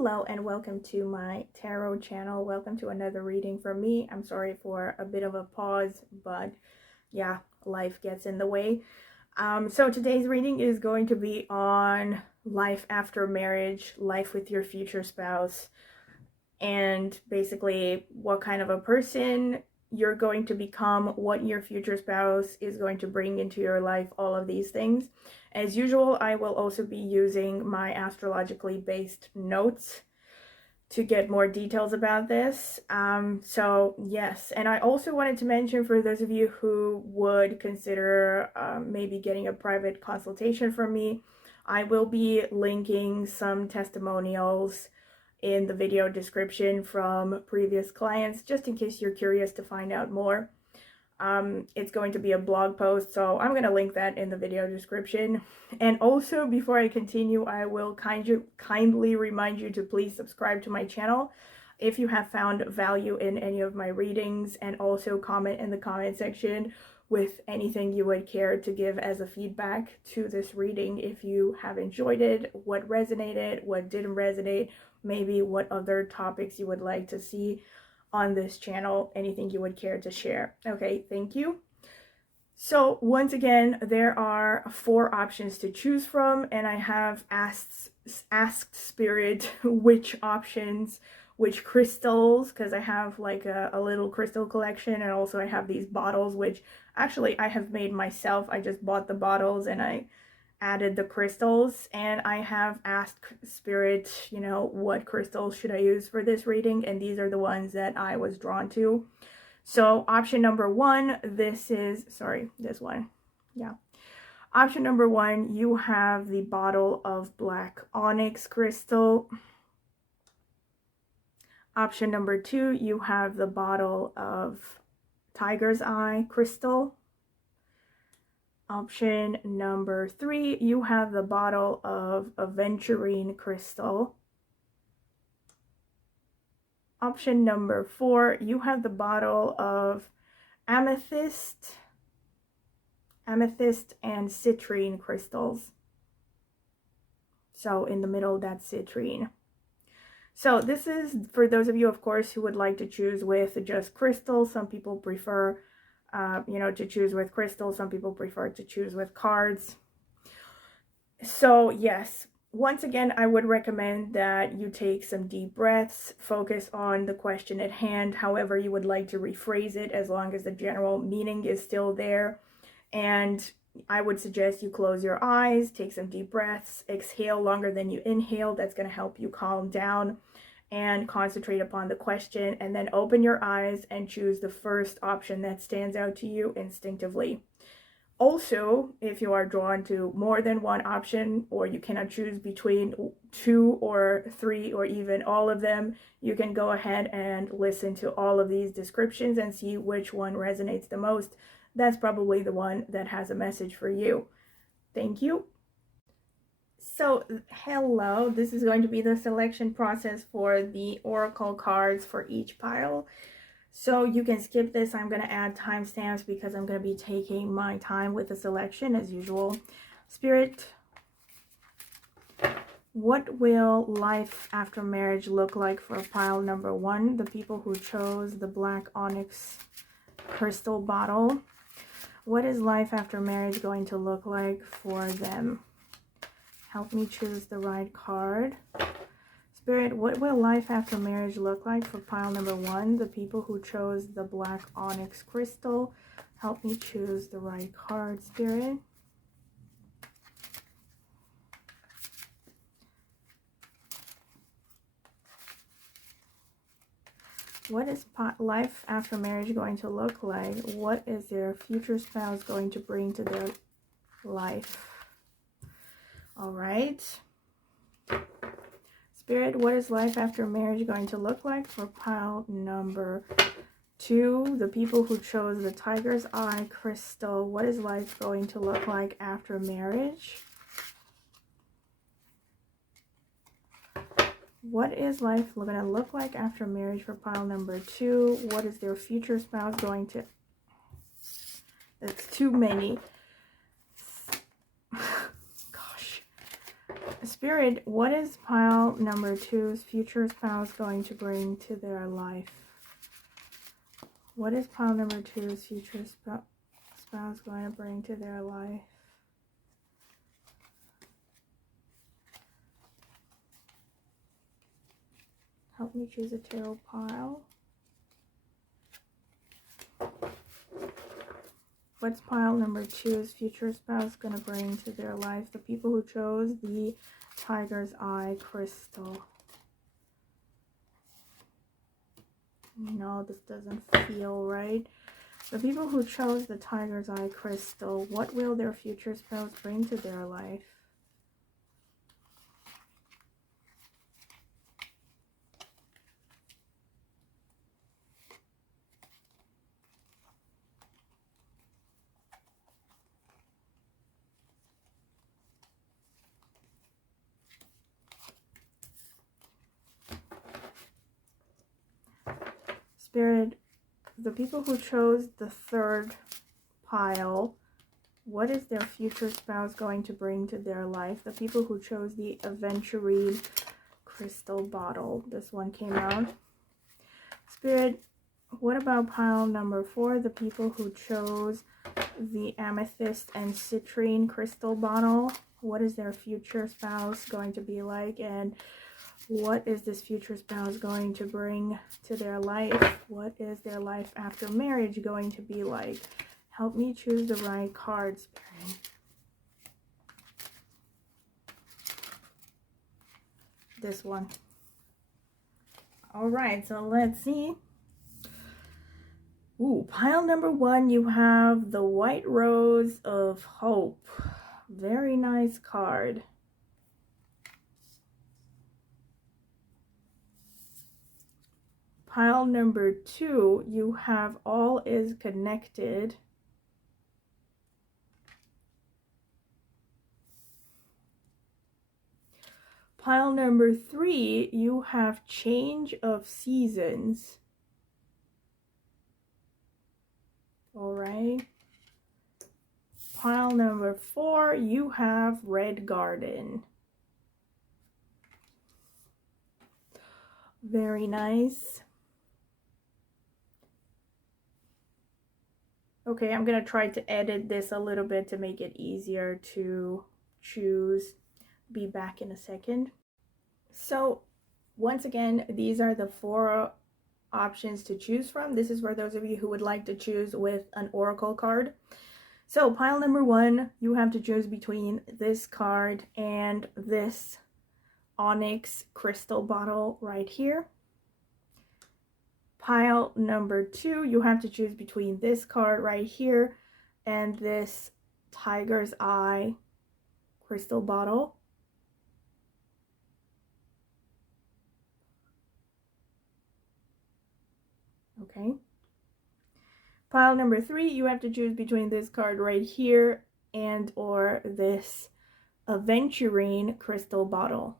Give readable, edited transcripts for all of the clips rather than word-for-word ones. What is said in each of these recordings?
Hello and welcome to my tarot channel. Welcome to another reading from me. I'm sorry for a bit of a pause, but yeah, life gets in the way. So today's reading is going to be on life after marriage, life with your future spouse, and basically what kind of a person you're going to become, what your future spouse is going to bring into your life, all of these things. As usual, I will also be using my astrologically based notes to get more details about this. So yes, and I also wanted to mention, for those of you who would consider maybe getting a private consultation from me, I will be linking some testimonials in the video description from previous clients, just in case you're curious to find out more. It's going to be a blog post, so I'm going to link that in the video description. And also, before I continue, I will kindly remind you to please subscribe to my channel if you have found value in any of my readings, and also comment in the comment section with anything you would care to give as a feedback to this reading. If you have enjoyed it, what resonated, what didn't resonate, maybe what other topics you would like to see on this channel, anything you would care to share. Okay, thank you. So once again, there are 4 options to choose from, and I have asked Spirit which options, which crystals, because I have like a little crystal collection, and also I have these bottles, which actually I have made myself. I just bought the bottles and I added the crystals, and I have asked Spirit, you know, what crystals should I use for this reading, and these are the ones that I was drawn to. So option number 1, this one. Yeah. Option number 1, you have the bottle of black onyx crystal. Option number 2, you have the bottle of tiger's eye crystal. Option number 3, you have the bottle of aventurine crystal. Option number 4, you have the bottle of amethyst and citrine crystals. So in the middle, that's citrine. So this is for those of you, of course, who would like to choose with just crystals. Some people prefer to choose with crystals. Some people prefer to choose with cards. So yes, once again, I would recommend that you take some deep breaths, focus on the question at hand, however you would like to rephrase it, as long as the general meaning is still there. And I would suggest you close your eyes, take some deep breaths, exhale longer than you inhale. That's going to help you calm down and concentrate upon the question, and then open your eyes and choose the first option that stands out to you instinctively. Also, if you are drawn to more than one option, or you cannot choose between 2 or 3 or even all of them, you can go ahead and listen to all of these descriptions and see which one resonates the most. That's probably the one that has a message for you. Thank you. So, hello, this is going to be the selection process for the oracle cards for each pile. So you can skip this. I'm going to add timestamps because I'm going to be taking my time with the selection as usual. Spirit, what will life after marriage look like for pile number 1? The people who chose the black onyx crystal bottle. What is life after marriage going to look like for them? Help me choose the right card. Spirit, what will life after marriage look like for pile number 1? The people who chose the black onyx crystal. Help me choose the right card, Spirit. What is life after marriage going to look like? What is their future spouse going to bring to their life? All right. Spirit, what is life after marriage going to look like for pile number 2? The people who chose the tiger's eye crystal. What is life going to look like after marriage? What is life going to look like after marriage for pile number 2? What is their future spouse going to... That's too many. Spirit, what is pile number 2's future spouse going to bring to their life? What is pile number 2's future spouse going to bring to their life? Help me choose a tarot pile. What's pile number 2's future spouse going to bring to their life? The people who chose the Tiger's Eye crystal. No, this doesn't feel right. The people who chose the Tiger's Eye crystal, what will their future spouse bring to their life? Spirit, the people who chose the third pile, what is their future spouse going to bring to their life? The people who chose the Aventurine crystal bottle. This one came out. Spirit, what about pile number 4? The people who chose the Amethyst and Citrine crystal bottle. What is their future spouse going to be like? And what is this future spouse going to bring to their life? What is their life after marriage going to be like? Help me choose the right card, Spirit. This one. All right, so let's see. Ooh, pile number 1, you have the White Rose of Hope. Very nice card. Pile number 2, you have All is Connected. Pile number 3, you have Change of Seasons. All right. Pile number 4, you have Red Garden. Very nice. Okay, I'm gonna try to edit this a little bit to make it easier to choose. Be back in a second. So once again, these are the 4 options to choose from. This is for those of you who would like to choose with an oracle card. So pile number 1, you have to choose between this card and this onyx crystal bottle right here. Pile number 2, you have to choose between this card right here and this Tiger's Eye crystal bottle. Okay. Pile number 3, you have to choose between this card right here and or this Aventurine crystal bottle.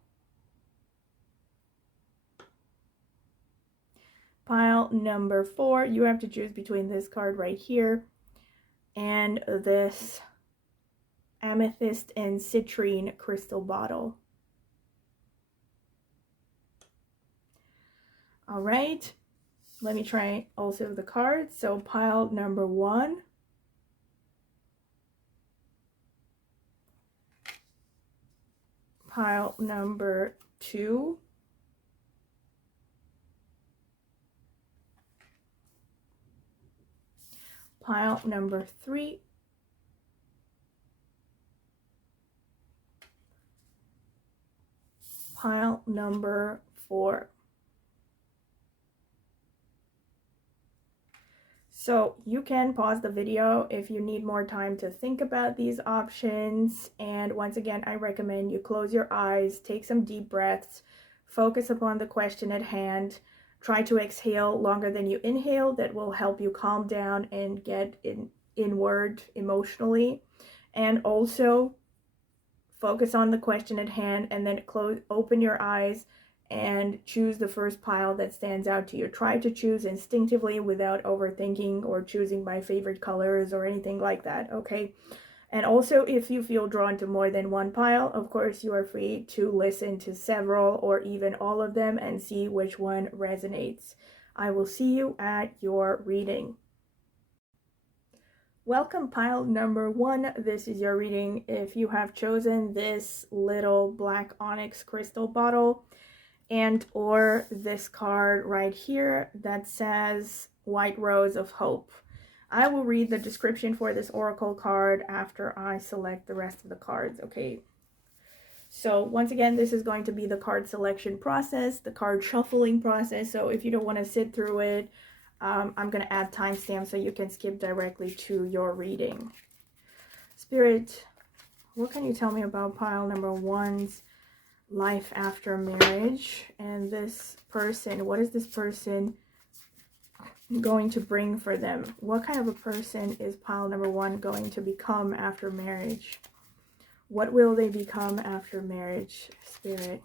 Pile number 4, you have to choose between this card right here and this Amethyst and Citrine crystal bottle. All right, let me try also the cards. So pile number 1, pile number 2, pile number 3, pile number 4. So you can pause the video if you need more time to think about these options. And once again, I recommend you close your eyes, take some deep breaths, focus upon the question at hand, try to exhale longer than you inhale. That will help you calm down and get inward emotionally. And also focus on the question at hand and then open your eyes and choose the first pile that stands out to you. Try to choose instinctively without overthinking or choosing my favorite colors or anything like that, okay? And also, if you feel drawn to more than one pile, of course, you are free to listen to several or even all of them and see which one resonates. I will see you at your reading. Welcome, pile number 1. This is your reading. If you have chosen this little black onyx crystal bottle and or this card right here that says White Rose of Hope, I will read the description for this oracle card after I select the rest of the cards, okay? So once again, this is going to be the card selection process, the card shuffling process. So if you don't want to sit through it, I'm going to add timestamps so you can skip directly to your reading. Spirit, what can you tell me about pile number 1's life after marriage? And this person, what is this person going to bring for them? What kind of a person is pile number 1 going to become after marriage? What will they become after marriage, Spirit?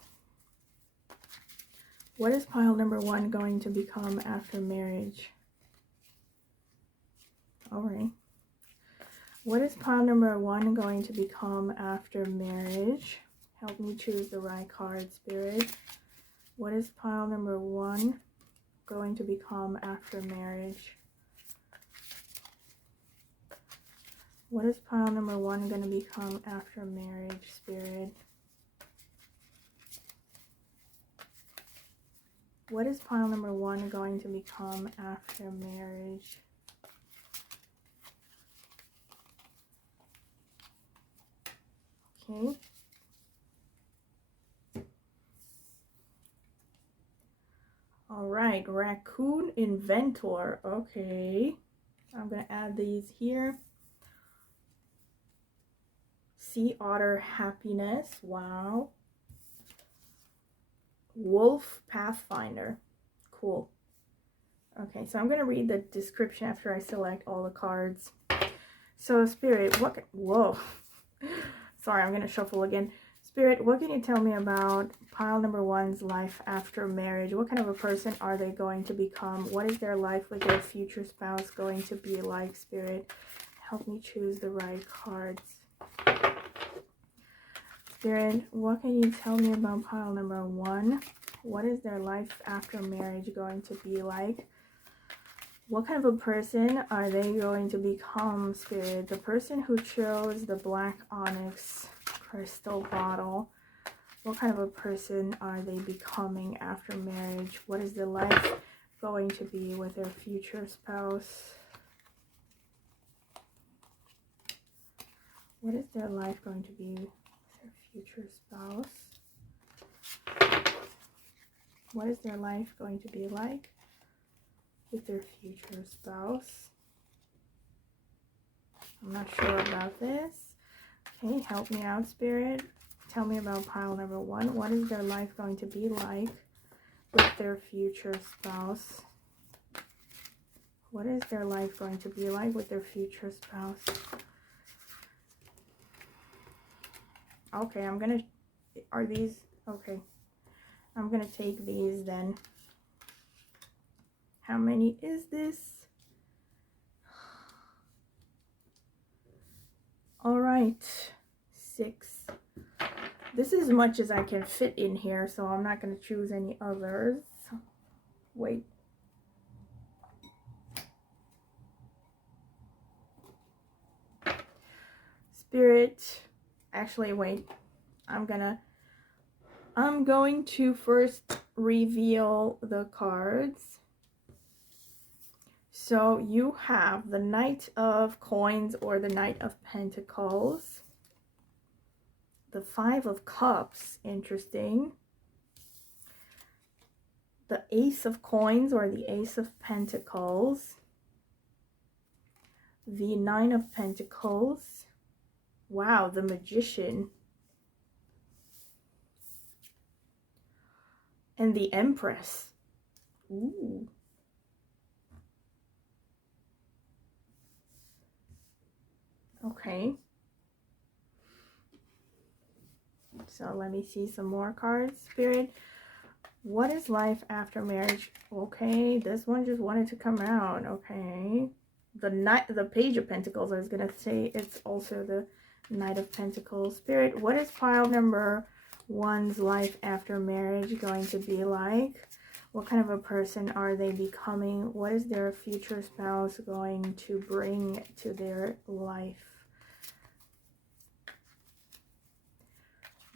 What is pile number 1 going to become after marriage? All right. What is pile number 1 going to become after marriage? Help me choose the right card, Spirit. What is pile number 1 going to become after marriage? What is pile number 1 going to become after marriage, Spirit? What is pile number 1 going to become after marriage? Okay. All right, raccoon inventor. Okay. I'm going to add these here. Sea otter happiness. Wow. Wolf pathfinder. Cool. Okay, so I'm going to read the description after I select all the cards. So Spirit, what... Whoa. Sorry, I'm going to shuffle again. Spirit, what can you tell me about pile number 1's life after marriage? What kind of a person are they going to become? What is their life with their future spouse going to be like, Spirit? Help me choose the right cards. Spirit, what can you tell me about pile number 1? What is their life after marriage going to be like? What kind of a person are they going to become, Spirit? The person who chose the black onyx crystal bottle, what kind of a person are they becoming after marriage? What is their life going to be with their future spouse? What is their life going to be with their future spouse? What is their life going to be like with their future spouse? I'm not sure about this. Okay, help me out, Spirit. Tell me about pile number 1. What is their life going to be like with their future spouse? What is their life going to be like with their future spouse? Okay, are these, okay. I'm gonna take these then. How many is this? All right, 6. This is as much as I can fit in here, so I'm not going to choose any others. Wait. Spirit, actually, wait. I'm going to first reveal the cards. So you have the Knight of Coins or the Knight of Pentacles. The 5 of Cups, interesting. The Ace of Coins or the Ace of Pentacles. The 9 of Pentacles. Wow, the Magician. And the Empress. Ooh. Okay. So let me see some more cards, Spirit. What is life after marriage? Okay, this one just wanted to come out. Okay. the Page of Pentacles. I was going to say it's also the Knight of Pentacles. Spirit, what is pile number 1's life after marriage going to be like? What kind of a person are they becoming? What is their future spouse going to bring to their life?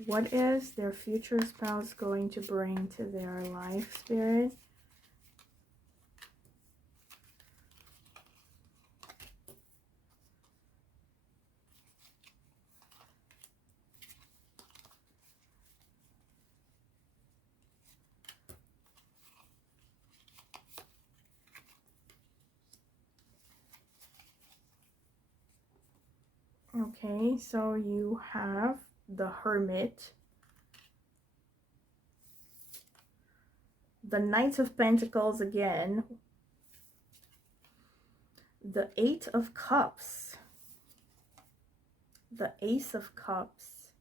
What is their future spouse going to bring to their life, Spirit? Okay, so you have the Hermit, the Knight of Pentacles again, the 8 of Cups, the Ace of Cups,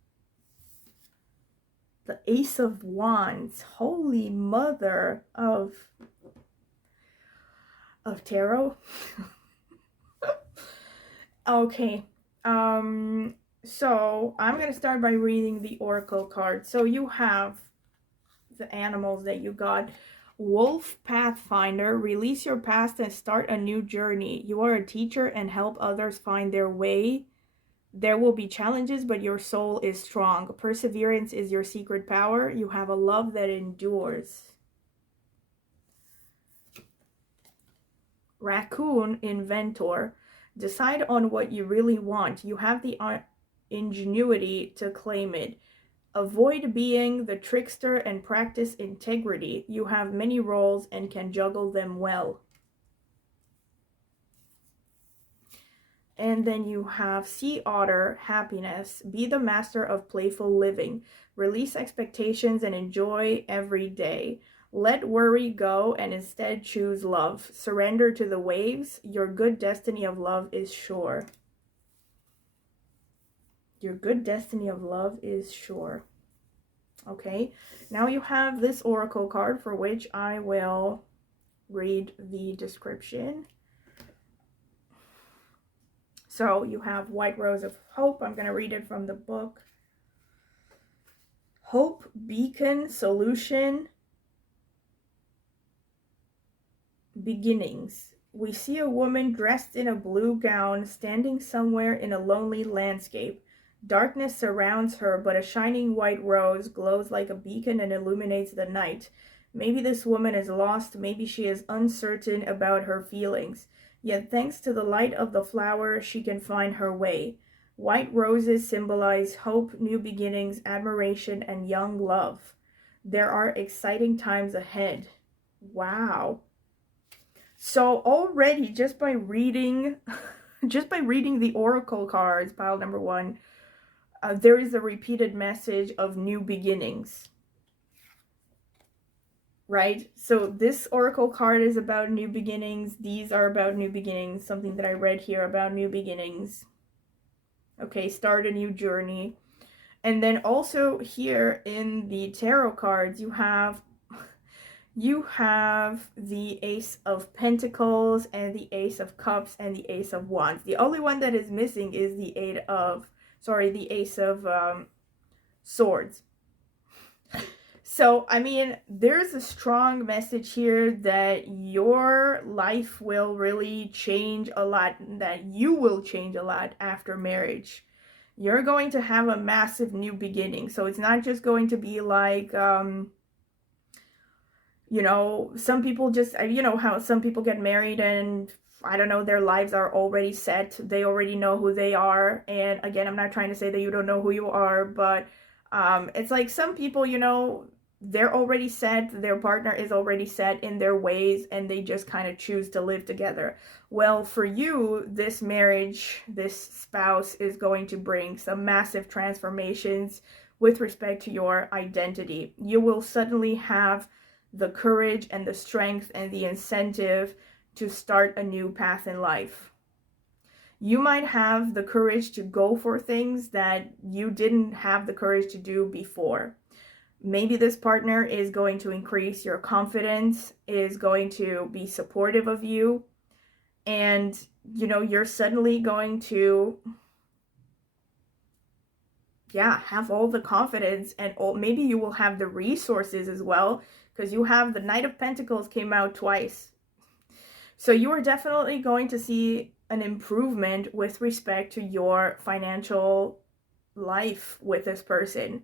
the Ace of Wands. Holy Mother of Tarot. Okay. So I'm going to start by reading the Oracle card. So you have the animals that you got. Wolf Pathfinder, release your past and start a new journey. You are a teacher and help others find their way. There will be challenges, but your soul is strong. Perseverance is your secret power. You have a love that endures. Raccoon Inventor, decide on what you really want. You have the ingenuity to claim it. Avoid being the trickster and practice integrity. You have many roles and can juggle them well. And then you have Sea Otter, happiness. Be the master of playful living. Release expectations and enjoy every day. Let worry go and instead choose love. Surrender to the waves. Your good destiny of love is sure. Your good destiny of love is sure. Okay, now you have this oracle card for which I will read the description. So you have White Rose of Hope. I'm going to read it from the book. Hope, beacon, solution, beginnings. We see a woman dressed in a blue gown standing somewhere in a lonely landscape. Darkness surrounds her, but a shining white rose glows like a beacon and illuminates the night. Maybe this woman is lost, maybe she is uncertain about her feelings. Yet thanks to the light of the flower, she can find her way. White roses symbolize hope, new beginnings, admiration, and young love. There are exciting times ahead. Wow. So already, just by reading the oracle cards, pile number 1, there is a repeated message of new beginnings, right? So this oracle card is about new beginnings. These are about new beginnings. Something that I read here about new beginnings. Okay, start a new journey. And then also here in the tarot cards, you have the Ace of Pentacles and the Ace of Cups and the Ace of Wands. The only one that is missing is the Ace of Swords. So, I mean, there's a strong message here that your life will really change a lot, that you will change a lot after marriage. You're going to have a massive new beginning. So it's not just going to be like, you know, some people just, you know, how some people get married and, I don't know, their lives are already set. They already know who they are. And again, I'm not trying to say that you don't know who you are, but it's like some people, you know, they're already set. Their partner is already set in their ways and they just kind of choose to live together. Well, for you, this marriage, this spouse is going to bring some massive transformations with respect to your identity. You will suddenly have the courage and the strength and the incentive to start a new path in life. You might have the courage to go for things that you didn't have the courage to do before. Maybe this partner is going to increase your confidence, is going to be supportive of you, and, you know, you're suddenly going to, yeah, have all the confidence, and maybe you will have the resources as well, because you have the Knight of Pentacles came out twice. So you are definitely going to see an improvement with respect to your financial life with this person.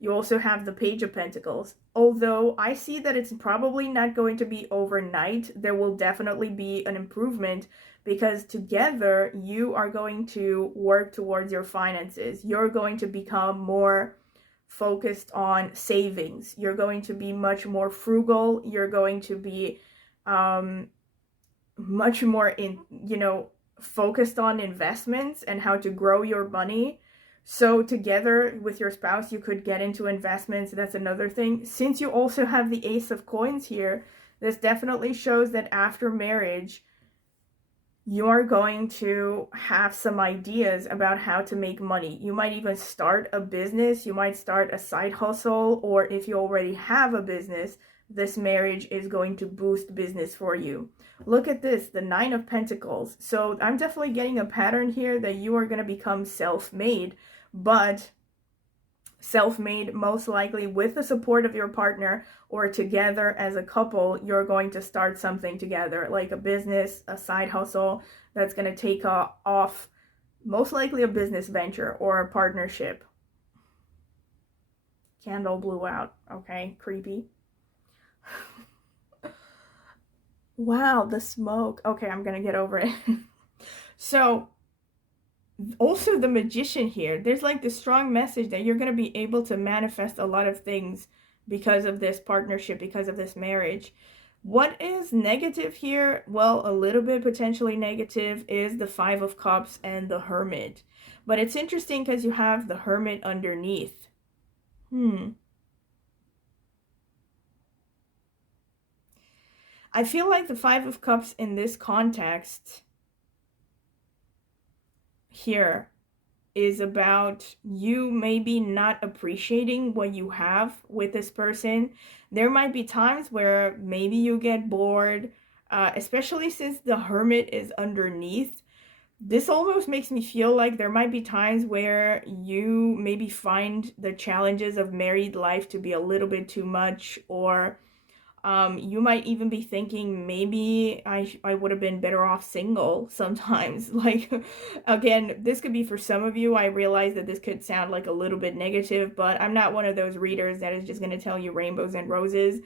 You also have the Page of Pentacles. Although I see that it's probably not going to be overnight, there will definitely be an improvement, because together you are going to work towards your finances. You're going to become more focused on savings. You're going to be much more frugal. You're going to be much more focused on investments and how to grow your money. So together with your spouse, you could get into investments. That's another thing. Since you also have the Ace of Coins here, this definitely shows that after marriage, you are going to have some ideas about how to make money. You might even start a business. You might start a side hustle, or if you already have a business, this marriage is going to boost business for you. Look at this, the Nine of Pentacles. So I'm definitely getting a pattern here that you are going to become self-made, but self-made most likely with the support of your partner, or together as a couple. You're going to start something together, like a business, a side hustle that's going to take off, most likely a business venture or a partnership. Candle blew out. Okay, creepy. Wow, the smoke. Okay, I'm gonna get over it. So also the Magician here, there's like this strong message that you're going to be able to manifest a lot of things because of this partnership, because of this marriage. What is negative here? Well, a little bit potentially negative is the Five of Cups and the Hermit. But it's interesting because you have the Hermit underneath. I feel like the Five of Cups in this context here is about you maybe not appreciating what you have with this person. There might be times where maybe you get bored, especially since the Hermit is underneath. This almost makes me feel like there might be times where you maybe find the challenges of married life to be a little bit too much, or you might even be thinking maybe I would have been better off single sometimes. Like, again, this could be for some of you. I realize that this could sound like a little bit negative, but I'm not one of those readers that is just going to tell you rainbows and roses.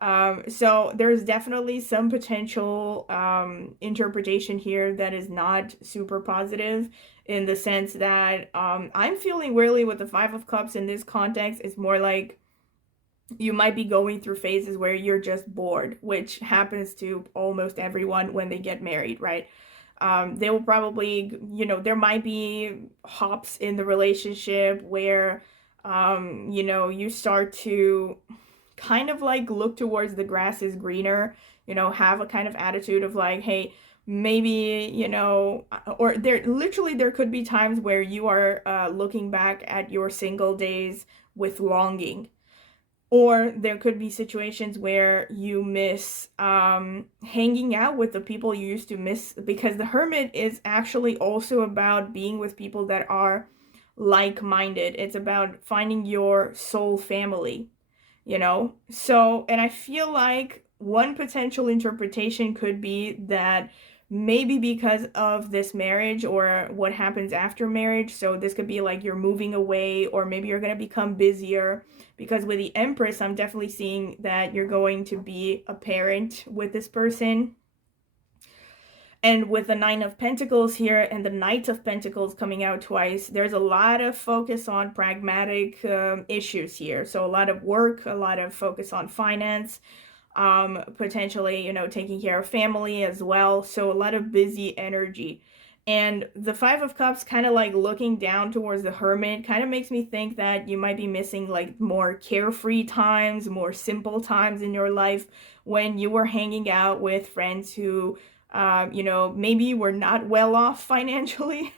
So there's definitely some potential interpretation here that is not super positive, in the sense that I'm feeling really with the Five of Cups in this context, it's more like you might be going through phases where you're just bored, which happens to almost everyone when they get married, right? They will probably, there might be hops in the relationship where, you start to kind of like look towards the grass is greener, have a kind of attitude of like, hey, maybe, or there could be times where you are looking back at your single days with longing. Or there could be situations where you miss hanging out with the people you used to miss, because the Hermit is actually also about being with people that are like-minded. It's about finding your soul family, So, and I feel like one potential interpretation could be that maybe because of this marriage or what happens after marriage, so this could be like you're moving away, or maybe you're going to become busier, because with the Empress, I'm definitely seeing that you're going to be a parent with this person. And with the Nine of Pentacles here and the Knight of Pentacles coming out twice, there's a lot of focus on pragmatic issues here. So a lot of work, a lot of focus on finance, potentially, taking care of family as well. So a lot of busy energy. And the Five of Cups kind of like looking down towards the Hermit kind of makes me think that you might be missing like more carefree times, more simple times in your life when you were hanging out with friends who, maybe you were not well off financially,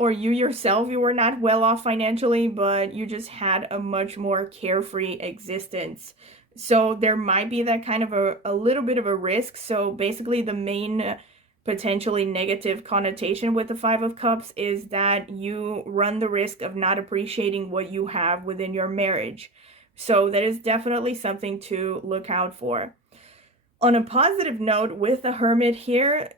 or you yourself, you were not well off financially, but you just had a much more carefree existence. So there might be that kind of a little bit of a risk. So basically the main potentially negative connotation with the Five of Cups is that you run the risk of not appreciating what you have within your marriage. So that is definitely something to look out for. On a positive note, with the Hermit here,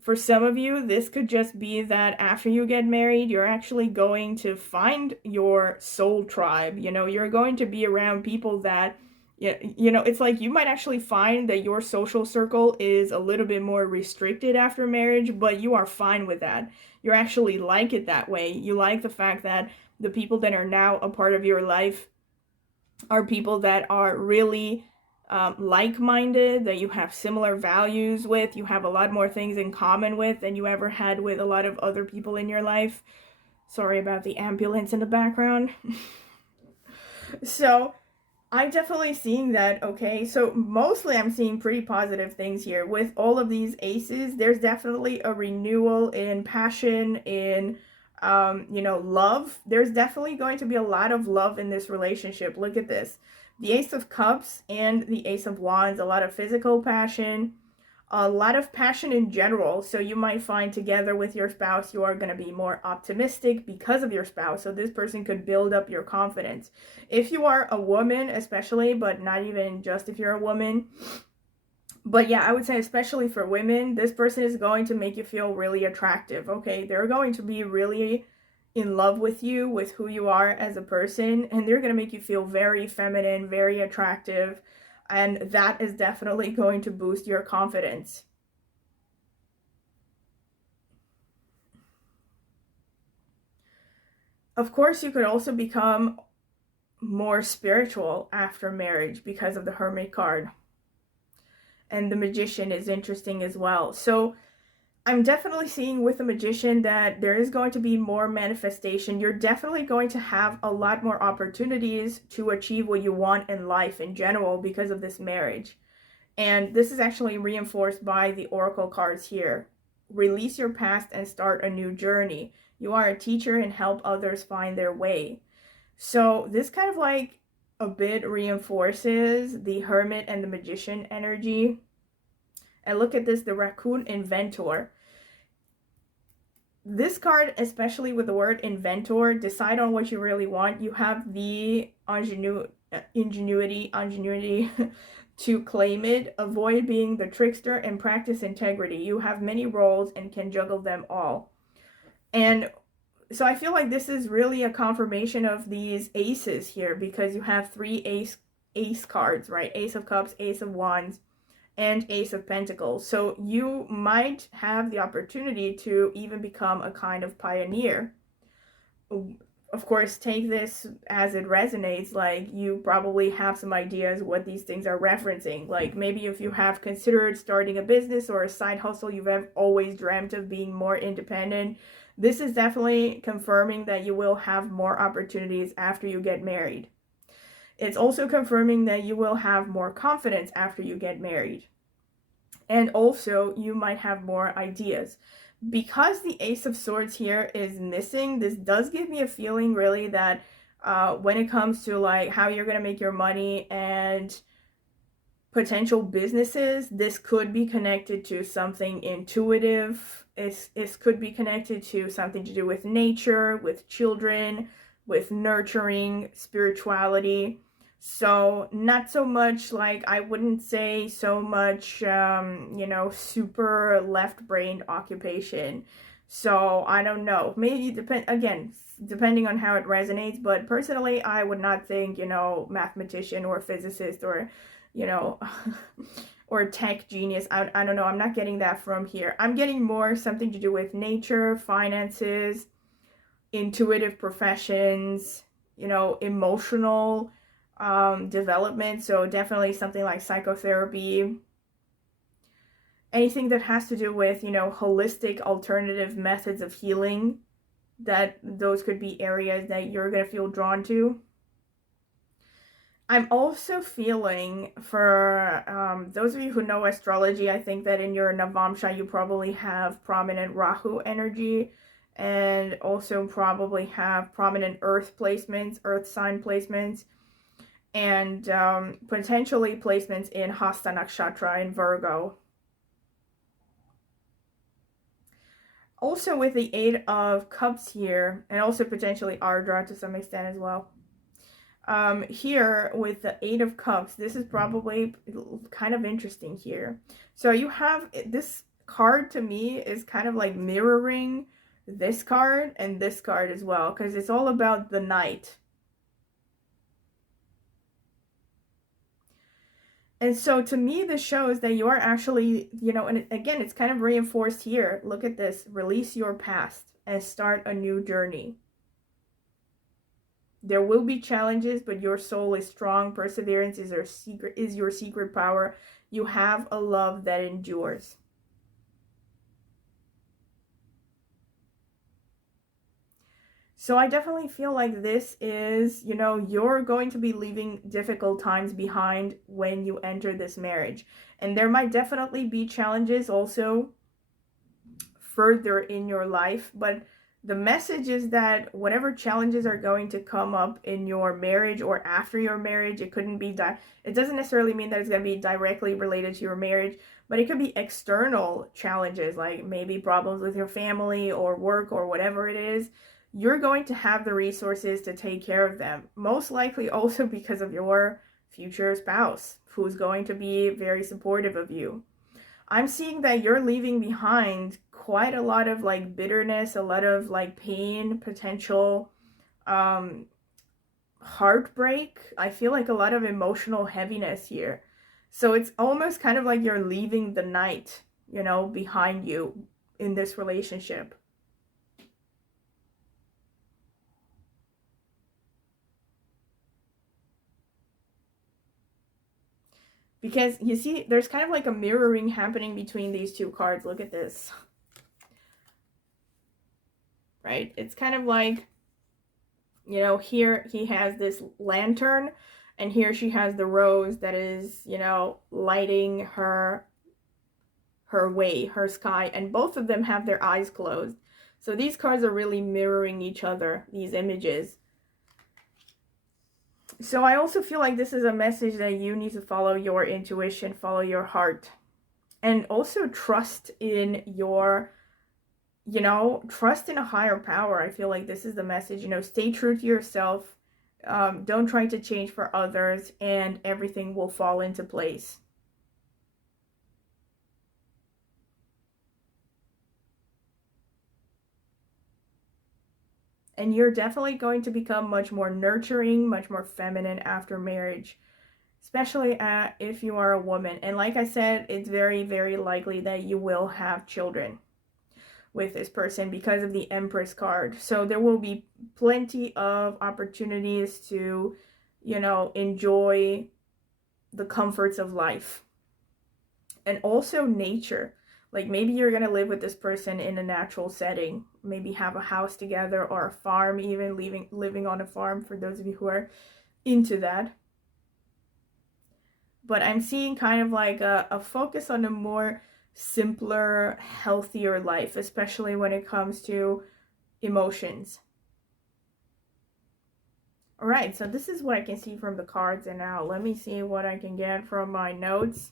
for some of you, this could just be that after you get married, you're actually going to find your soul tribe. You know, you're going to be around people that, you know, it's like you might actually find that your social circle is a little bit more restricted after marriage, but you are fine with that. You actually like it that way. You like the fact that the people that are now a part of your life are people that are really like-minded, that you have similar values with, you have a lot more things in common with than you ever had with a lot of other people in your life. Sorry about the ambulance in the background. So I'm definitely seeing that, okay? So mostly I'm seeing pretty positive things here. With all of these aces, there's definitely a renewal in passion, in you know, love. There's definitely going to be a lot of love in this relationship. Look at this. The Ace of Cups and the Ace of Wands, a lot of physical passion, a lot of passion in general. So you might find together with your spouse, you are going to be more optimistic because of your spouse. So this person could build up your confidence. If you are a woman, especially, but not even just if you're a woman, but yeah, I would say especially for women, this person is going to make you feel really attractive, okay? They're going to be really in love with you, with who you are as a person, and they're going to make you feel very feminine, very attractive, and that is definitely going to boost your confidence. Of course, you could also become more spiritual after marriage because of the Hermit card. And the Magician is interesting as well. So I'm definitely seeing with the Magician that there is going to be more manifestation. You're definitely going to have a lot more opportunities to achieve what you want in life in general because of this marriage. And this is actually reinforced by the Oracle cards here. Release your past and start a new journey. You are a teacher and help others find their way. So this kind of like a bit reinforces the Hermit and the Magician energy. And look at this, the Raccoon Inventor. This card, especially with the word inventor, decide on what you really want. You have the ingenuity to claim it, avoid being the trickster, and practice integrity. You have many roles and can juggle them all. And so I feel like this is really a confirmation of these aces here, because you have three ace cards, right? Ace of Cups, Ace of Wands, and Ace of Pentacles. So you might have the opportunity to even become a kind of pioneer. Of course, take this as it resonates. Like, you probably have some ideas what these things are referencing. Like, maybe if you have considered starting a business or a side hustle, you've always dreamt of being more independent. This is definitely confirming that you will have more opportunities after you get married. It's also confirming that you will have more confidence after you get married. And also, you might have more ideas. Because the Ace of Swords here is missing, this does give me a feeling really that when it comes to like how you're going to make your money and potential businesses, this could be connected to something intuitive. It could be connected to something to do with nature, with children, with nurturing, spirituality. So not so much like, I wouldn't say so much, you know, super left-brained occupation. So I don't know. Maybe depending on how it resonates. But personally, I would not think, you know, mathematician or physicist or, you know, or tech genius. I don't know. I'm not getting that from here. I'm getting more something to do with nature, finances, intuitive professions, you know, emotional development. So definitely something like psychotherapy, anything that has to do with, you know, holistic alternative methods of healing, that those could be areas that you're going to feel drawn to. I'm also feeling for those of you who know astrology, I think that in your Navamsha you probably have prominent Rahu energy, and also probably have prominent earth placements, earth sign placements, and potentially placements in Hasta Nakshatra in Virgo. Also with the Eight of Cups here, and also potentially Ardra to some extent as well. Here with the Eight of Cups, this is probably kind of interesting here. So you have this card, to me, is kind of like mirroring this card and this card as well, because it's all about the Knight. And so to me, this shows that you are actually, you know, and again, it's kind of reinforced here. Look at this. Release your past and start a new journey. There will be challenges, but your soul is strong. Perseverance is your secret power. You have a love that endures. So I definitely feel like this is, you know, you're going to be leaving difficult times behind when you enter this marriage. And there might definitely be challenges also further in your life, but the message is that whatever challenges are going to come up in your marriage or after your marriage, it couldn't be it doesn't necessarily mean that it's going to be directly related to your marriage, but it could be external challenges, like maybe problems with your family or work or whatever it is. You're going to have the resources to take care of them, most likely also because of your future spouse, who's going to be very supportive of you. I'm seeing that you're leaving behind quite a lot of like bitterness, a lot of like pain, potential heartbreak. I feel like a lot of emotional heaviness here. So it's almost kind of like you're leaving the Knight, you know, behind you in this relationship. Because you see, there's kind of like a mirroring happening between these two cards. Look at this. Right? It's kind of like, you know, here he has this lantern, and here she has the rose that is, you know, lighting her way, her sky, and both of them have their eyes closed. So these cards are really mirroring each other, these images. So I also feel like this is a message that you need to follow your intuition, follow your heart, and also trust in your, you know, trust in a higher power. I feel like this is the message, you know, stay true to yourself. Don't try to change for others, and everything will fall into place. And you're definitely going to become much more nurturing, much more feminine after marriage, especially if you are a woman. And like I said, it's very, very likely that you will have children with this person because of the Empress card. So there will be plenty of opportunities to, you know, enjoy the comforts of life. And also nature. Like maybe you're going to live with this person in a natural setting, maybe have a house together or a farm, even living on a farm for those of you who are into that. But I'm seeing kind of like a focus on a more simpler, healthier life, especially when it comes to emotions. All right, so this is what I can see from the cards, and now let me see what I can get from my notes.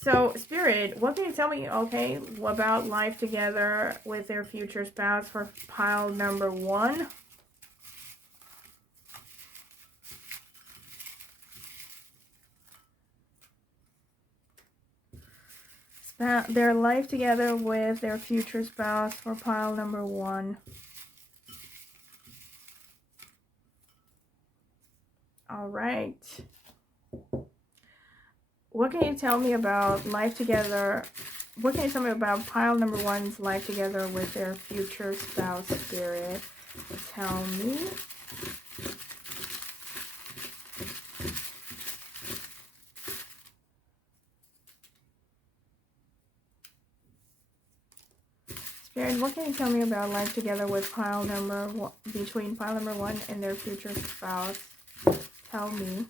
So, Spirit, what can you tell me, okay, about life together with their future spouse for pile number 1? Their life together with their future spouse for pile number 1. All right. What can you tell me about life together? What can you tell me about pile number 1's life together with their future spouse, Spirit? Tell me. Spirit, what can you tell me about life together with pile number 1, between pile number 1 and their future spouse? Tell me.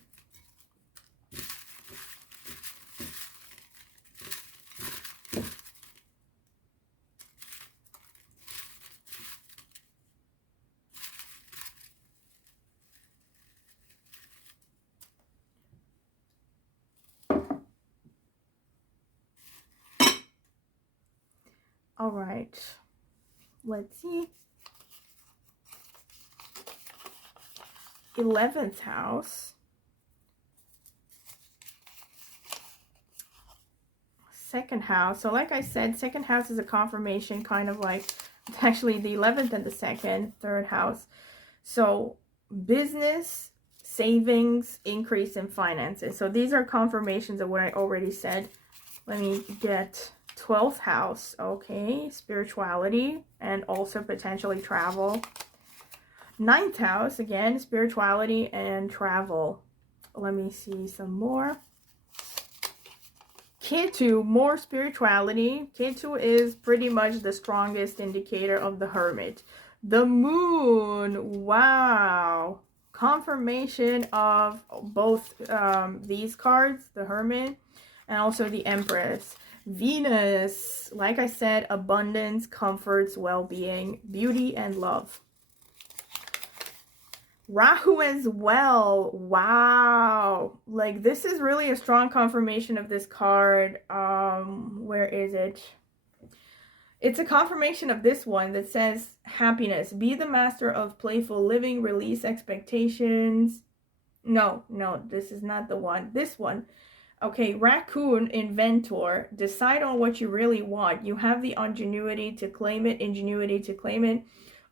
All right. let's see. 11th house. Second house. So like I said, second house is a confirmation, kind of like, it's actually the 11th and the second, third house. So business, savings, increase in finances. So these are confirmations of what I already said. Let me get 12th house. Okay, spirituality and also potentially travel. 9th house, again, spirituality and travel. Let me see some more. Ketu, more spirituality. Ketu is pretty much the strongest indicator of the Hermit. The Moon, wow. Confirmation of both these cards, the Hermit and also the Empress. Venus, like I said, abundance, comforts, well-being, beauty, and love. Rahu as well. Wow. Like, this is really a strong confirmation of this card. Where is it? It's a confirmation of this one that says happiness. Be the master of playful living. Release expectations. No, this is not the one. This one. Okay, Raccoon, inventor. Decide on what you really want. You have the ingenuity to claim it.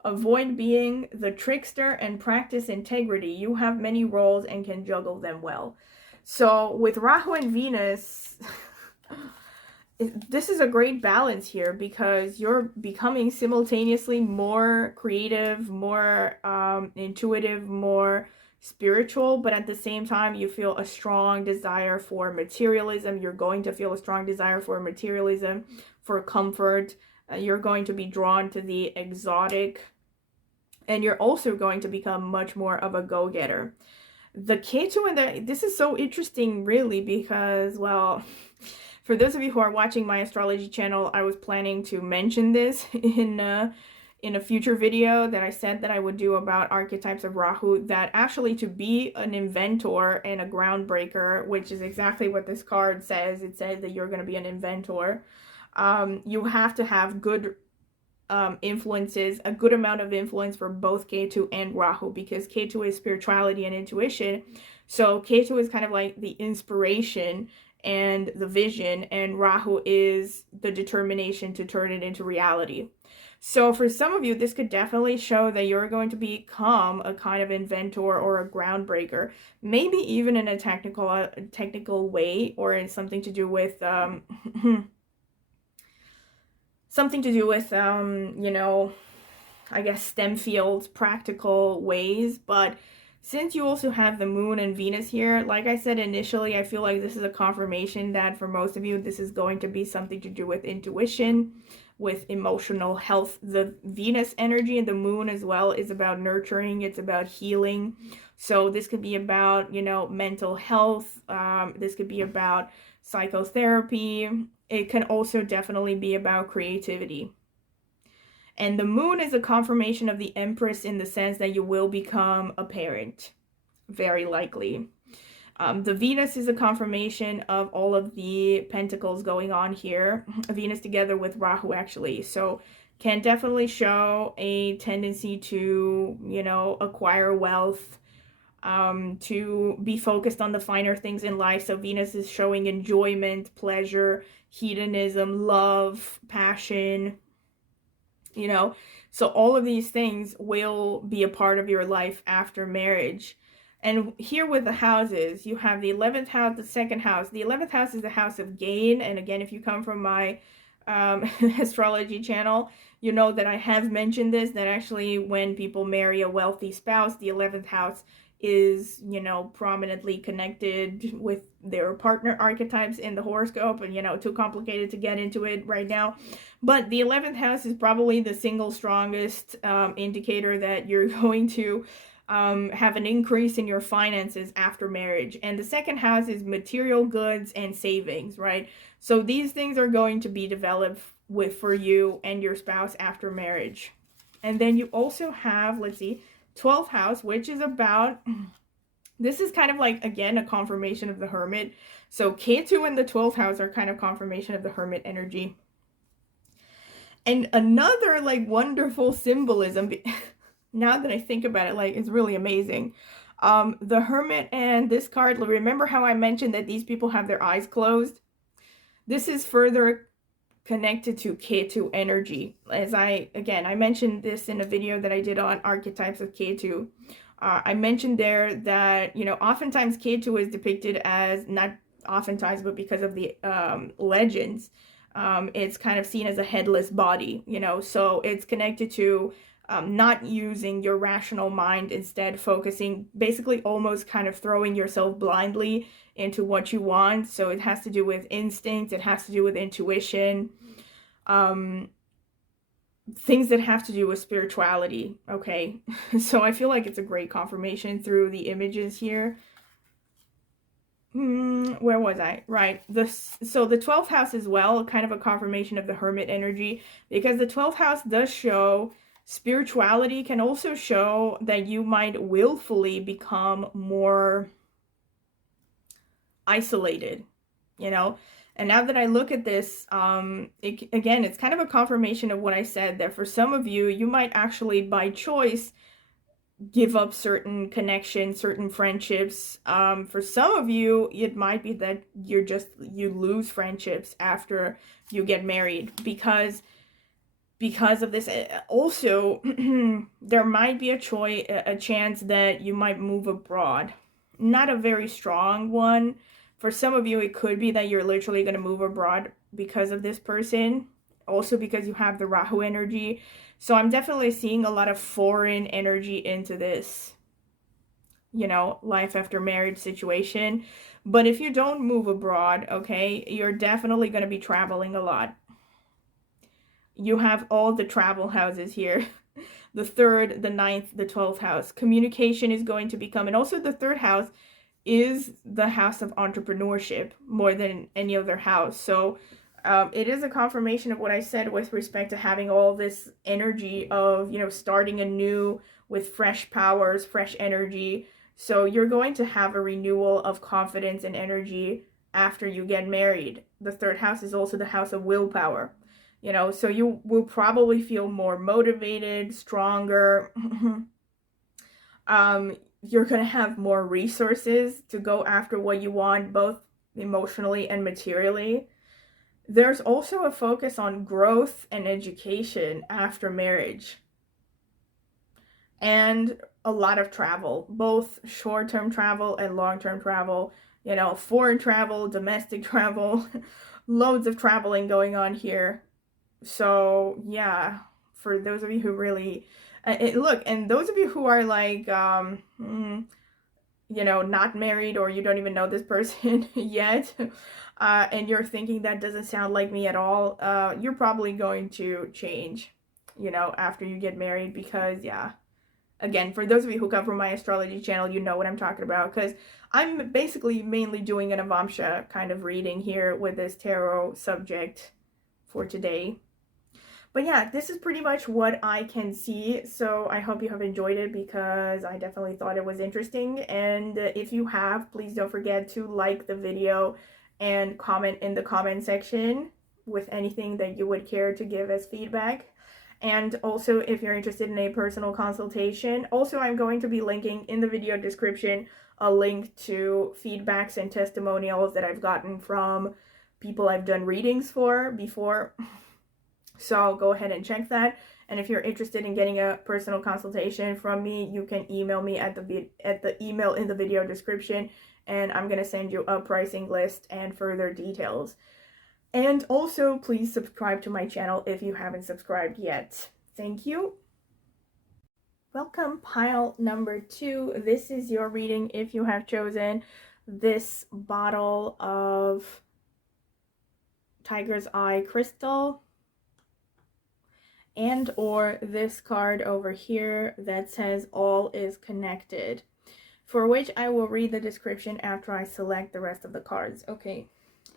Avoid being the trickster and practice integrity. You have many roles and can juggle them well. So with Rahu and Venus, this is a great balance here because you're becoming simultaneously more creative, more intuitive, more spiritual, but at the same time you feel a strong desire for materialism. You're going to feel a strong desire for materialism, for comfort. You're going to be drawn to the exotic. And you're also going to become much more of a go-getter. The Ketu and this is so interesting, really, because, well, for those of you who are watching my astrology channel, I was planning to mention this in a future video that I said that I would do about archetypes of Rahu, that actually to be an inventor and a groundbreaker, which is exactly what this card says. It says that you're going to be an inventor. You have to have good influences, a good amount of influence for both Ketu and Rahu, because Ketu is spirituality and intuition. So Ketu is kind of like the inspiration and the vision, and Rahu is the determination to turn it into reality. So for some of you, this could definitely show that you're going to become a kind of inventor or a groundbreaker, maybe even in a technical way, or in something to do with you know, I guess STEM fields, practical ways. But since you also have the Moon and Venus here, like I said initially, I feel like this is a confirmation that for most of you, this is going to be something to do with intuition, with emotional health. The Venus energy and the Moon as well is about nurturing. It's about healing. So this could be about, you know, mental health. This could be about psychotherapy. It can also definitely be about creativity. And the Moon is a confirmation of the Empress in the sense that you will become a parent, very likely. The Venus is a confirmation of all of the pentacles going on here. Venus together with Rahu, actually. So can definitely show a tendency to, you know, acquire wealth, to be focused on the finer things in life. So Venus is showing enjoyment, pleasure, hedonism, love, passion, you know. So all of these things will be a part of your life after marriage. And here with the houses, you have the 11th house, the second house. The 11th house is the house of gain. And again, if you come from my astrology channel, you know that I have mentioned this, that actually when people marry a wealthy spouse, the 11th house is, you know, prominently connected with their partner archetypes in the horoscope, and, you know, too complicated to get into it right now. But the 11th house is probably the single strongest indicator that you're going to have an increase in your finances after marriage. And the second house is material goods and savings, right? So these things are going to be developed for you and your spouse after marriage. And then you also have, let's see, 12th house, which is about, this is kind of like, again, a confirmation of the Hermit. So Ketu and the 12th house are kind of confirmation of the Hermit energy. And another like wonderful symbolism, now that I think about it, like it's really amazing. The Hermit and this card, remember how I mentioned that these people have their eyes closed? This is further connected to Ketu energy. As I mentioned this in a video that I did on archetypes of Ketu. I mentioned there that, you know, oftentimes Ketu is depicted as, not oftentimes, but because of the legends, it's kind of seen as a headless body, you know, so it's connected to not using your rational mind, instead focusing, basically almost kind of throwing yourself blindly into what you want. So it has to do with instinct, it has to do with intuition, things that have to do with spirituality, okay? So I feel like it's a great confirmation through the images here. Where was I? Right. So the 12th house as well, kind of a confirmation of the Hermit energy, because the 12th house does show spirituality, can also show that you might willfully become more isolated, you know. And now that I look at this, again, it's kind of a confirmation of what I said, that for some of you, you might actually by choice give up certain connections, certain friendships. For some of you, it might be that you lose friendships after you get married because of this. Also, there might be a chance that you might move abroad. Not a very strong one. For some of you, it could be that you're literally going to move abroad because of this person. Also because you have the Rahu energy. So I'm definitely seeing a lot of foreign energy into this, you know, life after marriage situation. But if you don't move abroad, okay, you're definitely going to be traveling a lot. You have all the travel houses here. The 3rd, the 9th, the 12th house. Communication is going to become, and also the 3rd house is the house of entrepreneurship more than any other house. So it is a confirmation of what I said with respect to having all this energy of, you know, starting anew with fresh powers, fresh energy. So you're going to have a renewal of confidence and energy after you get married. The 3rd house is also the house of willpower, you know, so you will probably feel more motivated, stronger. You're going to have more resources to go after what you want, both emotionally and materially. There's also a focus on growth and education after marriage. And a lot of travel, both short-term travel and long-term travel, you know, foreign travel, domestic travel, loads of traveling going on here. So, yeah, for those of you who really... look, and those of you who are like, you know, not married, or you don't even know this person yet, and you're thinking that doesn't sound like me at all, you're probably going to change, you know, after you get married, because, yeah, again, for those of you who come from my astrology channel, you know what I'm talking about, because I'm basically mainly doing an Avamsha kind of reading here with this tarot subject for today. But yeah, this is pretty much what I can see, so I hope you have enjoyed it, because I definitely thought it was interesting. And if you have, please don't forget to like the video and comment in the comment section with anything that you would care to give as feedback. And also, if you're interested in a personal consultation, also I'm going to be linking in the video description a link to feedbacks and testimonials that I've gotten from people I've done readings for before. So go ahead and check that. And if you're interested in getting a personal consultation from me, you can email me at the email in the video description, and I'm going to send you a pricing list and further details. And also, please subscribe to my channel if you haven't subscribed yet. Thank you. Welcome, pile number 2. This is your reading if you have chosen this bottle of Tiger's Eye crystal, and or this card over here that says all is connected, for which I will read the description after I select the rest of the cards. Okay,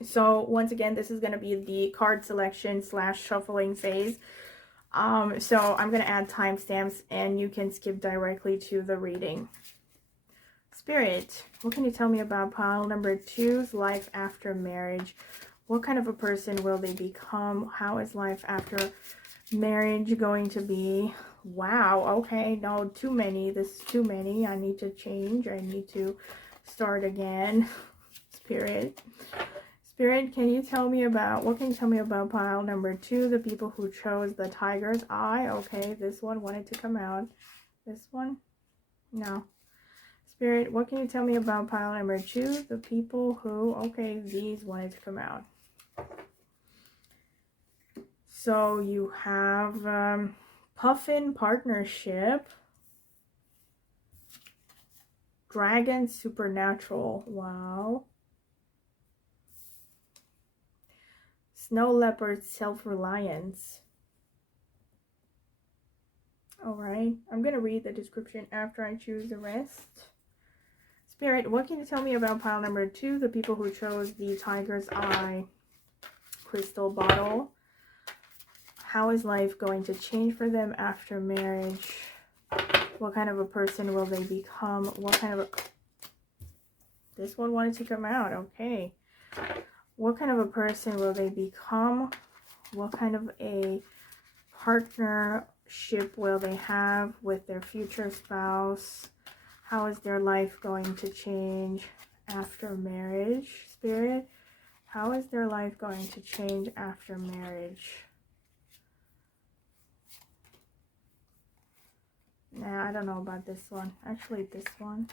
so once again, this is going to be the card selection / shuffling phase. So I'm going to add timestamps and you can skip directly to the reading. Spirit, what can you tell me about pile number 2's life after marriage? What kind of a person will they become? How is life after Marriage going to be, wow, okay, no, too many. This is too many. I need to change. I need to start again. Spirit. Spirit, can you tell me about, what can you tell me about pile number 2, the people who chose the tiger's eye? Okay, this one wanted to come out. This one? No. Spirit, what can you tell me about pile number 2, the people who, okay, these wanted to come out. So you have Puffin Partnership, Dragon Supernatural, wow. Snow Leopard Self-Reliance. Alright, I'm going to read the description after I choose the rest. Spirit, what can you tell me about pile number 2, the people who chose the Tiger's Eye crystal bottle? How is life going to change for them after marriage? What kind of a person will they become? What kind of a... This one wanted to come out, okay. What kind of a person will they become? What kind of a partnership will they have with their future spouse? How is their life going to change after marriage, Spirit? How is their life going to change after marriage? Nah, I don't know about this one. Actually, this one.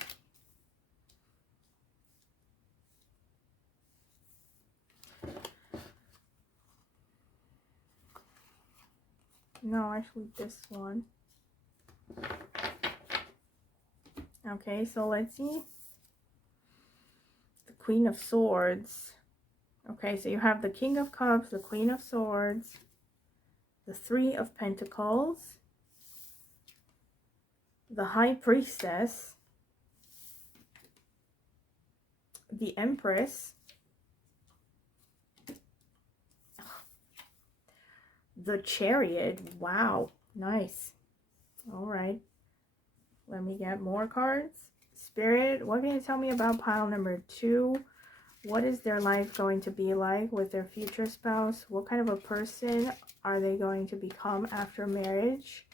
No, actually this one. Okay, so let's see. The Queen of Swords. Okay, so you have the King of Cups, the Queen of Swords, the Three of Pentacles, the High Priestess, the Empress, the Chariot. Wow, nice. All right, let me get more cards. Spirit, what can you tell me about pile number 2? What is their life going to be like with their future spouse? What kind of a person are they going to become after marriage?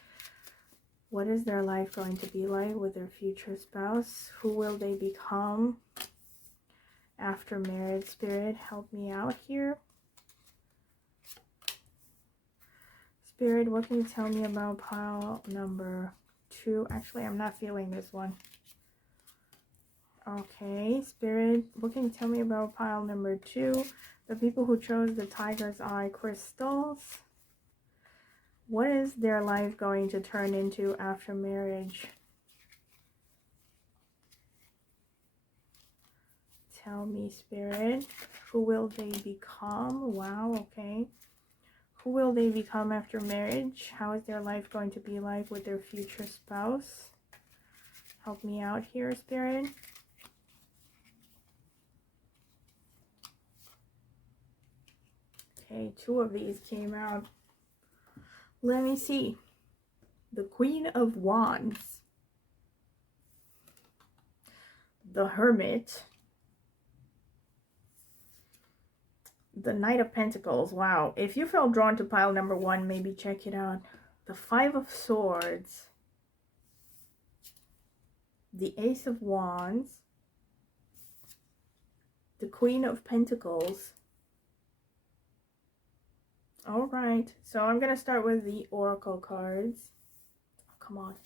What is their life going to be like with their future spouse? Who will they become after marriage? Spirit, help me out here. Spirit, what can you tell me about pile number 2? Actually, I'm not feeling this one. Okay, Spirit, what can you tell me about pile number 2? The people who chose the Tiger's Eye crystals. What is their life going to turn into after marriage? Tell me, Spirit. Who will they become? Wow, okay. Who will they become after marriage? How is their life going to be like with their future spouse? Help me out here, Spirit. Okay, 2 of these came out. Let me see. The Queen of Wands. The Hermit. The Knight of Pentacles. Wow. If you felt drawn to pile number 1, maybe check it out. The Five of Swords. The Ace of Wands. The Queen of Pentacles. All right, so I'm going to start with the Oracle cards. Oh, come on.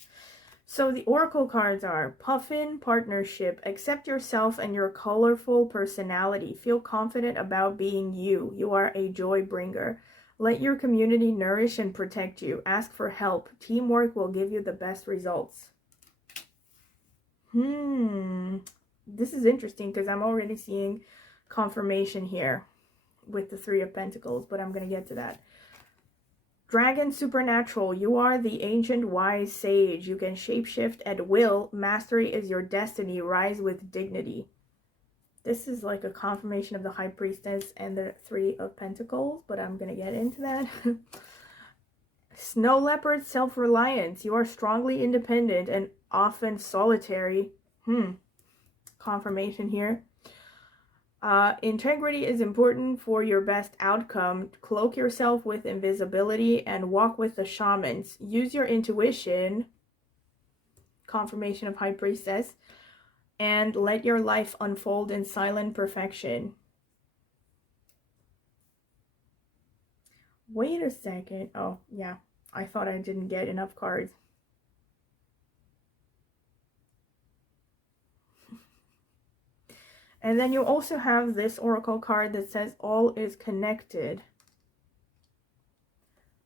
So the Oracle cards are Puffin Partnership. Accept yourself and your colorful personality. Feel confident about being you. You are a joy bringer. Let your community nourish and protect you. Ask for help. Teamwork will give you the best results. This is interesting because I'm already seeing confirmation here with the Three of Pentacles, but I'm going to get to that. Dragon Supernatural. You are the ancient wise sage. You can shapeshift at will. Mastery is your destiny. Rise with dignity. This is like a confirmation of the High Priestess and the Three of Pentacles, but I'm going to get into that. Snow Leopard Self-Reliance. You are strongly independent and often solitary. Confirmation here. Integrity is important for your best outcome. Cloak yourself with invisibility and walk with the shamans. Use your intuition, confirmation of High Priestess, and let your life unfold in silent perfection. Wait a second. Oh, yeah. I thought I didn't get enough cards. And then you also have this oracle card that says all is connected.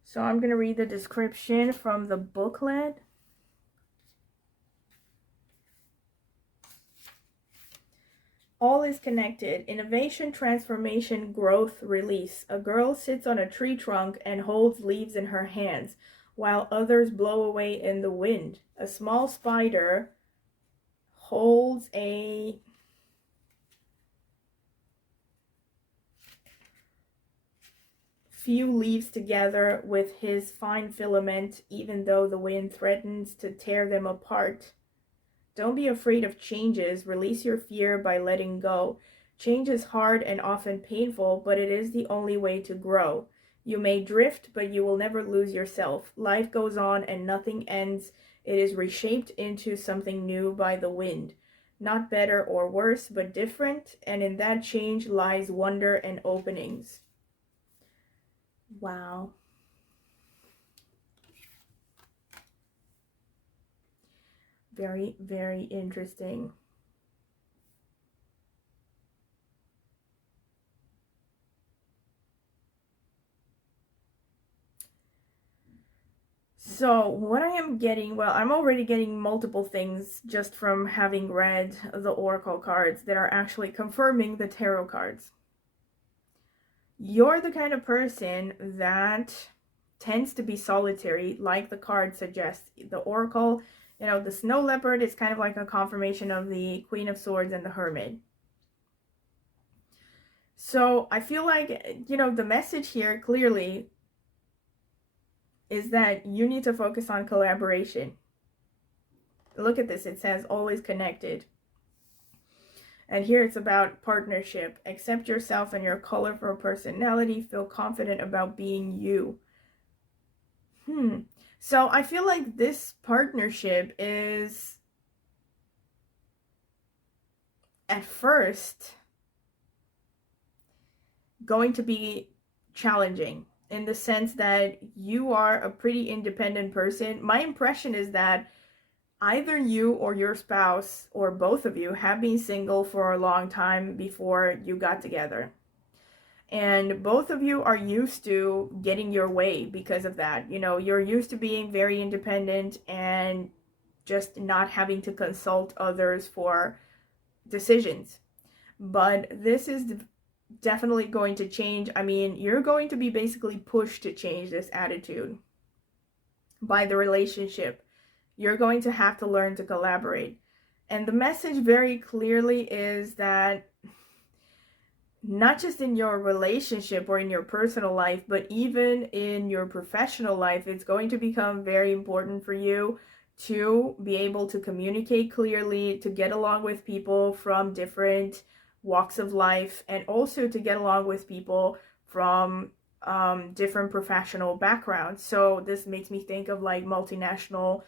So I'm going to read the description from the booklet. All is connected. Innovation, transformation, growth, release. A girl sits on a tree trunk and holds leaves in her hands, while others blow away in the wind. A small spider holds a few leaves together with his fine filament, even though the wind threatens to tear them apart. Don't be afraid of changes. Release your fear by letting go. Change is hard and often painful, but it is the only way to grow. You may drift, but you will never lose yourself. Life goes on and nothing ends. It is reshaped into something new by the wind. Not better or worse, but different, and in that change lies wonder and openings. Wow. Very, very interesting. So what I am getting, well, I'm already getting multiple things just from having read the oracle cards that are actually confirming the tarot cards. You're the kind of person that tends to be solitary, like the card suggests. The oracle, you know, the snow leopard is kind of like a confirmation of the Queen of Swords and the Hermit. So I feel like, you know, the message here clearly is that you need to focus on collaboration. Look at this. It says always connected. And here it's about partnership. Accept yourself and your colorful personality. Feel confident about being you. So I feel like this partnership is at first going to be challenging in the sense that you are a pretty independent person. My impression is that either you or your spouse or both of you have been single for a long time before you got together. And both of you are used to getting your way because of that. You know, you're used to being very independent and just not having to consult others for decisions. But this is definitely going to change. I mean, you're going to be basically pushed to change this attitude by the relationship. You're going to have to learn to collaborate. And the message very clearly is that not just in your relationship or in your personal life, but even in your professional life, it's going to become very important for you to be able to communicate clearly, to get along with people from different walks of life, and also to get along with people from different professional backgrounds. So this makes me think of like multinational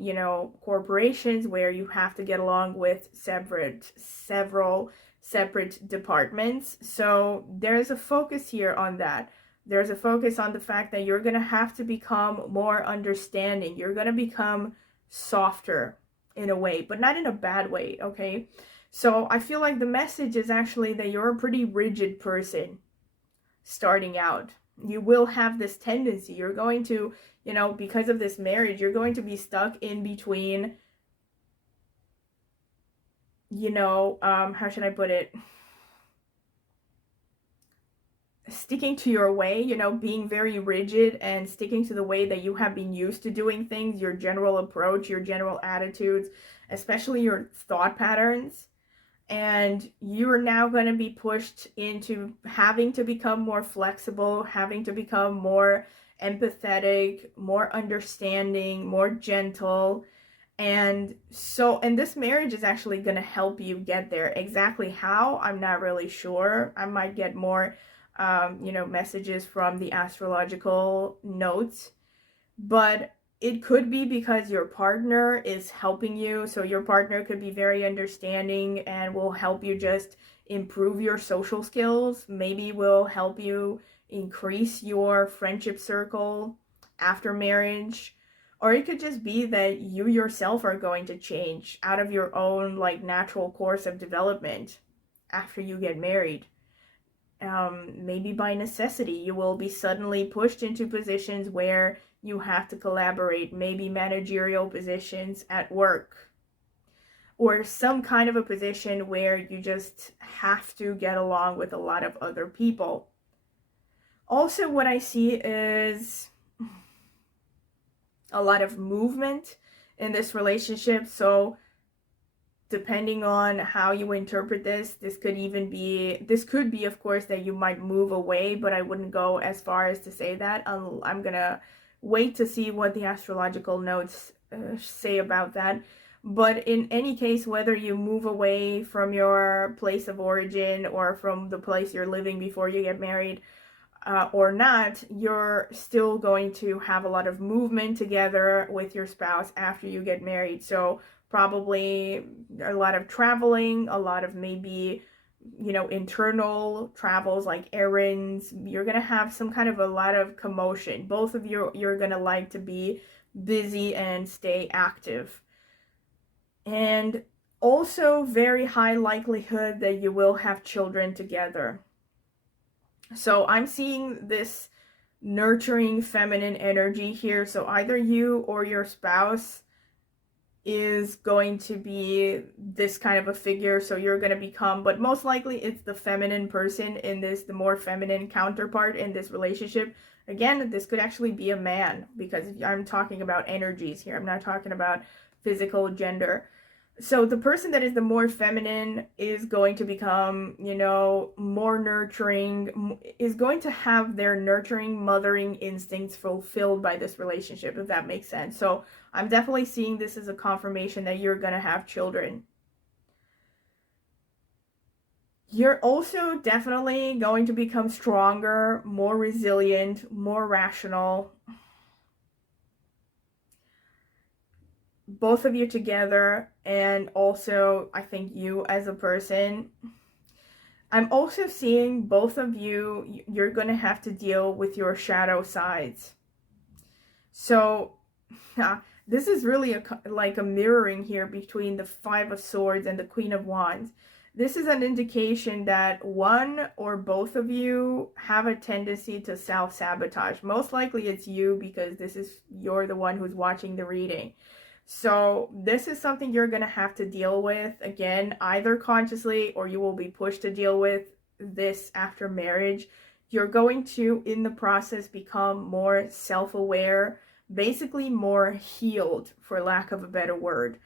you know, corporations where you have to get along with several separate departments. So there's a focus here on that. There's a focus on the fact that you're going to have to become more understanding. You're going to become softer in a way, but not in a bad way, okay? So I feel like the message is actually that you're a pretty rigid person starting out. You will have this tendency. You're going to, you know, because of this marriage, you're going to be stuck in between, you know, how should I put it? Sticking to your way, you know, being very rigid and sticking to the way that you have been used to doing things, your general approach, your general attitudes, especially your thought patterns. And you're now going to be pushed into having to become more flexible, having to become more empathetic, more understanding, more gentle. And this marriage is actually going to help you get there. Exactly how, I'm not really sure. I might get more, messages from the astrological notes, but it could be because your partner is helping you. So your partner could be very understanding and will help you just improve your social skills. Maybe will help you increase your friendship circle after marriage. Or it could just be that you yourself are going to change out of your own like natural course of development after you get married. Maybe by necessity, you will be suddenly pushed into positions where you have to collaborate, maybe managerial positions at work, or some kind of a position where you just have to get along with a lot of other people. Also, what I see is a lot of movement in this relationship. So depending on how you interpret this, this could be, of course, that you might move away, but I wouldn't go as far as to say that. I'm gonna wait to see what the astrological notes say about that. But in any case, whether you move away from your place of origin or from the place you're living before you get married, or not, you're still going to have a lot of movement together with your spouse after you get married. So probably a lot of traveling, a lot of maybe, internal travels like errands. You're going to have some kind of a lot of commotion. Both of you, you're going to like to be busy and stay active. And also very high likelihood that you will have children together. So I'm seeing this nurturing feminine energy here. So either you or your spouse is going to be this kind of a figure. So you're going to become, but most likely it's the feminine person in this, the more feminine counterpart in this relationship. Again, this could actually be a man, because I'm talking about energies here. I'm not talking about physical gender. So the person that is the more feminine is going to become, more nurturing, is going to have their nurturing, mothering instincts fulfilled by this relationship, if that makes sense. So I'm definitely seeing this as a confirmation that you're going to have children. You're also definitely going to become stronger, more resilient, more rational. Both of you together, and also I think you as a person. I'm also seeing both of you, you're going to have to deal with your shadow sides. So this is really like a mirroring here between the Five of Swords and the Queen of Wands. This is an indication that one or both of you have a tendency to self-sabotage. Most likely it's you, because you're the one who's watching the reading. So this is something you're going to have to deal with, again, either consciously, or you will be pushed to deal with this after marriage. You're going to, in the process, become more self-aware, basically more healed, for lack of a better word.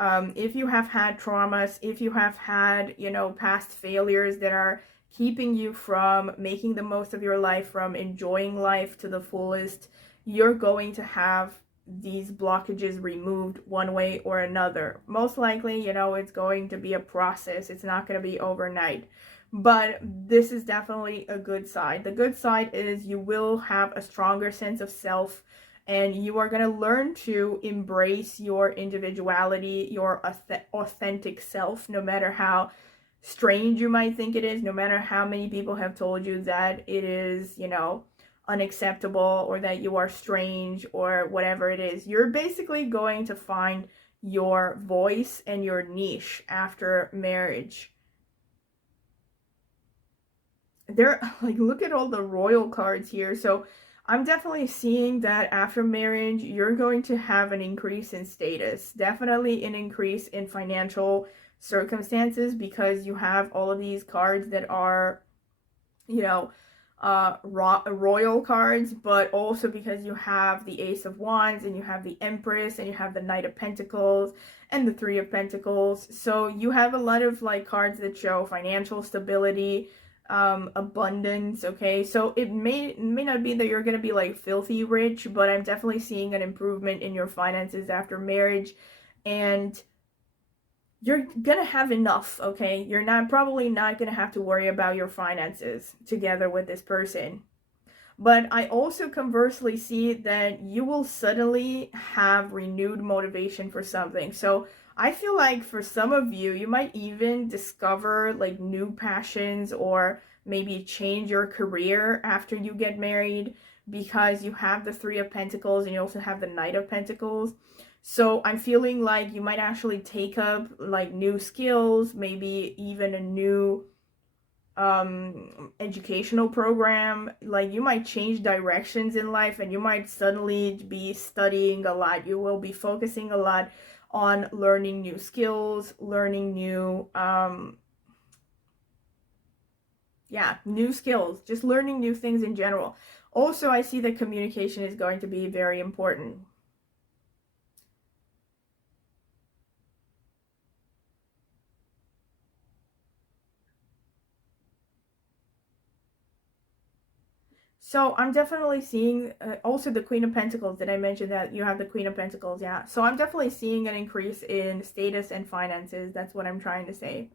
If you have had traumas, if you have had, past failures that are keeping you from making the most of your life, from enjoying life to the fullest, you're going to have these blockages removed one way or another. Most likely, it's going to be a process. It's not going to be overnight. But this is definitely a good side. The good side is you will have a stronger sense of self, and you are going to learn to embrace your individuality, your authentic self, no matter how strange you might think it is, no matter how many people have told you that it is, unacceptable, or that you are strange, or whatever it is. You're basically going to find your voice and your niche after marriage. Look at all the royal cards here. So I'm definitely seeing that after marriage, you're going to have an increase in status, definitely an increase in financial circumstances, because you have all of these cards that are, royal cards, but also because you have the Ace of Wands, and you have the Empress, and you have the Knight of Pentacles and the Three of Pentacles. So you have a lot of cards that show financial stability, abundance. Okay, so it may not be that you're gonna be filthy rich, but I'm definitely seeing an improvement in your finances after marriage. and you're gonna have enough, okay? You're probably not gonna have to worry about your finances together with this person. But I also conversely see that you will suddenly have renewed motivation for something. So I feel like for some of you, you might even discover like new passions, or maybe change your career after you get married, because you have the Three of Pentacles and you also have the Knight of Pentacles. So I'm feeling like you might actually take up like new skills, maybe even a new educational program. Like you might change directions in life, and you might suddenly be studying a lot. You will be focusing a lot on learning new skills, learning new new skills, just learning new things in general. Also, I see that communication is going to be very important. So I'm definitely seeing also the Queen of Pentacles. Did I mention that you have the Queen of Pentacles? Yeah. So I'm definitely seeing an increase in status and finances. That's what I'm trying to say.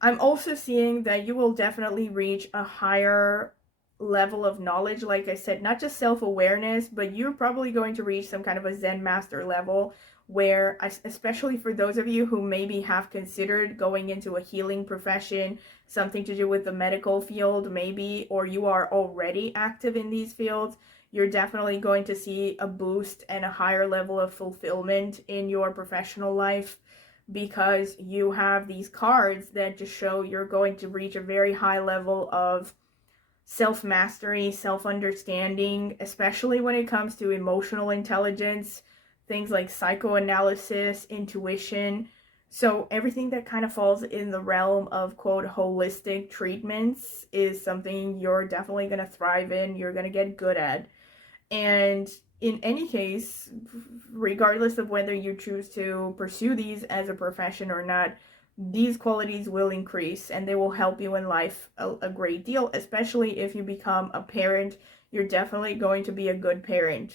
I'm also seeing that you will definitely reach a higher level of knowledge. Like I said, not just self-awareness, but you're probably going to reach some kind of a Zen master level, where, especially for those of you who maybe have considered going into a healing profession, something to do with the medical field maybe, or you are already active in these fields, you're definitely going to see a boost and a higher level of fulfillment in your professional life, because you have these cards that just show you're going to reach a very high level of self-mastery, self-understanding, especially when it comes to emotional intelligence, things like psychoanalysis, intuition. So everything that kind of falls in the realm of, quote, holistic treatments is something you're definitely going to thrive in, you're going to get good at. And in any case, regardless of whether you choose to pursue these as a profession or not, these qualities will increase and they will help you in life a great deal, especially if you become a parent. You're definitely going to be a good parent.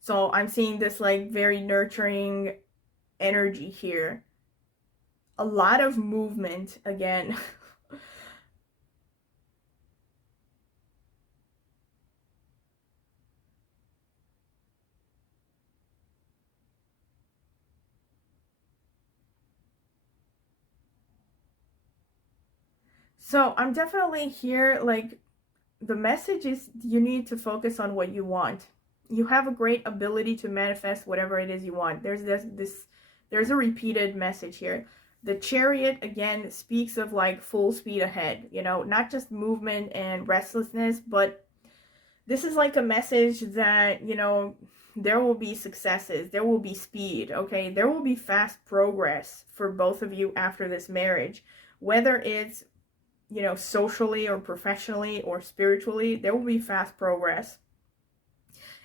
So I'm seeing this like very nurturing energy here. A lot of movement again. So I'm definitely here, like, the message is you need to focus on what you want. You have a great ability to manifest whatever it is you want. There's a repeated message here. The Chariot again speaks of like full speed ahead, not just movement and restlessness, but this is like a message that, there will be successes, there will be speed, okay? There will be fast progress for both of you after this marriage. Whether it's socially or professionally or spiritually, there will be fast progress.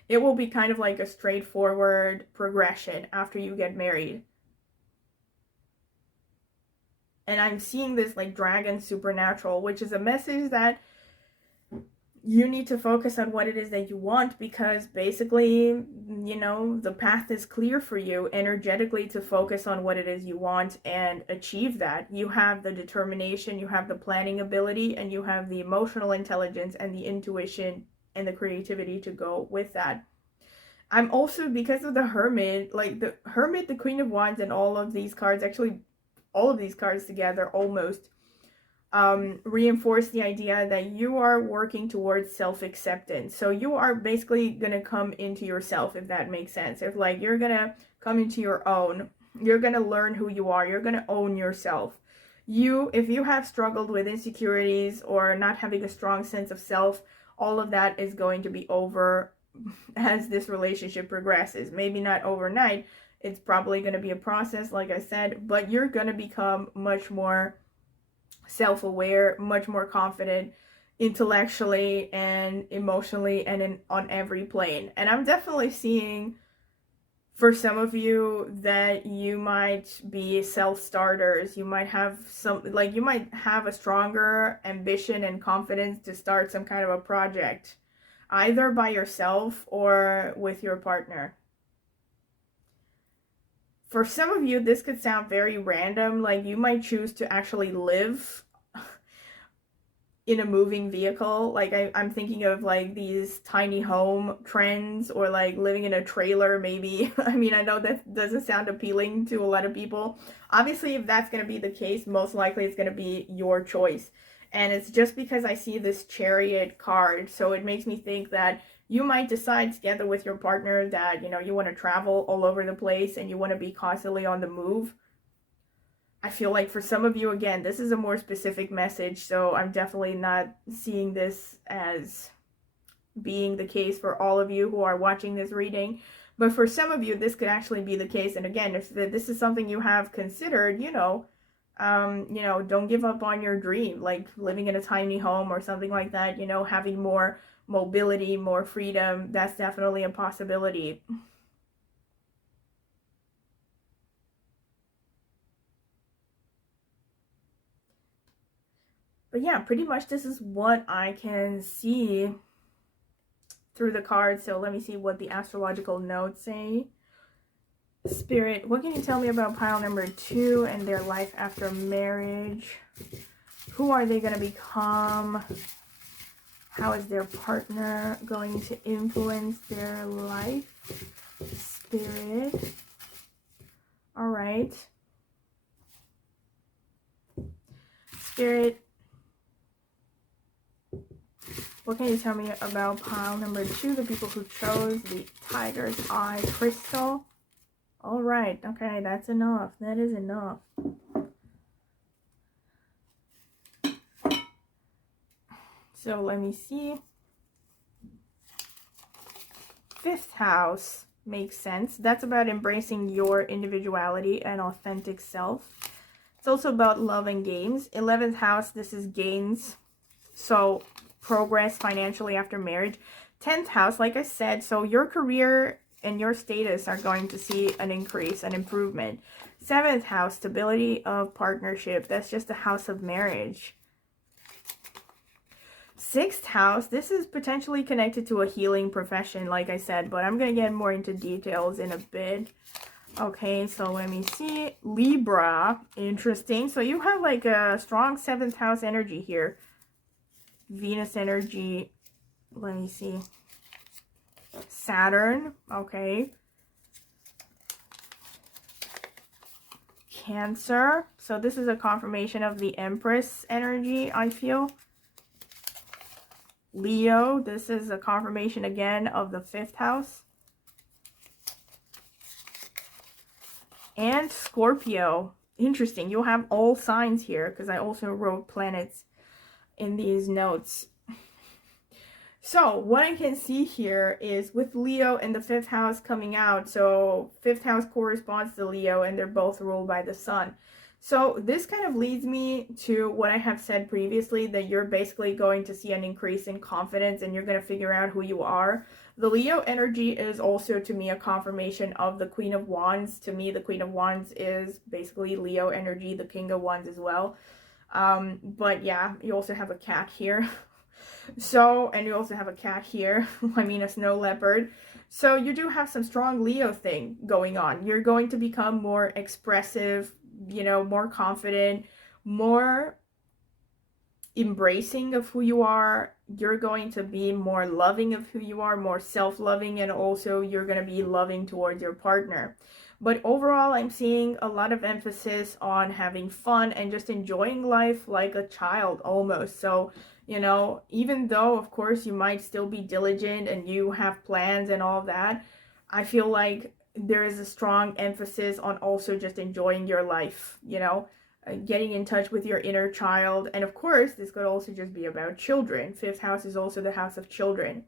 It will be kind of like a straightforward progression after you get married. And I'm seeing this like dragon supernatural, which is a message that you need to focus on what it is that you want, because basically, the path is clear for you energetically to focus on what it is you want and achieve that. You have the determination, you have the planning ability, and you have the emotional intelligence and the intuition and the creativity to go with that. I'm also, because of the Hermit, like the Hermit, the Queen of Wands, and all of these cards, actually all of these cards together almost reinforce the idea that you are working towards self-acceptance. So you are basically gonna come into yourself, if that makes sense. If like you're gonna come into your own, you're gonna learn who you are, you're gonna own yourself. If you have struggled with insecurities or not having a strong sense of self, all of that is going to be over as this relationship progresses. Maybe not overnight, it's probably going to be a process, like I said, but you're going to become much more self-aware, much more confident intellectually and emotionally and on every plane. And I'm definitely seeing for some of you that you might be self-starters. You might have you might have a stronger ambition and confidence to start some kind of a project, either by yourself or with your partner. For some of you, this could sound very random. Like you might choose to actually live in a moving vehicle. Like I'm thinking of like these tiny home trends, or like living in a trailer maybe. I mean, I know that doesn't sound appealing to a lot of people. Obviously, if that's going to be the case, most likely it's going to be your choice. And it's just because I see this Chariot card, so it makes me think that you might decide together with your partner that, you know, you want to travel all over the place and you want to be constantly on the move. I feel like for some of you, again, this is a more specific message, so I'm definitely not seeing this as being the case for all of you who are watching this reading. But for some of you, this could actually be the case. And again, if this is something you have considered, don't give up on your dream, like living in a tiny home or something like that, having more mobility, more freedom. That's definitely a possibility. But yeah, pretty much this is what I can see through the cards. So let me see what the astrological notes say. Spirit, what can you tell me about pile number 2 and their life after marriage? Who are they going to become? How is their partner going to influence their life? Spirit. All right. Spirit, what can you tell me about pile number 2, the people who chose the Tiger's Eye crystal? All right. Okay, that's enough. That is enough. So let me see. 5th house makes sense. That's about embracing your individuality and authentic self. It's also about love and gains. 11th house, this is gains. So progress financially after marriage. 10th house, like I said, so your career and your status are going to see an increase, an improvement. 7th house, stability of partnership. That's just the house of marriage. 6th house, this is potentially connected to a healing profession, like I said, but I'm going to get more into details in a bit. Okay, so let me see. Libra, interesting. So you have like a strong 7th house energy here. Venus energy, let me see. Saturn, okay. Cancer, so this is a confirmation of the Empress energy, I feel. Leo, this is a confirmation again of the 5th house. And Scorpio, interesting. You'll have all signs here because I also wrote planets in these notes. So what I can see here is with Leo and the 5th house coming out, so 5th house corresponds to Leo and they're both ruled by the sun. So this kind of leads me to what I have said previously, that you're basically going to see an increase in confidence and you're going to figure out who you are. The Leo energy is also, to me, a confirmation of the Queen of Wands. To me, the Queen of Wands is basically Leo energy, the King of Wands as well. But yeah, you also have a cat here. So, and you also have a cat here. I mean, a snow leopard. So you do have some strong Leo thing going on. You're going to become more expressive, more confident, more embracing of who you are. You're going to be more loving of who you are, more self-loving, and also you're going to be loving towards your partner. But overall, I'm seeing a lot of emphasis on having fun and just enjoying life like a child almost. So, even though, of course, you might still be diligent and you have plans and all that, I feel like there is a strong emphasis on also just enjoying your life, getting in touch with your inner child. And of course, this could also just be about children. 5th house is also the house of children.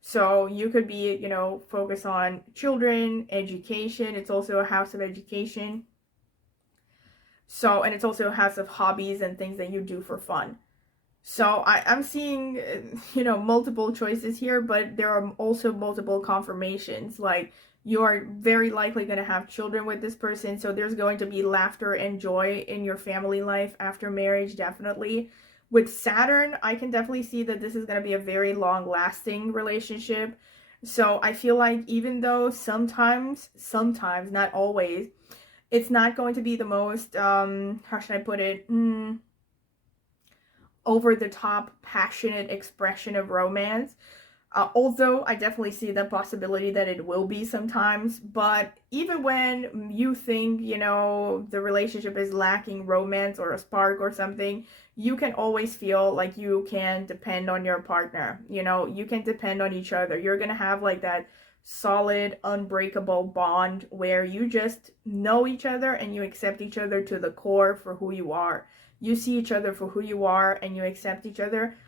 So you could be, focus on children, education. It's also a house of education. So, and it's also a house of hobbies and things that you do for fun. So I'm seeing, multiple choices here, but there are also multiple confirmations. Like, you are very likely going to have children with this person. So there's going to be laughter and joy in your family life after marriage, definitely. With Saturn, I can definitely see that this is going to be a very long-lasting relationship. So I feel like even though sometimes, not always, It's not going to be the most, how should I put it, over the top, passionate expression of romance. Although I definitely see the possibility that it will be sometimes, but even when you think, you know, the relationship is lacking romance or a spark or something, you can always feel like you can depend on your partner. You know, you can depend on each other. You're gonna have like that solid, unbreakable bond where you just know each other and you accept each other to the core for who you are. You see each other for who you are and you accept each other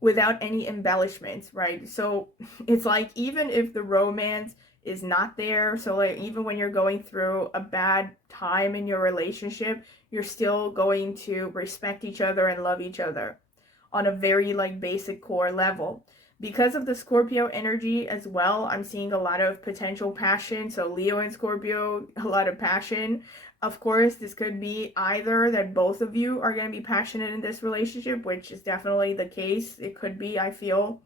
without any embellishments, right? So it's like, even if the romance is not there, so like even when you're going through a bad time in your relationship, you're still going to respect each other and love each other on a very like basic core level. Because of the Scorpio energy as well, I'm seeing a lot of potential passion. So Leo and Scorpio, a lot of passion. Of course, this could be either that both of you are going to be passionate in this relationship, which is definitely the case. It could be, I feel.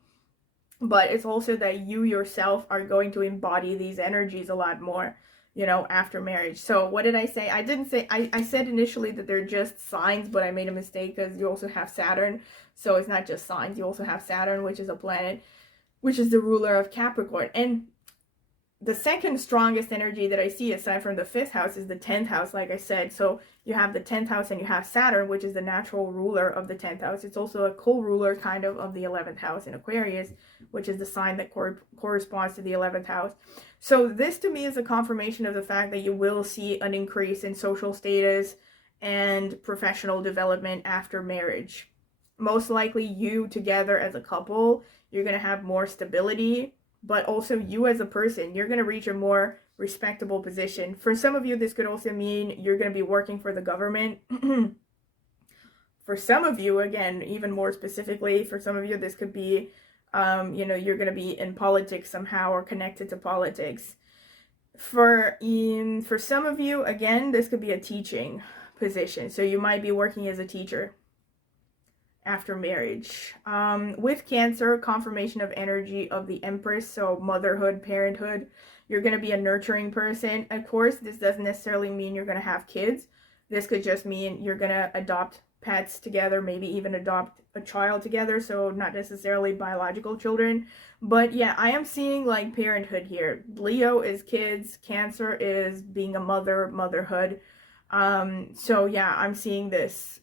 But it's also that you yourself are going to embody these energies a lot more, you know, after marriage. So what did I say? I didn't say, I said initially that they're just signs, but I made a mistake because you also have Saturn. So it's not just signs. You also have Saturn, which is a planet, which is the ruler of Capricorn. And the second strongest energy that I see aside from the 5th house is the 10th house, like I said. So you have the 10th house and you have Saturn, which is the natural ruler of the 10th house. It's also a co-ruler kind of the 11th house in Aquarius, which is the sign that corresponds to the 11th house. So this to me is a confirmation of the fact that you will see an increase in social status and professional development after marriage. Most likely you together as a couple, you're going to have more stability, but also you as a person, you're going to reach a more respectable position. For some of you, this could also mean you're going to be working for the government. For some of you, again, even more specifically, for some of you, this could be, you know, you're going to be in politics somehow or connected to politics. For some of you, again, this could be a teaching position. So you might be working as a teacher after marriage. With Cancer, confirmation of energy of the Empress, so motherhood, parenthood. You're going to be a nurturing person. Of course, this doesn't necessarily mean you're going to have kids. This could just mean you're going to adopt pets together, maybe even adopt a child together, so not necessarily biological children. But yeah, I am seeing like parenthood here. Leo is kids, Cancer is being a mother, motherhood. So yeah, I'm seeing this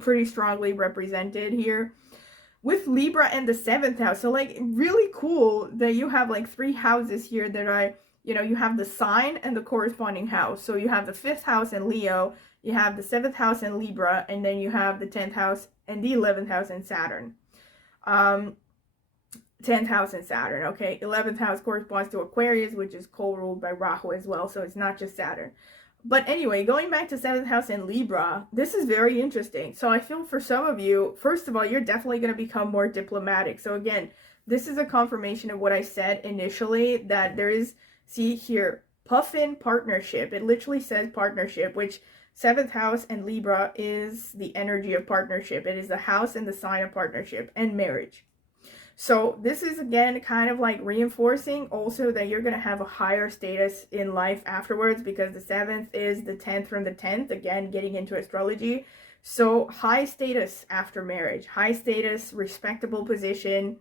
pretty strongly represented here with Libra and the 7th house. So like really cool that you have like 3 houses here that are, you know, you have the sign and the corresponding house. So you have the 5th house in Leo, you have the 7th house in Libra, and then you have the 10th house and the 11th house in Saturn. 10th house in Saturn, okay? 11th house corresponds to Aquarius, which is co-ruled by Rahu as well, so it's not just Saturn. But anyway, going back to 7th house in Libra, this is very interesting. So I feel for some of you, first of all, you're definitely going to become more diplomatic. So again, this is a confirmation of what I said initially, that there is, see here, puffin partnership. It literally says partnership, which 7th house and Libra is the energy of partnership. It is the house and the sign of partnership and marriage. So this is, again, kind of like reinforcing also that you're going to have a higher status in life afterwards, because the 7th is the 10th from the 10th, again, getting into astrology. So high status after marriage, high status, respectable position,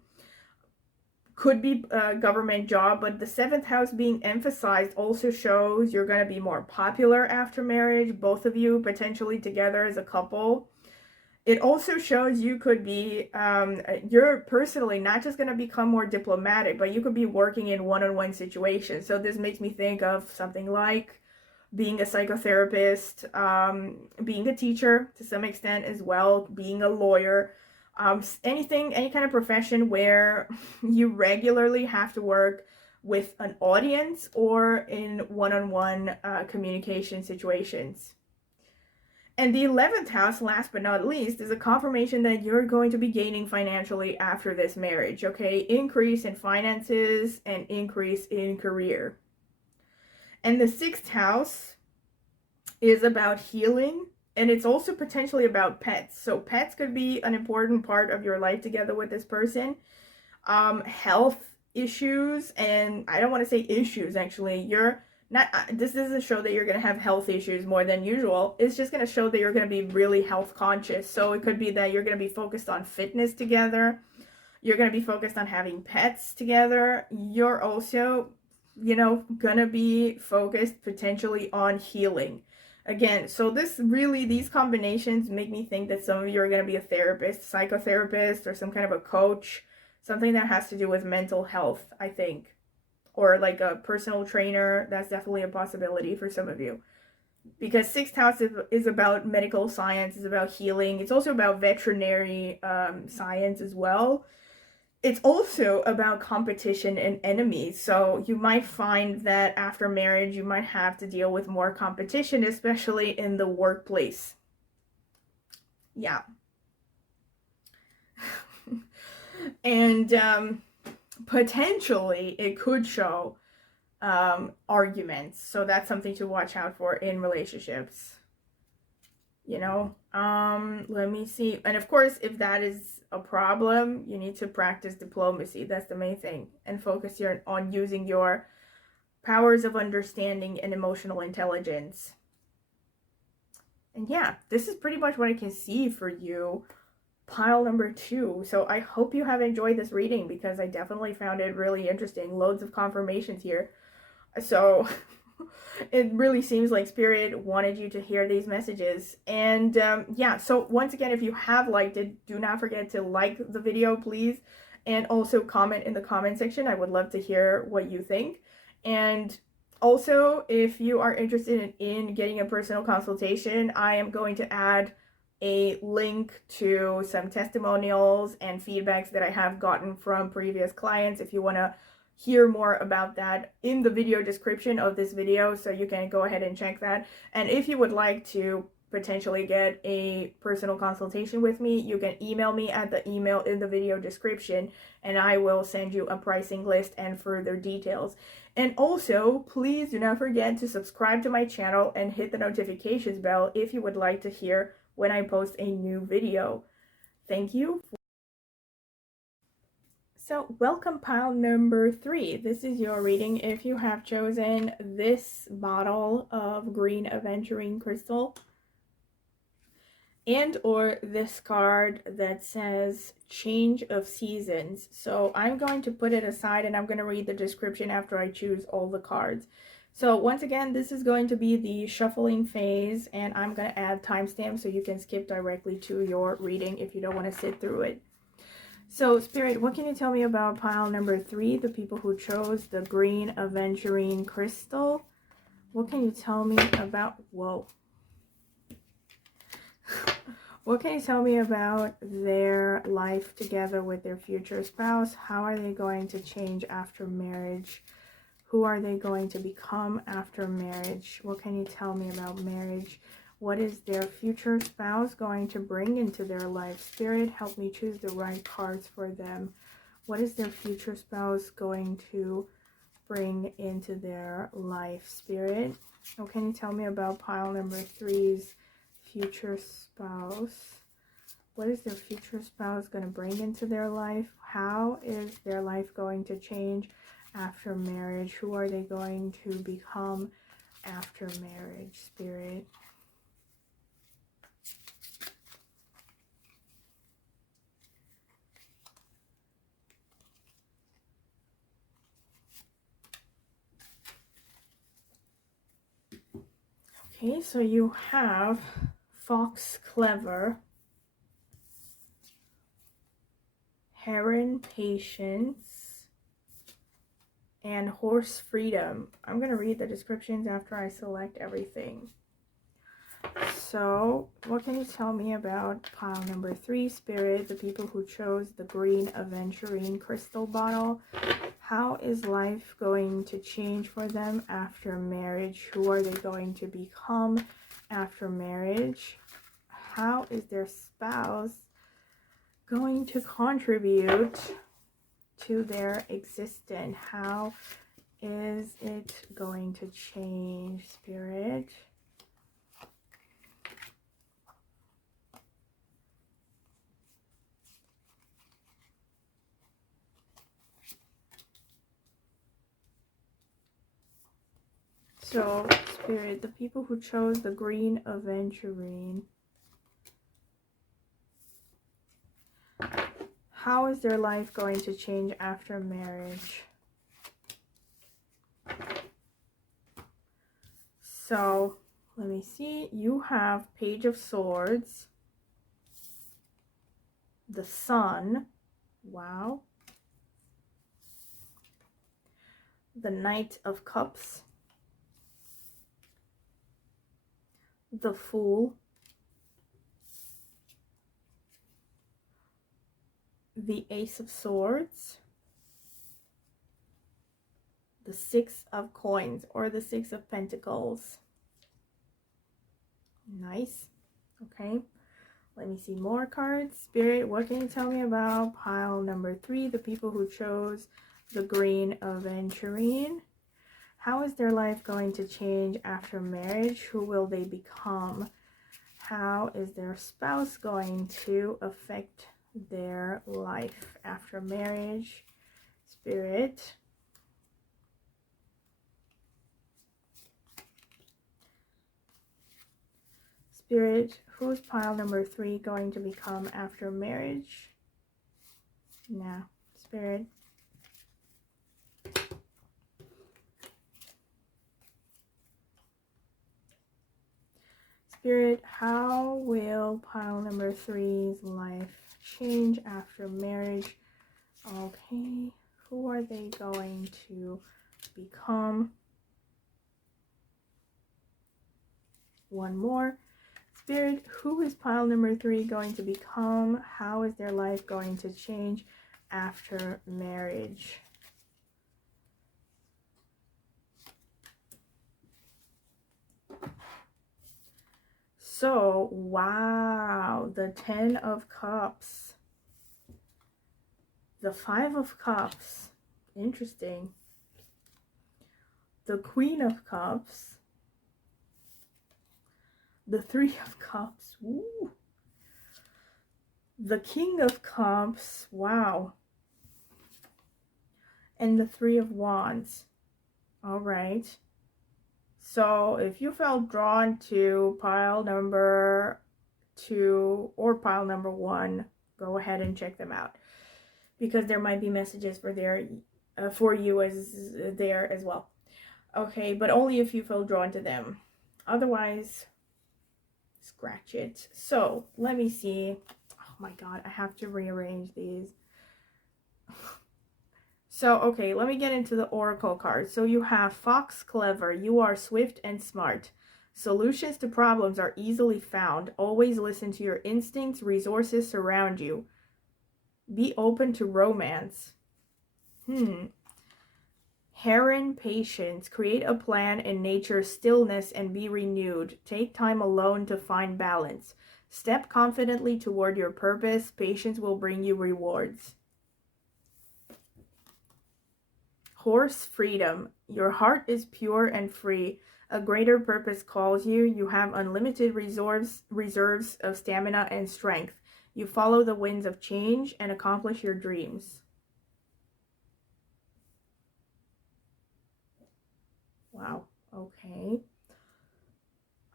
could be a government job, but the 7th house being emphasized also shows you're going to be more popular after marriage, both of you potentially together as a couple. It also shows you could be, you're personally not just going to become more diplomatic, but you could be working in one-on-one situations. So this makes me think of something like being a psychotherapist, being a teacher to some extent as well, being a lawyer, any kind of profession where you regularly have to work with an audience or in one-on-one communication situations. And the 11th house, last but not least, is a confirmation that you're going to be gaining financially after this marriage, okay? Increase in finances and increase in career. And the 6th house is about healing, and it's also potentially about pets. So pets could be an important part of your life together with this person. Health issues, and I don't want to say issues, actually. You're not this doesn't show that you're going to have health issues more than usual. It's just going to show that you're going to be really health conscious. So it could be that you're going to be focused on fitness together. You're going to be focused on having pets together. You're also, you know, going to be focused potentially on healing. Again, so these combinations make me think that some of you are going to be a therapist, psychotherapist, or some kind of a coach, something that has to do with mental health, I think. Or like a personal trainer. That's definitely a possibility for some of you. Because sixth house is about medical science, is about healing. It's also about veterinary science as well. It's also about competition and enemies. So you might find that after marriage, you might have to deal with more competition, especially in the workplace. Yeah. And potentially it could show arguments. So that's something to watch out for in relationships. You know, let me see. And of course, if that is a problem, you need to practice diplomacy. That's the main thing. And focus on using your powers of understanding and emotional intelligence. And yeah, this is pretty much what I can see for you. Pile number 2. So I hope you have enjoyed this reading, because I definitely found it really interesting. Loads of confirmations here. So it really seems like Spirit wanted you to hear these messages. And yeah, so once again, if you have liked it, do not forget to like the video, please. And also comment in the comment section. I would love to hear what you think. And also, if you are interested in getting a personal consultation, I am going to add a link to some testimonials and feedbacks that I have gotten from previous clients if you want to hear more about that in the video description of this video, so you can go ahead and check that. And if you would like to potentially get a personal consultation with me, you can email me at the email in the video description, and I will send you a pricing list and further details. And also, please do not forget to subscribe to my channel and hit the notifications bell if you would like to hear when I post a new video. Thank you. So welcome pile number 3. This is your reading if you have chosen this bottle of green aventurine crystal and or this card that says change of seasons. So I'm going to put it aside and I'm going to read the description after I choose all the cards. So once again, this is going to be the shuffling phase, and I'm going to add timestamps so you can skip directly to your reading if you don't want to sit through it. So, Spirit, what can you tell me about pile number 3, the people who chose the green aventurine crystal? What can you tell me about, whoa. What can you tell me about their life together with their future spouse? How are they going to change after marriage? Who are they going to become after marriage? What can you tell me about marriage? What is their future spouse going to bring into their life? Spirit, help me choose the right cards for them. What is their future spouse going to bring into their life? Spirit, what can you tell me about pile number 3's future spouse? What is their future spouse going to bring into their life? How is their life going to change after marriage? Who are they going to become after marriage? Spirit. Okay, so you have Fox Clever, Heron Patience, and Horse Freedom. I'm going to read the descriptions after I select everything. So, what can you tell me about pile number 3, Spirit, the people who chose the green aventurine crystal bottle? How is life going to change for them after marriage? Who are they going to become after marriage? How is their spouse going to contribute to their existence? How is it going to change, Spirit? So, Spirit, the people who chose the green aventurine, how is their life going to change after marriage? So, let me see. You have Page of Swords, the Sun, wow, the Knight of Cups, the Fool, the Ace of Swords, the Six of Coins, or the Six of Pentacles. Nice. Okay. Let me see more cards. Spirit, what can you tell me about pile number 3, the people who chose the green aventurine? How is their life going to change after marriage? Who will they become? How is their spouse going to affect their life after marriage? Spirit. Spirit, who's pile number 3 going to become after marriage? Now, Spirit. Spirit, how will pile number 3's life change after marriage? Okay, who are they going to become? One more. Spirit, who is pile number 3 going to become? How is their life going to change after marriage? So, wow, the 10 of Cups, the 5 of Cups, interesting, the Queen of Cups, the 3 of Cups, ooh, the King of Cups, wow, and the 3 of Wands. All right. So if you felt drawn to pile number 2 or pile number 1, go ahead and check them out, because there might be messages for you as there as well. Okay, but only if you feel drawn to them. Otherwise, scratch it. So let me see. Oh my god, I have to rearrange these. So, okay, let me get into the oracle cards. So you have Fox Clever. You are swift and smart. Solutions to problems are easily found. Always listen to your instincts. Resources surround you. Be open to romance. Heron, patience. Create a plan in nature's stillness and be renewed. Take time alone to find balance. Step confidently toward your purpose. Patience will bring you rewards. Horse, freedom. Your heart is pure and free. A greater purpose calls you. You have unlimited reserves of stamina and strength. You follow the winds of change and accomplish your dreams. Wow. Okay.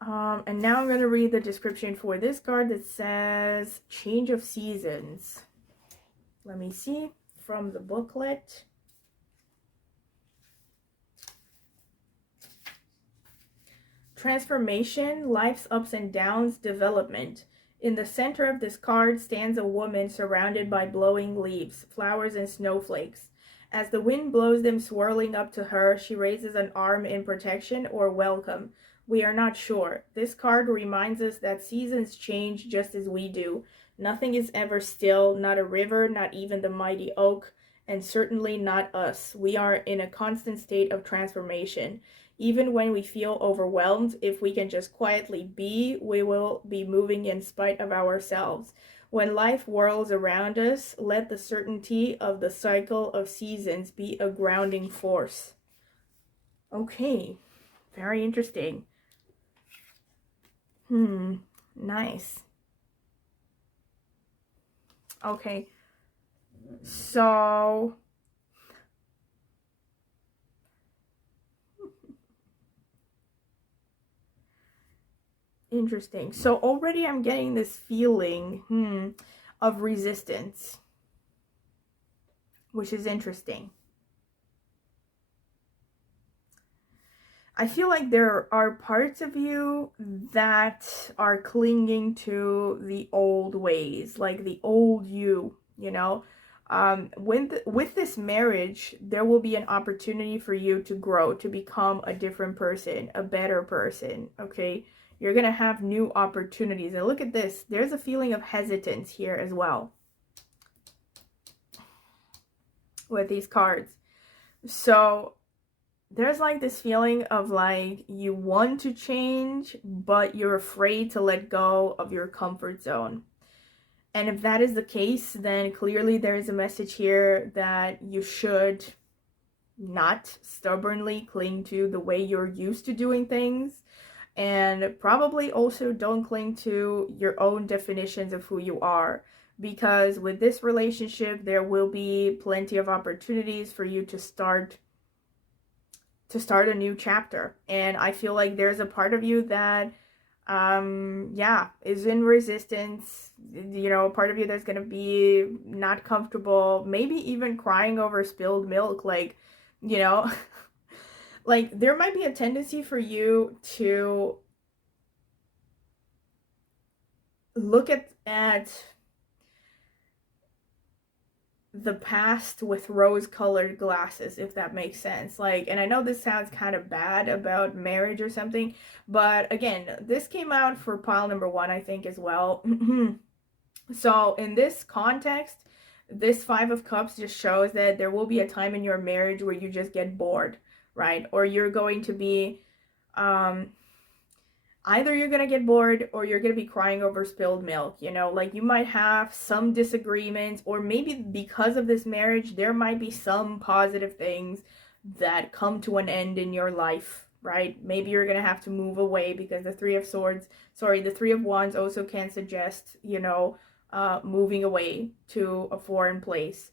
And now I'm going to read the description for this card that says change of seasons. Let me see from the booklet. Transformation, life's ups and downs, development. In the center of this card stands a woman surrounded by blowing leaves, flowers, and snowflakes. As the wind blows them swirling up to her, she raises an arm in protection or welcome. We are not sure. This card reminds us that seasons change just as we do. Nothing is ever still, not a river, not even the mighty oak, and certainly not us. We are in a constant state of transformation. Even when we feel overwhelmed, if we can just quietly be, we will be moving in spite of ourselves. When life whirls around us, let the certainty of the cycle of seasons be a grounding force. Okay, very interesting. Nice. Okay, so Interesting. So already I'm getting this feeling of resistance, which is interesting. I feel like there are parts of you that are clinging to the old ways, like the old you know. With this marriage, there will be an opportunity for you to grow, to become a different person, a better person, okay? You're going to have new opportunities. And look at this. There's a feeling of hesitance here as well with these cards. So there's like this feeling of like you want to change, but you're afraid to let go of your comfort zone. And if that is the case, then clearly there is a message here that you should not stubbornly cling to the way you're used to doing things. And probably also don't cling to your own definitions of who you are. Because with this relationship, there will be plenty of opportunities for you to start a new chapter. And I feel like there's a part of you that is in resistance. You know, a part of you that's gonna be not comfortable, maybe even crying over spilled milk, like, you know. Like there might be a tendency for you to look at the past with rose-colored glasses, if that makes sense. Like, and I know this sounds kind of bad about marriage or something, but again, this came out for pile number 1, I think, as well. So in this context, this 5 of Cups just shows that there will be a time in your marriage where you just get bored, right? Or you're going to be either you're gonna get bored or you're gonna be crying over spilled milk, you know. Like you might have some disagreements, or maybe because of this marriage there might be some positive things that come to an end in your life, right? Maybe you're gonna have to move away, because the 3 of Wands also can suggest, you know, moving away to a foreign place.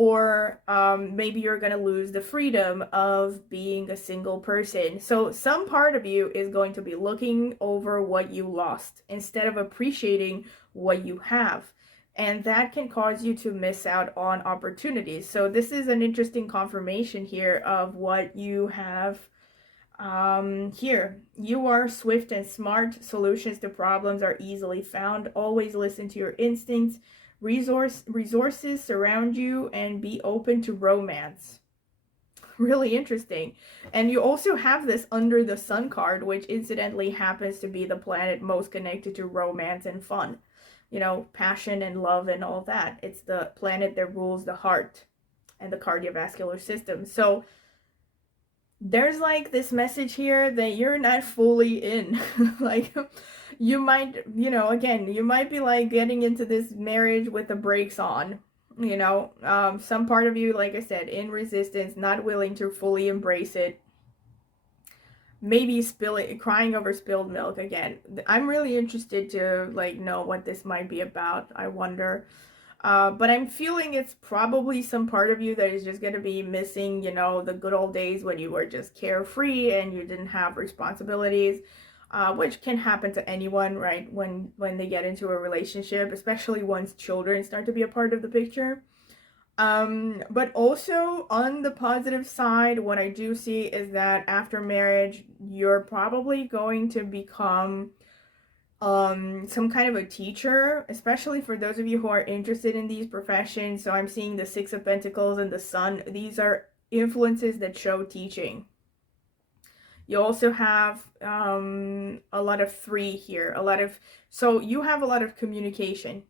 Or maybe you're going to lose the freedom of being a single person. So some part of you is going to be looking over what you lost instead of appreciating what you have. And that can cause you to miss out on opportunities. So this is an interesting confirmation here of what you have here. You are swift and smart. Solutions to problems are easily found. Always listen to your instincts. Resources surround you, and be open to romance. Really interesting. And you also have this under the sun card, which incidentally happens to be the planet most connected to romance and fun, you know, passion and love and all that. It's the planet that rules the heart and the cardiovascular system. So there's like this message here that you're not fully in. Like you might, you know, again, you might be like getting into this marriage with the brakes on, you know. Some part of you, like I said, in resistance, not willing to fully embrace it. Maybe crying over spilled milk again. I'm really interested to like know what this might be about. I wonder. But I'm feeling it's probably some part of you that is just going to be missing, you know, the good old days when you were just carefree and you didn't have responsibilities, which can happen to anyone, right? When they get into a relationship, especially once children start to be a part of the picture. But also on the positive side, what I do see is that after marriage, you're probably going to become some kind of a teacher, especially for those of you who are interested in these professions. So I'm seeing the 6 of Pentacles and the Sun. These are influences that show teaching. You also have a lot of 3 here, so you have a lot of communication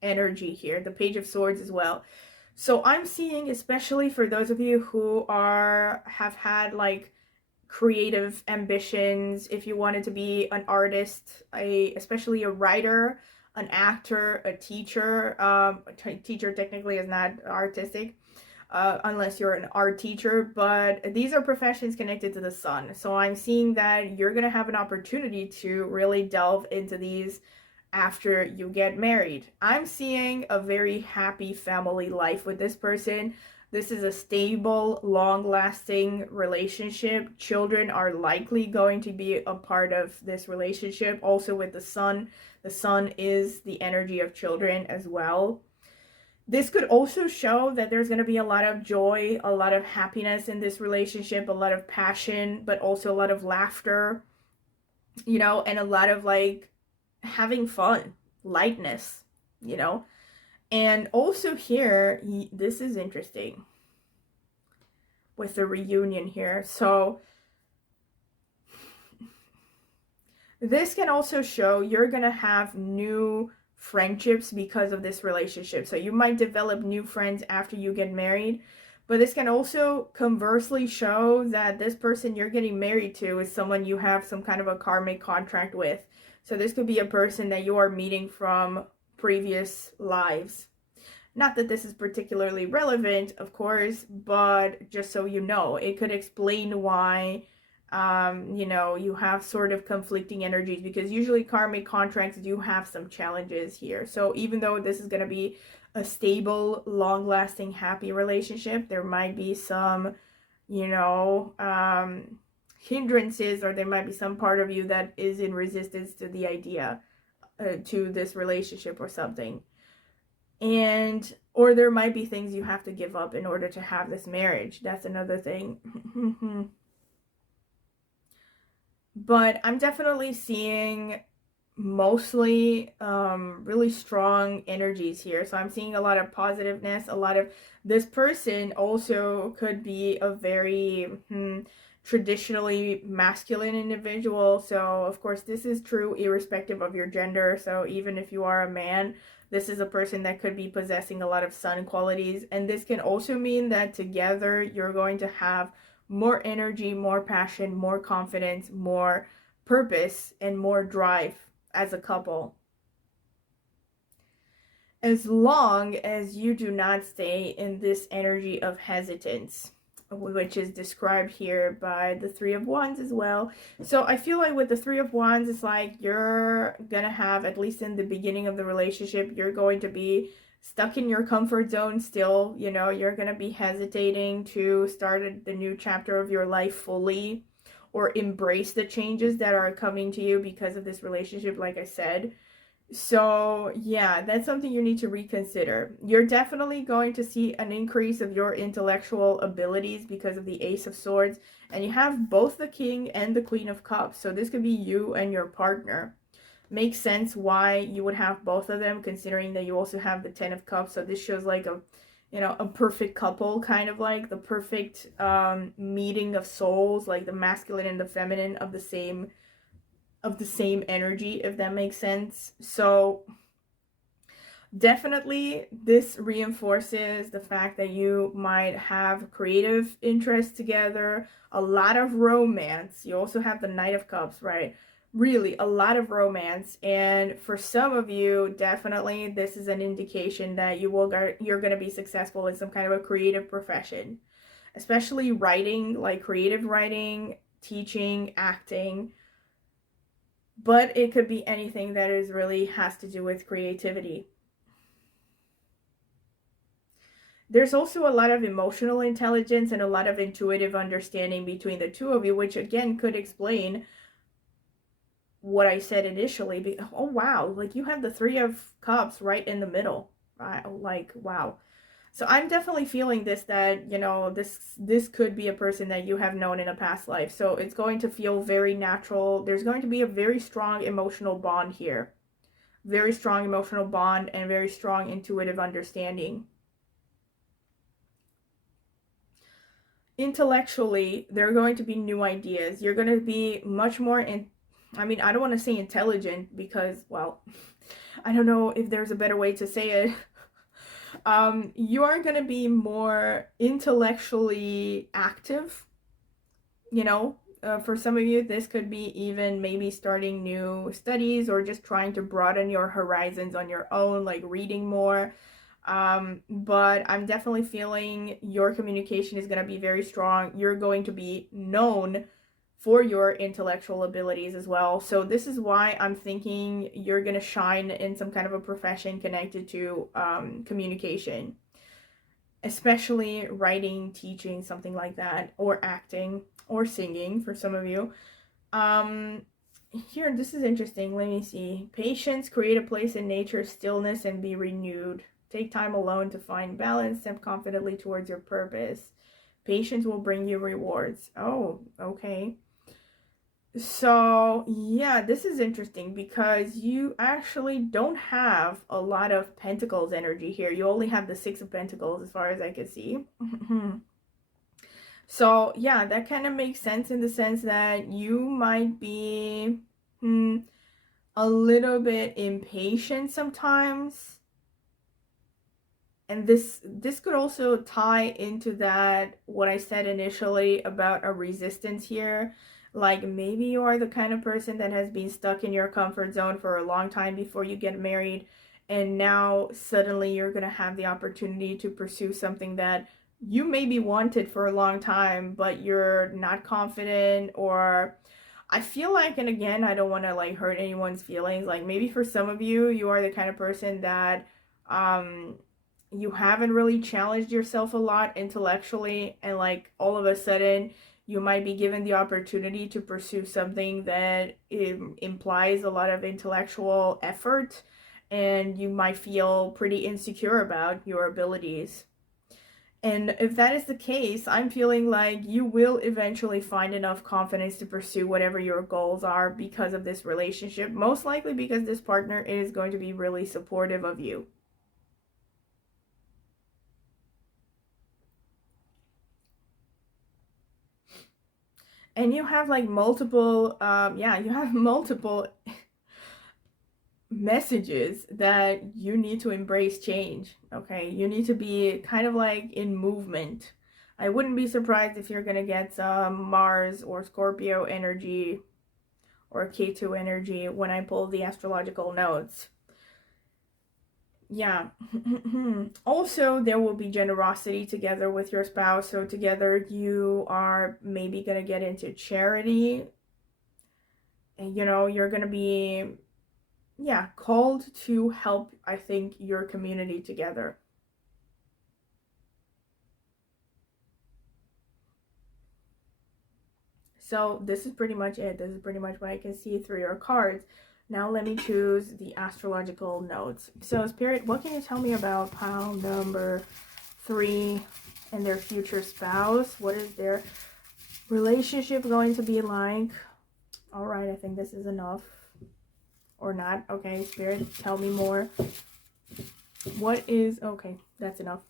energy here, the Page of Swords as well. So I'm seeing, especially for those of you who have had like creative ambitions, if you wanted to be an artist, especially a writer, an actor, a teacher. Teacher technically is not artistic, unless you're an art teacher, but these are professions connected to the sun. So I'm seeing that you're gonna have an opportunity to really delve into these after you get married. I'm seeing a very happy family life with this person. This is a stable, long-lasting relationship. Children are likely going to be a part of this relationship. Also with the sun is the energy of children as well. This could also show that there's going to be a lot of joy, a lot of happiness in this relationship, a lot of passion, but also a lot of laughter, you know, and a lot of like having fun, lightness, you know. And also here, this is interesting with the reunion here. So this can also show you're going to have new friendships because of this relationship. So you might develop new friends after you get married, but this can also conversely show that this person you're getting married to is someone you have some kind of a karmic contract with. So this could be a person that you are meeting from previous lives. Not that this is particularly relevant, of course, but just so you know, it could explain why you know, you have sort of conflicting energies, because usually karmic contracts do have some challenges here. So even though this is going to be a stable, long-lasting, happy relationship, there might be some, you know, hindrances, or there might be some part of you that is in resistance to the idea, to this relationship or something. And or there might be things you have to give up in order to have this marriage. That's another thing. But I'm definitely seeing mostly really strong energies here. So I'm seeing a lot of positiveness, a lot of this person also could be a very traditionally masculine individual. So of course this is true irrespective of your gender. So even if you are a man, this is a person that could be possessing a lot of sun qualities. And this can also mean that together you're going to have more energy, more passion, more confidence, more purpose, and more drive as a couple. As long as you do not stay in this energy of hesitance, which is described here by the Three of Wands as well. So I feel like with the Three of Wands, it's like you're gonna have, at least in the beginning of the relationship, you're going to be stuck in your comfort zone still. You know, you're going to be hesitating to start the new chapter of your life fully, or embrace the changes that are coming to you because of this relationship, like I said. So yeah, that's something you need to reconsider. You're definitely going to see an increase of your intellectual abilities because of the Ace of Swords, and you have both the King and the Queen of Cups. So this could be you and your partner. Makes sense why you would have both of them, considering that you also have the Ten of Cups. So this shows like a, you know, a perfect couple, kind of like the perfect meeting of souls, like the masculine and the feminine of the same energy, if that makes sense. So definitely this reinforces the fact that you might have creative interests together, a lot of romance. You also have the Knight of Cups, right? Really a lot of romance. And for some of you, definitely this is an indication that you're going to be successful in some kind of a creative profession, especially writing, like creative writing, teaching, acting. But it could be anything that is really has to do with creativity. There's also a lot of emotional intelligence and a lot of intuitive understanding between the two of you, which again could explain what I said initially. Oh wow, like you have the Three of Cups right in the middle, right? Like wow. So I'm definitely feeling this, that, you know, this could be a person that you have known in a past life. So it's going to feel very natural. There's going to be a very strong emotional bond here. Very strong emotional bond and very strong intuitive understanding. Intellectually, there are going to be new ideas. You're going to be much more I mean, I don't want to say intelligent because, well, I don't know if there's a better way to say it. You are going to be more intellectually active, you know. For some of you, this could be even maybe starting new studies or just trying to broaden your horizons on your own, like reading more. But I'm definitely feeling your communication is going to be very strong. You're going to be known for your intellectual abilities as well. So this is why I'm thinking you're going to shine in some kind of a profession connected to communication. especially writing, teaching, something like that, or acting or singing for some of you. Here, this is interesting. Let me see. Patience, create a place in nature, stillness, and be renewed. Take time alone to find balance, step confidently towards your purpose. Patience will bring you rewards. Oh, okay. So, yeah, this is interesting because you actually don't have a lot of Pentacles energy here. You only have the Six of Pentacles as far as I can see. So, yeah, that kind of makes sense in the sense that you might be a little bit impatient sometimes. And this could also tie into that, what I said initially about a resistance here. Like maybe you are the kind of person that has been stuck in your comfort zone for a long time before you get married, and now suddenly you're going to have the opportunity to pursue something that you maybe wanted for a long time, but you're not confident. Or I feel like, and again, I don't want to like hurt anyone's feelings, like maybe for some of you, you are the kind of person that you haven't really challenged yourself a lot intellectually, and like all of a sudden you might be given the opportunity to pursue something that implies a lot of intellectual effort, and you might feel pretty insecure about your abilities. And if that is the case, I'm feeling like you will eventually find enough confidence to pursue whatever your goals are because of this relationship, most likely because this partner is going to be really supportive of you. And you have like multiple you have multiple messages that you need to embrace change. Okay, you need to be kind of like in movement. I wouldn't be surprised if you're gonna get some Mars or Scorpio energy or K2 energy when I pull the astrological notes. Yeah. Also, there will be generosity together with your spouse. So together you are maybe going to get into charity. And, you know, you're going to be, yeah, called to help, I think, your community together. So this is pretty much it. This is pretty much what I can see through your cards. Now let me choose the astrological notes. So Spirit, what can you tell me about pile number 3 and their future spouse? What is their relationship going to be like? All right, I think this is enough. Or not. Okay, Spirit, tell me more. What is... Okay, that's enough.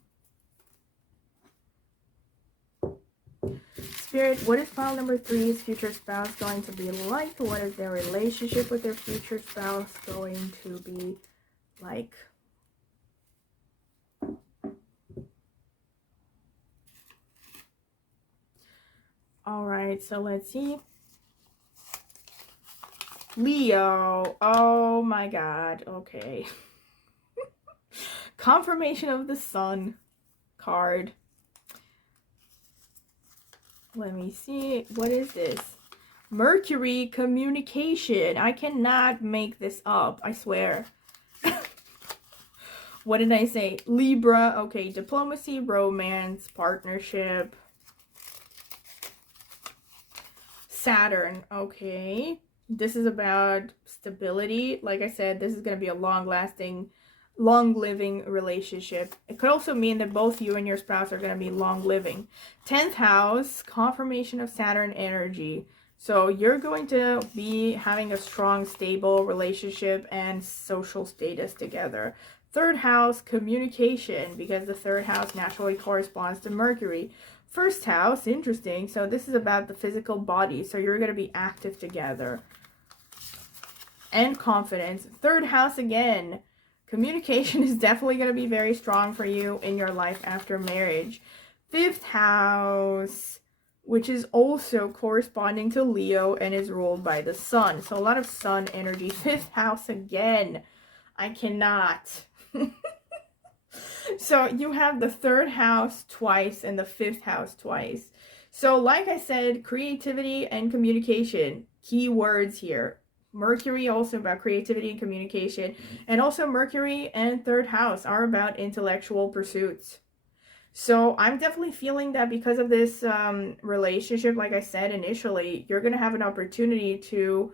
Spirit, what is pile number 3's future spouse going to be like? What is their relationship with their future spouse going to be like? All right, so let's see. Leo. Oh my God. Okay. Confirmation of the Sun card. Let me see. What is this? Mercury communication. I cannot make this up. I swear. What did I say? Libra. Okay. Diplomacy, romance, partnership. Saturn. Okay. This is about stability. Like I said, this is going to be a long-lasting, long-living relationship. It could also mean that both you and your spouse are going to be long-living. 10th house, confirmation of Saturn energy. So you're going to be having a strong, stable relationship and social status together. 3rd house, communication, because the 3rd house naturally corresponds to Mercury. 1st house, interesting. So this is about the physical body. So you're going to be active together. And confidence. 3rd house again. Communication is definitely going to be very strong for you in your life after marriage. 5th house, which is also corresponding to Leo and is ruled by the sun. So a lot of sun energy. 5th house again. I cannot. So you have the 3rd house twice and the 5th house twice. So like I said, creativity and communication. Key words here. Mercury also about creativity and communication. And also Mercury and 3rd house are about intellectual pursuits. So I'm definitely feeling that because of this relationship, like I said initially, you're going to have an opportunity to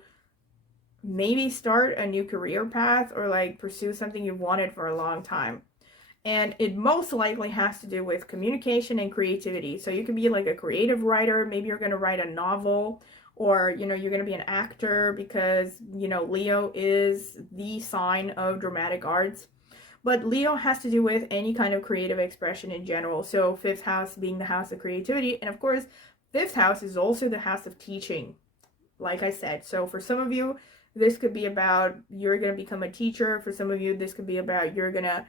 maybe start a new career path or like pursue something you've wanted for a long time. And it most likely has to do with communication and creativity. So you can be like a creative writer. Maybe you're going to write a novel, or, you know, you're going to be an actor because, you know, Leo is the sign of dramatic arts. But Leo has to do with any kind of creative expression in general. So fifth house being the house of creativity. And of course, fifth house is also the house of teaching, like I said. So for some of you, this could be about you're going to become a teacher. For some of you, this could be about you're going to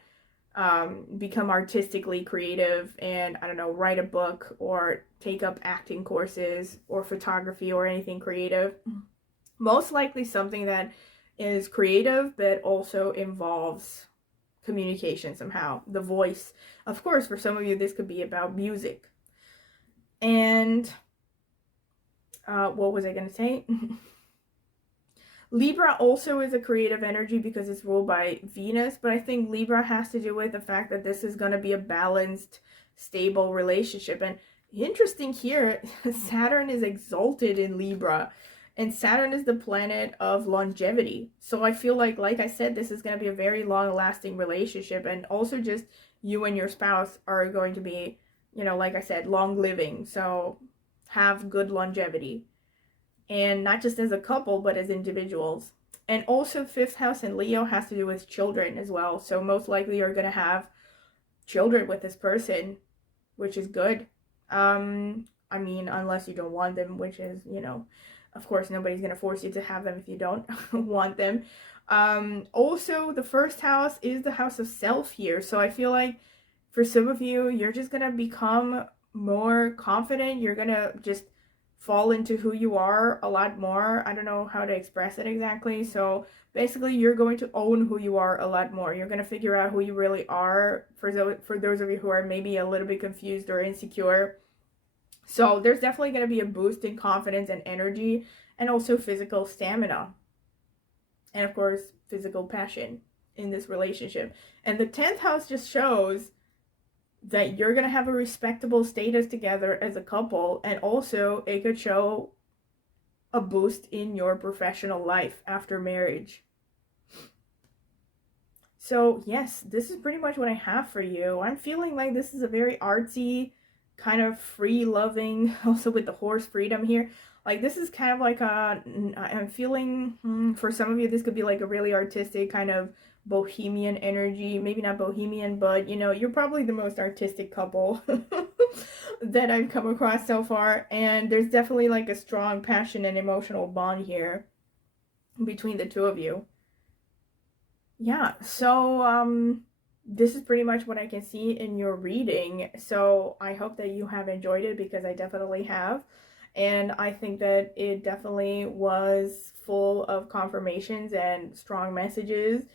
become artistically creative and, I don't know, write a book or take up acting courses or photography or anything creative. Most likely something that is creative but also involves communication somehow, the voice. Of course, for some of you, this could be about music. And what was I going to say? Libra also is a creative energy because it's ruled by Venus, but I think Libra has to do with the fact that this is going to be a balanced, stable relationship. And interesting here, Saturn is exalted in Libra, and Saturn is the planet of longevity. So I feel like I said, this is going to be a very long-lasting relationship, and also just you and your spouse are going to be, you know, like I said, long-living, so have good longevity. And not just as a couple, but as individuals. And also fifth house in Leo has to do with children as well. So most likely you're going to have children with this person, which is good. I mean, unless you don't want them, which is, you know, of course, nobody's going to force you to have them if you don't want them. Also, the first house is the house of self here. So I feel like for some of you, you're just going to become more confident. You're going to just fall into who you are a lot more. I don't know how to express it exactly. So basically, you're going to own who you are a lot more. You're going to figure out who you really are, for those of you who are maybe a little bit confused or insecure. So there's definitely going to be a boost in confidence and energy, and also physical stamina. And of course, physical passion in this relationship. And the 10th house just shows that you're going to have a respectable status together as a couple, and also it could show a boost in your professional life after marriage. So yes, this is pretty much what I have for you. I'm feeling like this is a very artsy, kind of free-loving, also with the horse freedom here. Like this is kind of like I'm feeling, for some of you, this could be like a really artistic kind of bohemian energy. Maybe not bohemian, but you know, you're probably the most artistic couple that I've come across so far. And there's definitely like a strong passion and emotional bond here between the two of you. Yeah, so this is pretty much what I can see in your reading. So I hope that you have enjoyed it, because I definitely have. And I think that it definitely was full of confirmations and strong messages.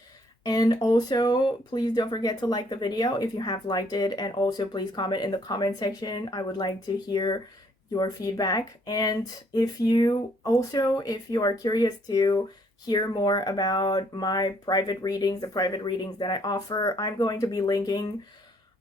And also, please don't forget to like the video if you have liked it. And also, please comment in the comment section. I would like to hear your feedback. And if you are curious to hear more about my private readings, the private readings that I offer, I'm going to be linking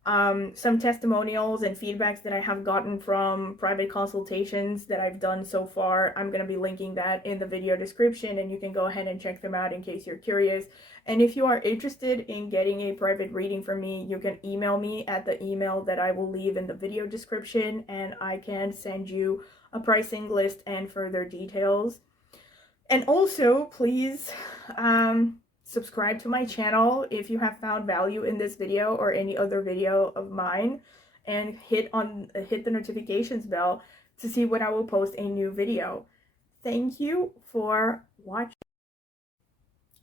some testimonials and feedbacks that I have gotten from private consultations that I've done so far. I'm going to be linking that in the video description, and you can go ahead and check them out in case you're curious. And if you are interested in getting a private reading from me, you can email me at the email that I will leave in the video description, and I can send you a pricing list and further details. And also, please subscribe to my channel if you have found value in this video or any other video of mine, and hit the notifications bell to see when I will post a new video. Thank you for watching.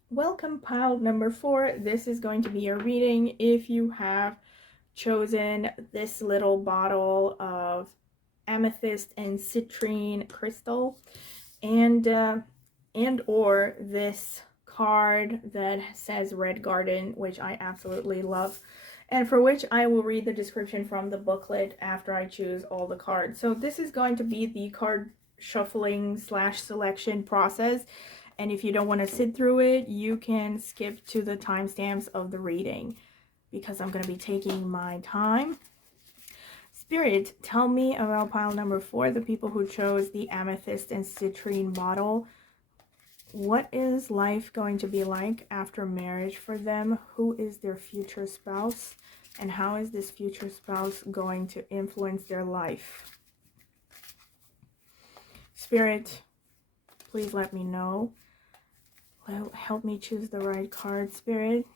Welcome, pile number 4. This is going to be your reading if you have chosen this little bottle of amethyst and citrine crystal, and or this card that says Red Garden, which I absolutely love, and for which I will read the description from the booklet after I choose all the cards. So this is going to be the card shuffling / selection process, and if you don't want to sit through it, you can skip to the timestamps of the reading, because I'm going to be taking my time. Spirit, tell me about pile number 4, the people who chose the amethyst and citrine bottle. What is life going to be like after marriage for them? Who is their future spouse? And how is this future spouse going to influence their life? Spirit, please let me know. Help me choose the right card, Spirit.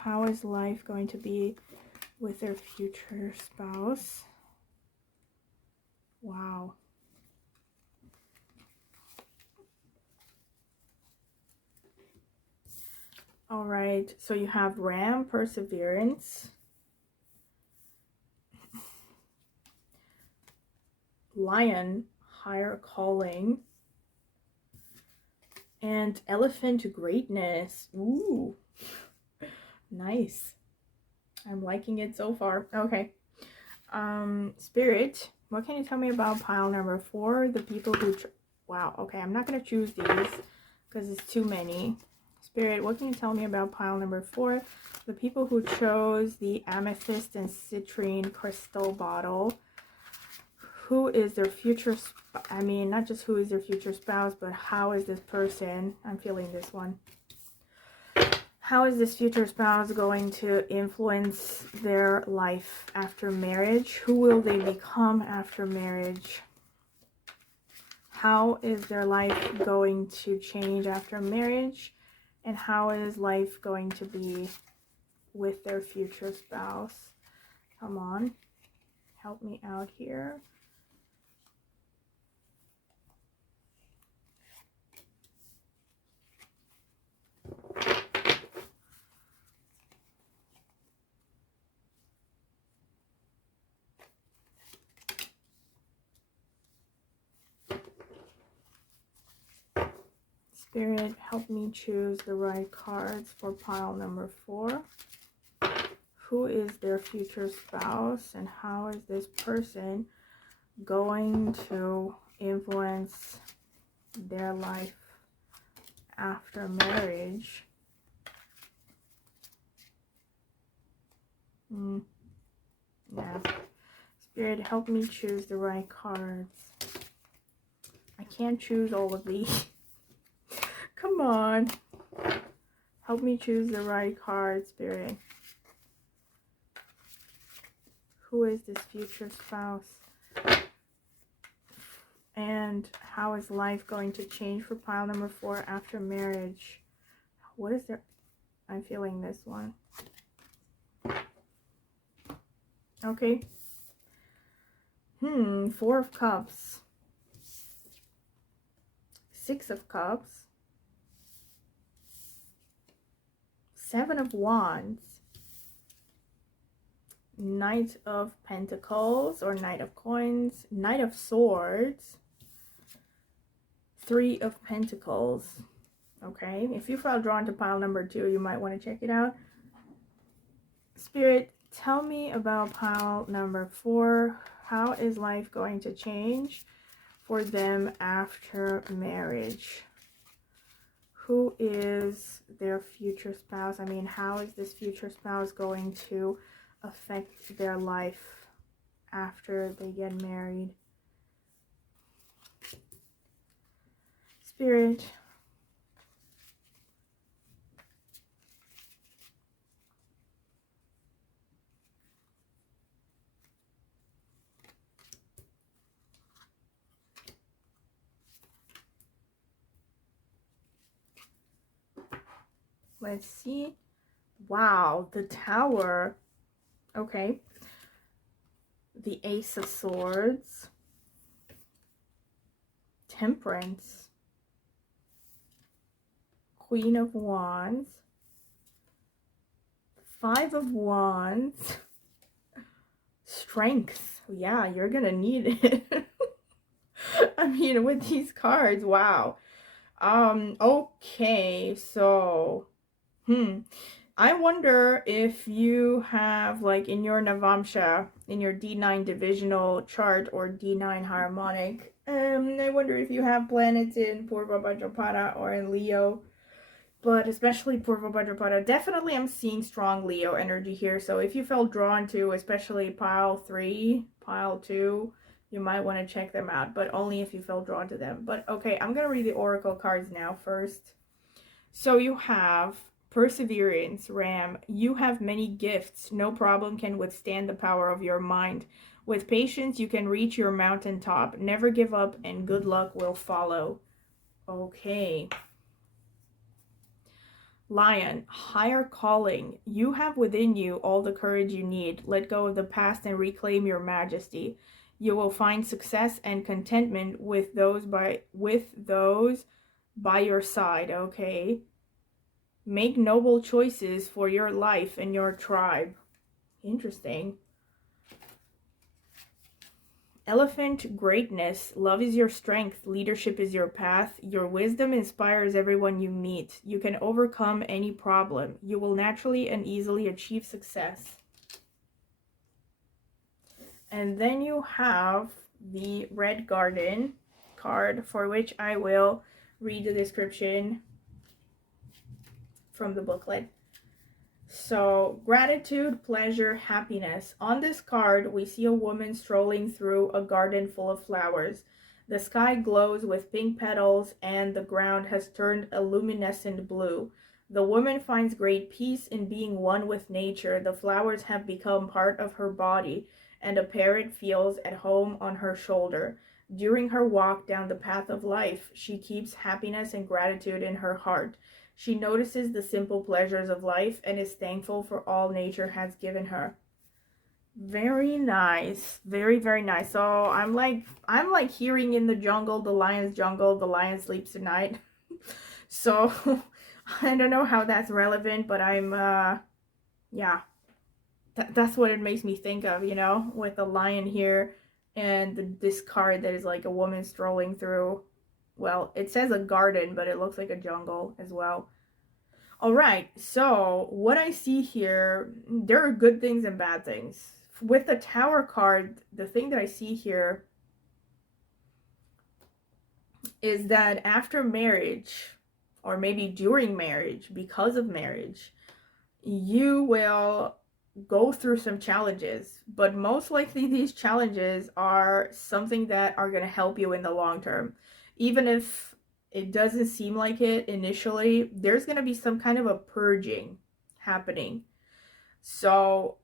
How is life going to be with their future spouse? Wow. All right, so you have Ram, Perseverance, Lion, Higher Calling, and Elephant, Greatness. Ooh, nice. I'm liking it so far. Okay. Spirit, what can you tell me about pile number 4? The people who... Wow, okay, I'm not going to choose these because it's too many. Spirit, what can you tell me about pile number 4? The people who chose the amethyst and citrine crystal bottle. Who is their future... I mean, not just who is their future spouse, but how is this person... I'm feeling this one. How is this future spouse going to influence their life after marriage? Who will they become after marriage? How is their life going to change after marriage? And how is life going to be with their future spouse? Come on, help me out here. Spirit, help me choose the right cards for pile number 4. Who is their future spouse and how is this person going to influence their life after marriage? Yeah. Spirit, help me choose the right cards. I can't choose all of these. Come on. Help me choose the right card, Spirit. Who is this future spouse? And how is life going to change for pile number 4 after marriage? What is there? I'm feeling this one. Okay. 4 of Cups. 6 of Cups. 7 of Wands. Knight of Pentacles or Knight of Coins. Knight of Swords. 3 of Pentacles. Okay, if you felt drawn to pile number 2, you might want to check it out. Spirit, tell me about pile number 4. How is life going to change for them after marriage? Who is their future spouse? I mean, how is this future spouse going to affect their life after they get married? Spirit, let's see. Wow, the Tower. Okay. The Ace of Swords. Temperance. Queen of Wands. 5 of Wands. Strength. Yeah, you're gonna need it. I mean, with these cards, wow. Okay, so I wonder if you have, like, in your Navamsha, in your D9 divisional chart or D9 harmonic, I wonder if you have planets in Purva Bhadrapada or in Leo. But especially Purva Bhadrapada, definitely I'm seeing strong Leo energy here. So if you felt drawn to especially pile 3, pile 2, you might want to check them out, but only if you felt drawn to them. But okay, I'm going to read the oracle cards now first. So you have perseverance, Ram. You have many gifts. No problem can withstand the power of your mind. With patience, you can reach your mountaintop. Never give up, and good luck will follow. Okay. Lion, higher calling. You have within you all the courage you need. Let go of the past and reclaim your majesty. You will find success and contentment with those by your side, okay? Make noble choices for your life and your tribe. Interesting. Elephant, greatness. Love is your strength. Leadership is your path. Your wisdom inspires everyone you meet. You can overcome any problem. You will naturally and easily achieve success. And then you have the Red Garden card, for which I will read the description from the booklet. So, gratitude, pleasure, happiness. On this card, we see a woman strolling through a garden full of flowers. The sky glows with pink petals and the ground has turned a luminescent blue. The woman finds great peace in being one with nature. The flowers have become part of her body, and a parrot feels at home on her shoulder. During her walk down the path of life, she keeps happiness and gratitude in her heart. She notices the simple pleasures of life and is thankful for all nature has given her. Very nice. Very, very nice. So I'm like hearing in the jungle, the lion sleeps tonight. So I don't know how that's relevant, but I'm yeah. That's what it makes me think of, you know, with a lion here and this card that is like a woman strolling through. Well, it says a garden, but it looks like a jungle as well. All right, so what I see here, there are good things and bad things. With the Tower card, the thing that I see here is that after marriage, or maybe during marriage, because of marriage, you will go through some challenges, but most likely these challenges are something that are going to help you in the long term. Even if it doesn't seem like it initially, there's going to be some kind of a purging happening. So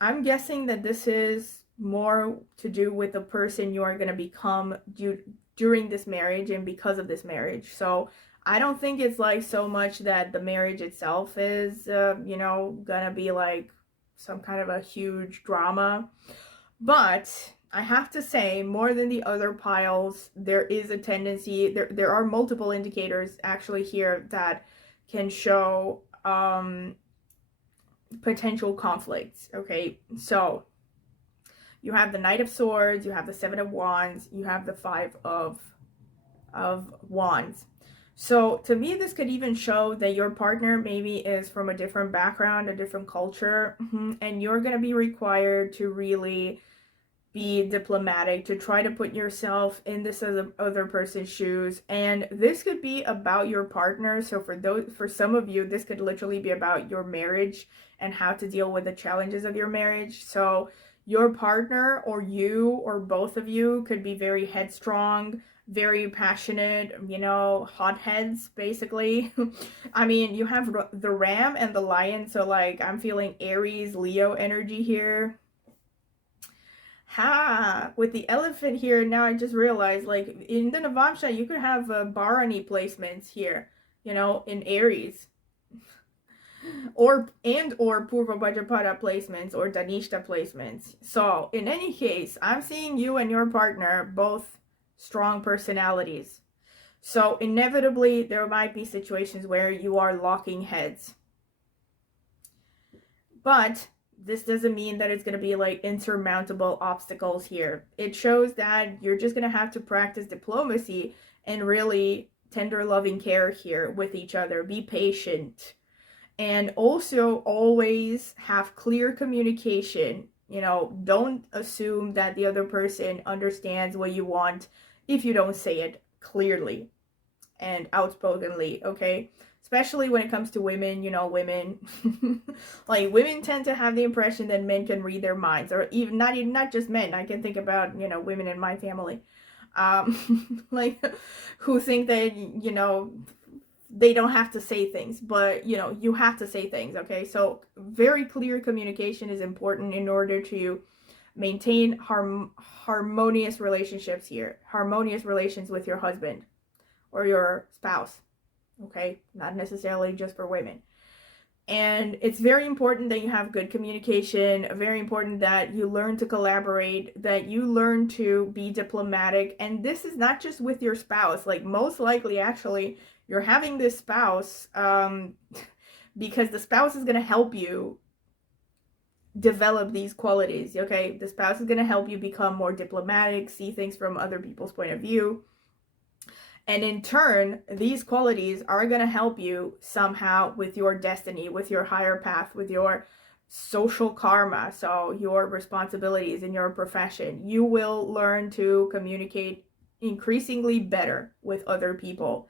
I'm guessing that this is more to do with the person you are going to become during this marriage and because of this marriage. So I don't think it's like so much that the marriage itself is, you know, gonna be like some kind of a huge drama. But I have to say, more than the other piles, there is a tendency, there are multiple indicators actually here that can show potential conflicts, okay? So you have the Knight of Swords, you have the Seven of Wands, you have the Five of Wands. So to me, this could even show that your partner maybe is from a different background, a different culture, and you're going to be required to really be diplomatic, to try to put yourself in this other person's shoes. And this could be about your partner. So for some of you, this could literally be about your marriage and how to deal with the challenges of your marriage. So your partner or you or both of you could be very headstrong, very passionate, you know, hotheads, basically. I mean, you have the ram and the lion, so like I'm feeling Aries, Leo energy here. With the elephant here, now I just realized, like, in the Navamsha, you could have Bharani placements here, you know, in Aries. or Purva Bhadrapada placements or Dhanishta placements. So, in any case, I'm seeing you and your partner both strong personalities. So, inevitably, there might be situations where you are locking heads. But this doesn't mean that it's going to be like insurmountable obstacles here. It shows that you're just going to have to practice diplomacy and really tender loving care here with each other. Be patient. And also always have clear communication. You know, don't assume that the other person understands what you want if you don't say it clearly and outspokenly, okay? especially when it comes to women, you know, women, like women tend to have the impression that men can read their minds, or even not just men. I can think about, you know, women in my family, like who think that, you know, they don't have to say things, but you know, you have to say things. Okay, so very clear communication is important in order to maintain harmonious relationships here, harmonious relations with your husband or your spouse. Okay, not necessarily just for women. And it's very important that you have good communication, very important that you learn to collaborate, that you learn to be diplomatic. And this is not just with your spouse. Like, most likely, actually, you're having this spouse because the spouse is going to help you develop these qualities. Okay, the spouse is going to help you become more diplomatic, see things from other people's point of view. And in turn, these qualities are going to help you somehow with your destiny, with your higher path, with your social karma, so your responsibilities in your profession. You will learn to communicate increasingly better with other people.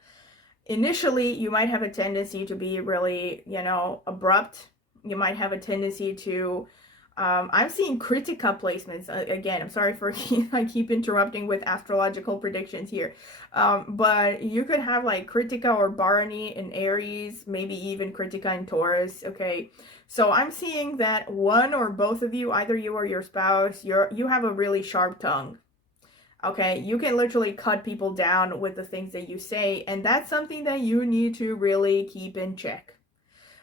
Initially, you might have a tendency to be really, you know, abrupt. You might have a tendency to I'm seeing Critica placements. Again, I'm sorry for I keep interrupting with astrological predictions here. But you could have like Critica or Barney in Aries, maybe even Critica in Taurus. Okay, so I'm seeing that one or both of you, either you or your spouse, you have a really sharp tongue. Okay, you can literally cut people down with the things that you say, and that's something that you need to really keep in check,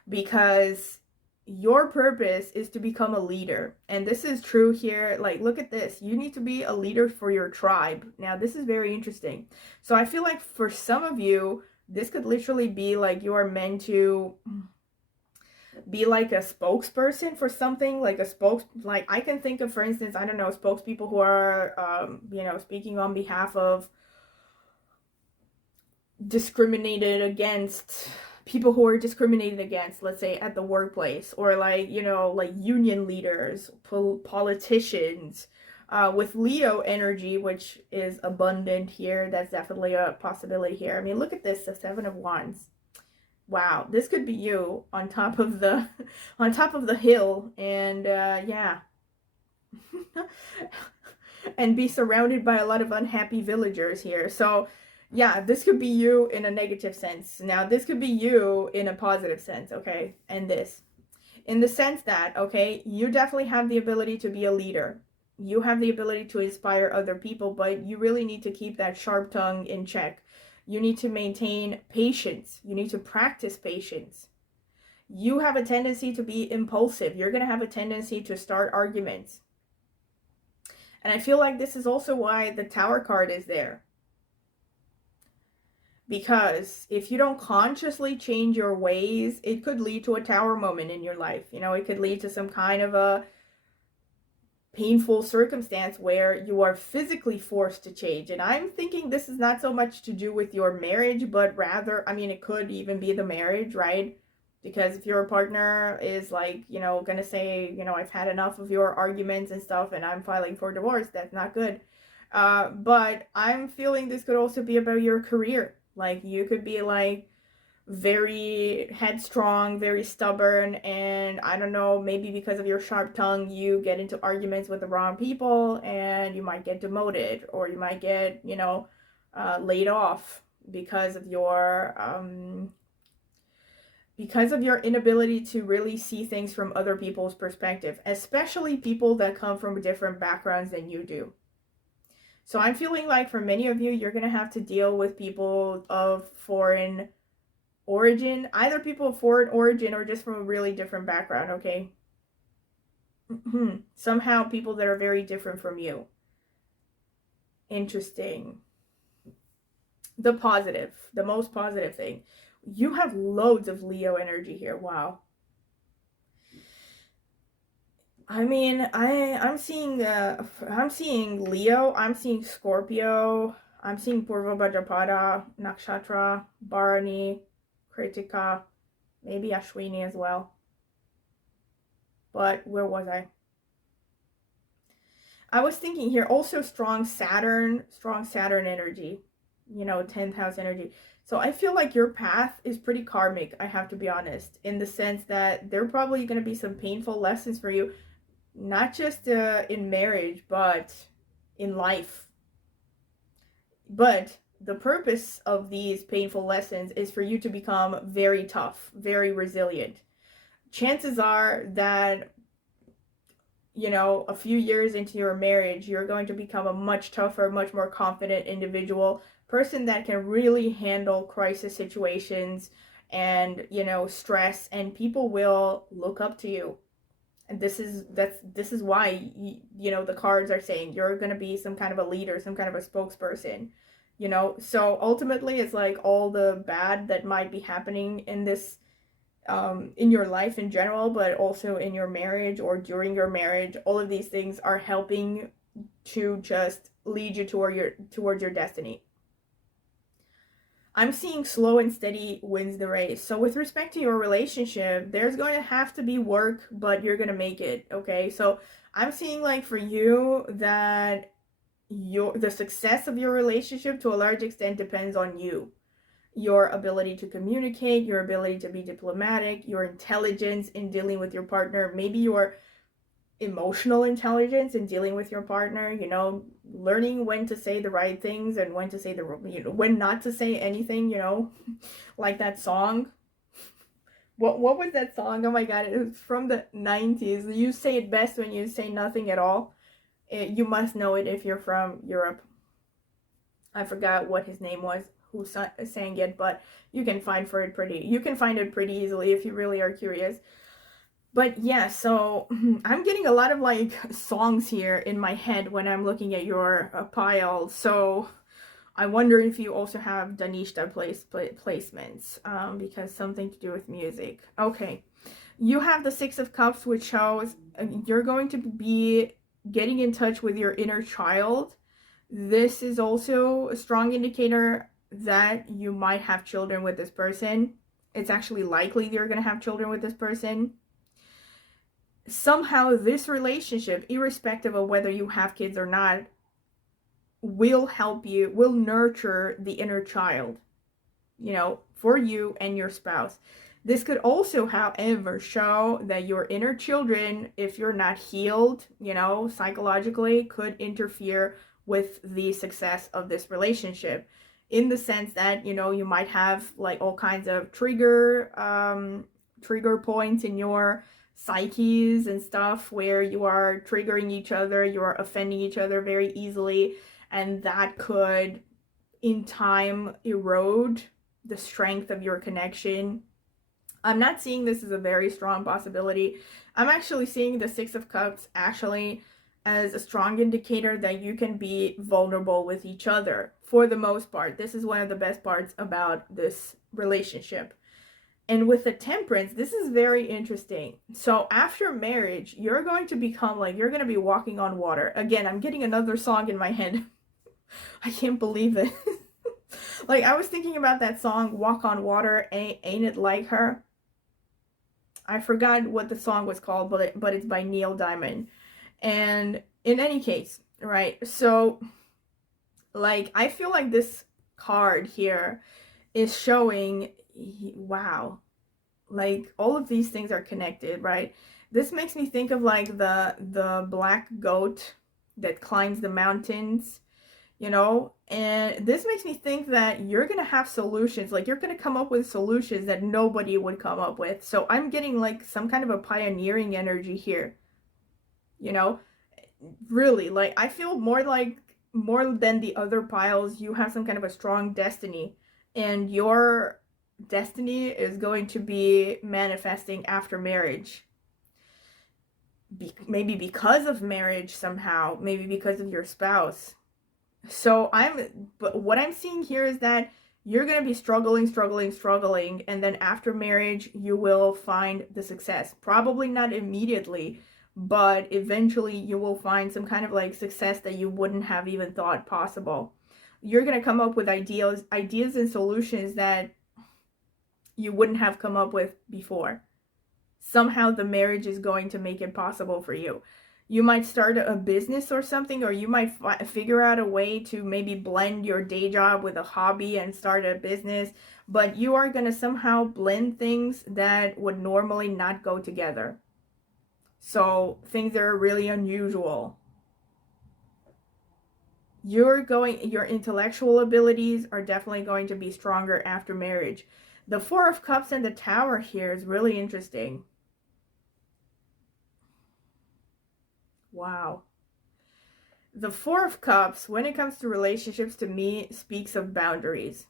because your purpose is to become a leader. And this is true here. Like, look at this. You need to be a leader for your tribe. Now, this is very interesting. So I feel like for some of you, this could literally be like you are meant to be like a spokesperson for something, like like I can think of, for instance, I don't know, spokespeople who are, you know, speaking on behalf of discriminated against people who are discriminated against, let's say at the workplace, or like, you know, like union leaders, politicians, with Leo energy, which is abundant here. That's definitely a possibility here. I mean, look at this, the Seven of Wands. Wow, this could be you on top of the on top of the hill, and yeah. And be surrounded by a lot of unhappy villagers here. So yeah, this could be you in a negative sense. Now, this could be you in a positive sense, okay? And this, in the sense that, okay, you definitely have the ability to be a leader. You have the ability to inspire other people, but you really need to keep that sharp tongue in check. You need to maintain patience. You need to practice patience. You have a tendency to be impulsive. You're going to have a tendency to start arguments. And I feel like this is also why the Tower card is there. Because if you don't consciously change your ways, it could lead to a tower moment in your life. You know, it could lead to some kind of a painful circumstance where you are physically forced to change. And I'm thinking this is not so much to do with your marriage, but rather, I mean, it could even be the marriage, right? Because if your partner is like, you know, gonna say, you know, I've had enough of your arguments and stuff and I'm filing for divorce, that's not good. But I'm feeling this could also be about your career. Like, you could be like very headstrong, very stubborn, and I don't know, maybe because of your sharp tongue, you get into arguments with the wrong people and you might get demoted, or you might get, you know, laid off because of your inability to really see things from other people's perspective, especially people that come from different backgrounds than you do. So I'm feeling like for many of you, you're going to have to deal with people of foreign origin, either people of foreign origin or just from a really different background, okay? Somehow people that are very different from you. Interesting. The positive, the most positive thing. You have loads of Leo energy here. Wow. I mean, I'm seeing Leo, I'm seeing Scorpio, I'm seeing Purva Bhadrapada, Nakshatra, Bharani, Kritika, maybe Ashwini as well. But where was I? I was thinking here also strong Saturn energy. you know, 10th house energy. So I feel like your path is pretty karmic, I have to be honest, in the sense that there are probably going to be some painful lessons for you, not just in marriage, but in life. But the purpose of these painful lessons is for you to become very tough, very resilient. Chances are that, you know, a few years into your marriage, you're going to become a much tougher, much more confident individual, person that can really handle crisis situations and, you know, stress, and people will look up to you. And this is why, you know, the cards are saying you're going to be some kind of a leader, some kind of a spokesperson, you know. So ultimately it's like all the bad that might be happening in this in your life in general, but also in your marriage or during your marriage, all of these things are helping to just lead you towards your destiny. I'm seeing slow and steady wins the race. So with respect to your relationship, there's going to have to be work, but you're going to make it, okay? So I'm seeing like for you that the success of your relationship to a large extent depends on you. Your ability to communicate, your ability to be diplomatic, your intelligence in dealing with your partner, maybe your emotional intelligence in dealing with your partner, you know, learning when to say the right things and when to say you know, when not to say anything, you know, like that song. What was that song? Oh my god, it was from the 90s. You say it best when you say nothing at all. You must know it if you're from Europe. I forgot what his name was, who sang it, but you can find it pretty easily if you really are curious. But yeah, so I'm getting a lot of like songs here in my head when I'm looking at your pile. So I wonder if you also have Danishta placements, because something to do with music. Okay, you have the Six of Cups, which shows you're going to be getting in touch with your inner child. This is also a strong indicator that you might have children with this person. It's actually likely you're going to have children with this person. Somehow this relationship, irrespective of whether you have kids or not, will help you, will nurture the inner child, you know, for you and your spouse. This could also, however, show that your inner children, if you're not healed, you know, psychologically, could interfere with the success of this relationship, in the sense that, you know, you might have like all kinds of trigger points in your psyches and stuff where you are triggering each other, you are offending each other very easily, and that could in time erode the strength of your connection. I'm not seeing this as a very strong possibility. I'm actually seeing the Six of Cups actually as a strong indicator that you can be vulnerable with each other for the most part. This is one of the best parts about this relationship. And with the Temperance, this is very interesting. So after marriage, you're going to become like, you're going to be walking on water. Again, I'm getting another song in my head. I can't believe it. Like, I was thinking about that song, Walk on Water, Ain't It Like Her? I forgot what the song was called, but it's by Neil Diamond. And in any case, right, so like I feel like this card here is showing, wow, like all of these things are connected, right? This makes me think of like the black goat that climbs the mountains, you know, and this makes me think that you're gonna have solutions, like you're gonna come up with solutions that nobody would come up with. So I'm getting like some kind of a pioneering energy here, you know, really, like I feel more like, more than the other piles, you have some kind of a strong destiny, and your destiny is going to be manifesting after marriage. Maybe because of marriage somehow, maybe because of your spouse. So but what I'm seeing here is that you're going to be struggling, and then after marriage, you will find the success. Probably not immediately, but eventually you will find some kind of like success that you wouldn't have even thought possible. You're going to come up with ideas and solutions that you wouldn't have come up with before. Somehow the marriage is going to make it possible for you. You might start a business or something, or you might figure out a way to maybe blend your day job with a hobby and start a business, but you are going to somehow blend things that would normally not go together. So things that are really unusual. Your intellectual abilities are definitely going to be stronger after marriage. The Four of Cups and the Tower here is really interesting. Wow. The Four of Cups, when it comes to relationships, to me, speaks of boundaries.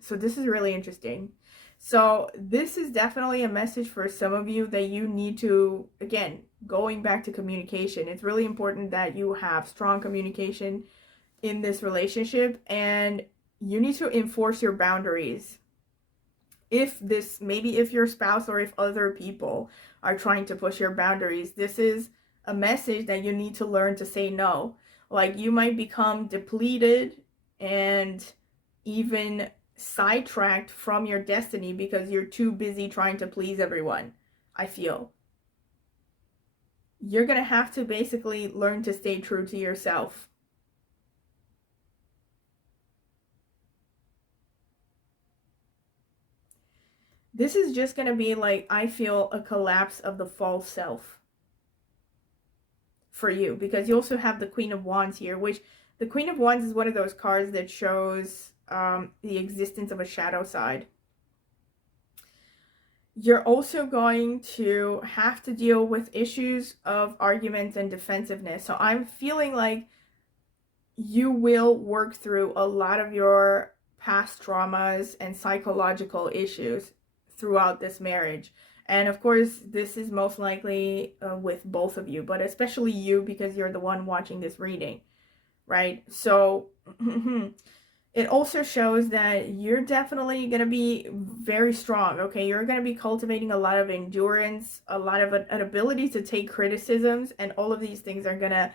So this is really interesting. So this is definitely a message for some of you that you need to, again, going back to communication. It's really important that you have strong communication in this relationship, and you need to enforce your boundaries. Maybe if your spouse or if other people are trying to push your boundaries, this is a message that you need to learn to say no. Like, you might become depleted and even sidetracked from your destiny because you're too busy trying to please everyone. I feel you're gonna have to basically learn to stay true to yourself. This is just gonna be like, I feel, a collapse of the false self for you, because you also have the Queen of Wands here, which the Queen of Wands is one of those cards that shows the existence of a shadow side. You're also going to have to deal with issues of arguments and defensiveness. So I'm feeling like you will work through a lot of your past traumas and psychological issues throughout this marriage. And of course, this is most likely with both of you, but especially you, because you're the one watching this reading, right? So it also shows that you're definitely going to be very strong, okay? You're going to be cultivating a lot of endurance, a lot of an ability to take criticisms, and all of these things are going to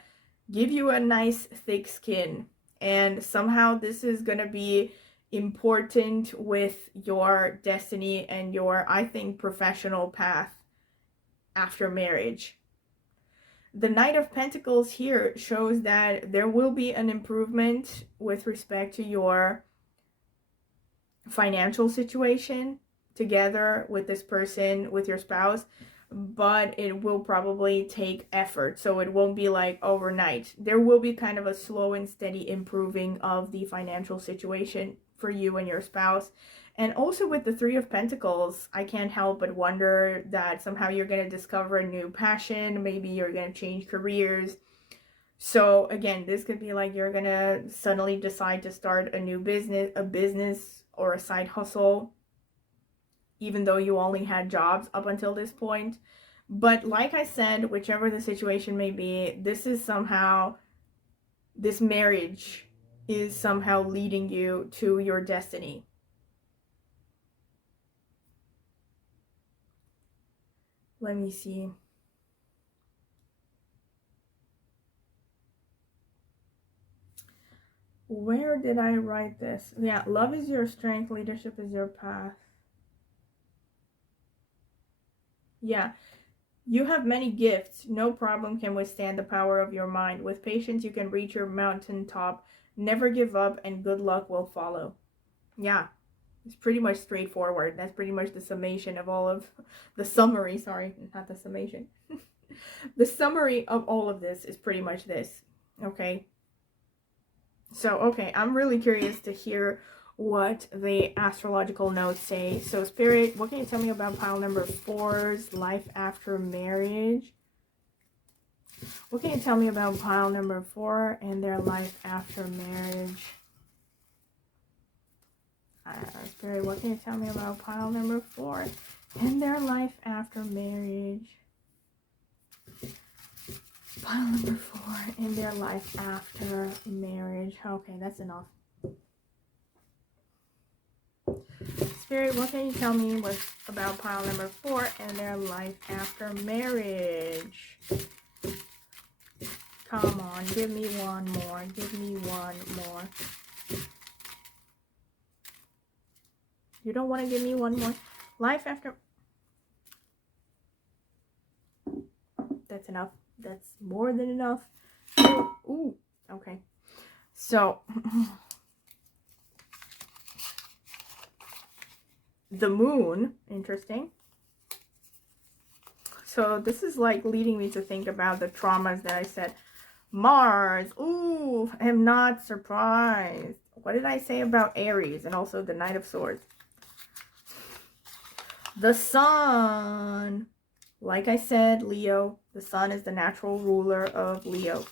give you a nice thick skin. And somehow this is going to be important with your destiny and your, I think, professional path after marriage. The Knight of Pentacles here shows that there will be an improvement with respect to your financial situation together with this person, with your spouse, but it will probably take effort. So it won't be like overnight. There will be kind of a slow and steady improving of the financial situation for you and your spouse. And also with the Three of Pentacles, I can't help but wonder that somehow you're going to discover a new passion. Maybe you're going to change careers. So again, this could be like you're going to suddenly decide to start a new business, or a side hustle, even though you only had jobs up until this point. But like I said, whichever the situation may be, this marriage is somehow leading you to your destiny. Let me see. Where did I write this? Yeah, love is your strength, leadership is your path. Yeah, you have many gifts. No problem can withstand the power of your mind. With patience, you can reach your mountaintop. Never give up, and good luck will follow. Yeah, it's pretty much straightforward. That's pretty much the summation of all of the summary. Sorry, not the summation. The summary of all of this is pretty much this. Okay. So, okay, I'm really curious to hear what the astrological notes say. So, Spirit, what can you tell me about pile number 4's life after marriage? What can you tell me about pile number 4 and their life after marriage? Spirit, what can you tell me about pile number 4 and their life after marriage? Pile number 4 and their life after marriage. Okay, that's enough. Spirit, what can you tell me about pile number 4 and their life after marriage? Come on, give me one more. Give me one more. You don't want to give me one more? Life after... That's enough. That's more than enough. Ooh, okay. So, the moon, interesting. So this is like leading me to think about the traumas that I said. Mars, ooh, I am not surprised. What did I say about Aries and also the Knight of Swords? The Sun, like I said, Leo, the Sun is the natural ruler of Leo.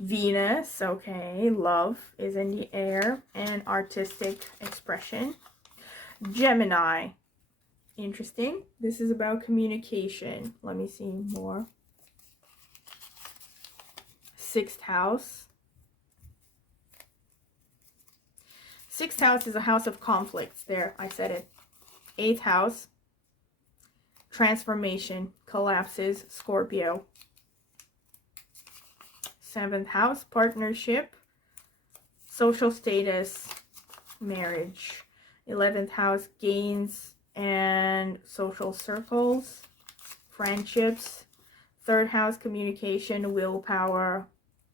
Venus, okay, love is in the air and artistic expression. Gemini, interesting. This is about communication. Let me see more. Sixth house. Sixth house is a house of conflicts. There, I said it. Eighth house, transformation, collapses, Scorpio. Seventh house, partnership, social status, marriage. 11th house, gains and social circles, friendships. Third house, communication, willpower,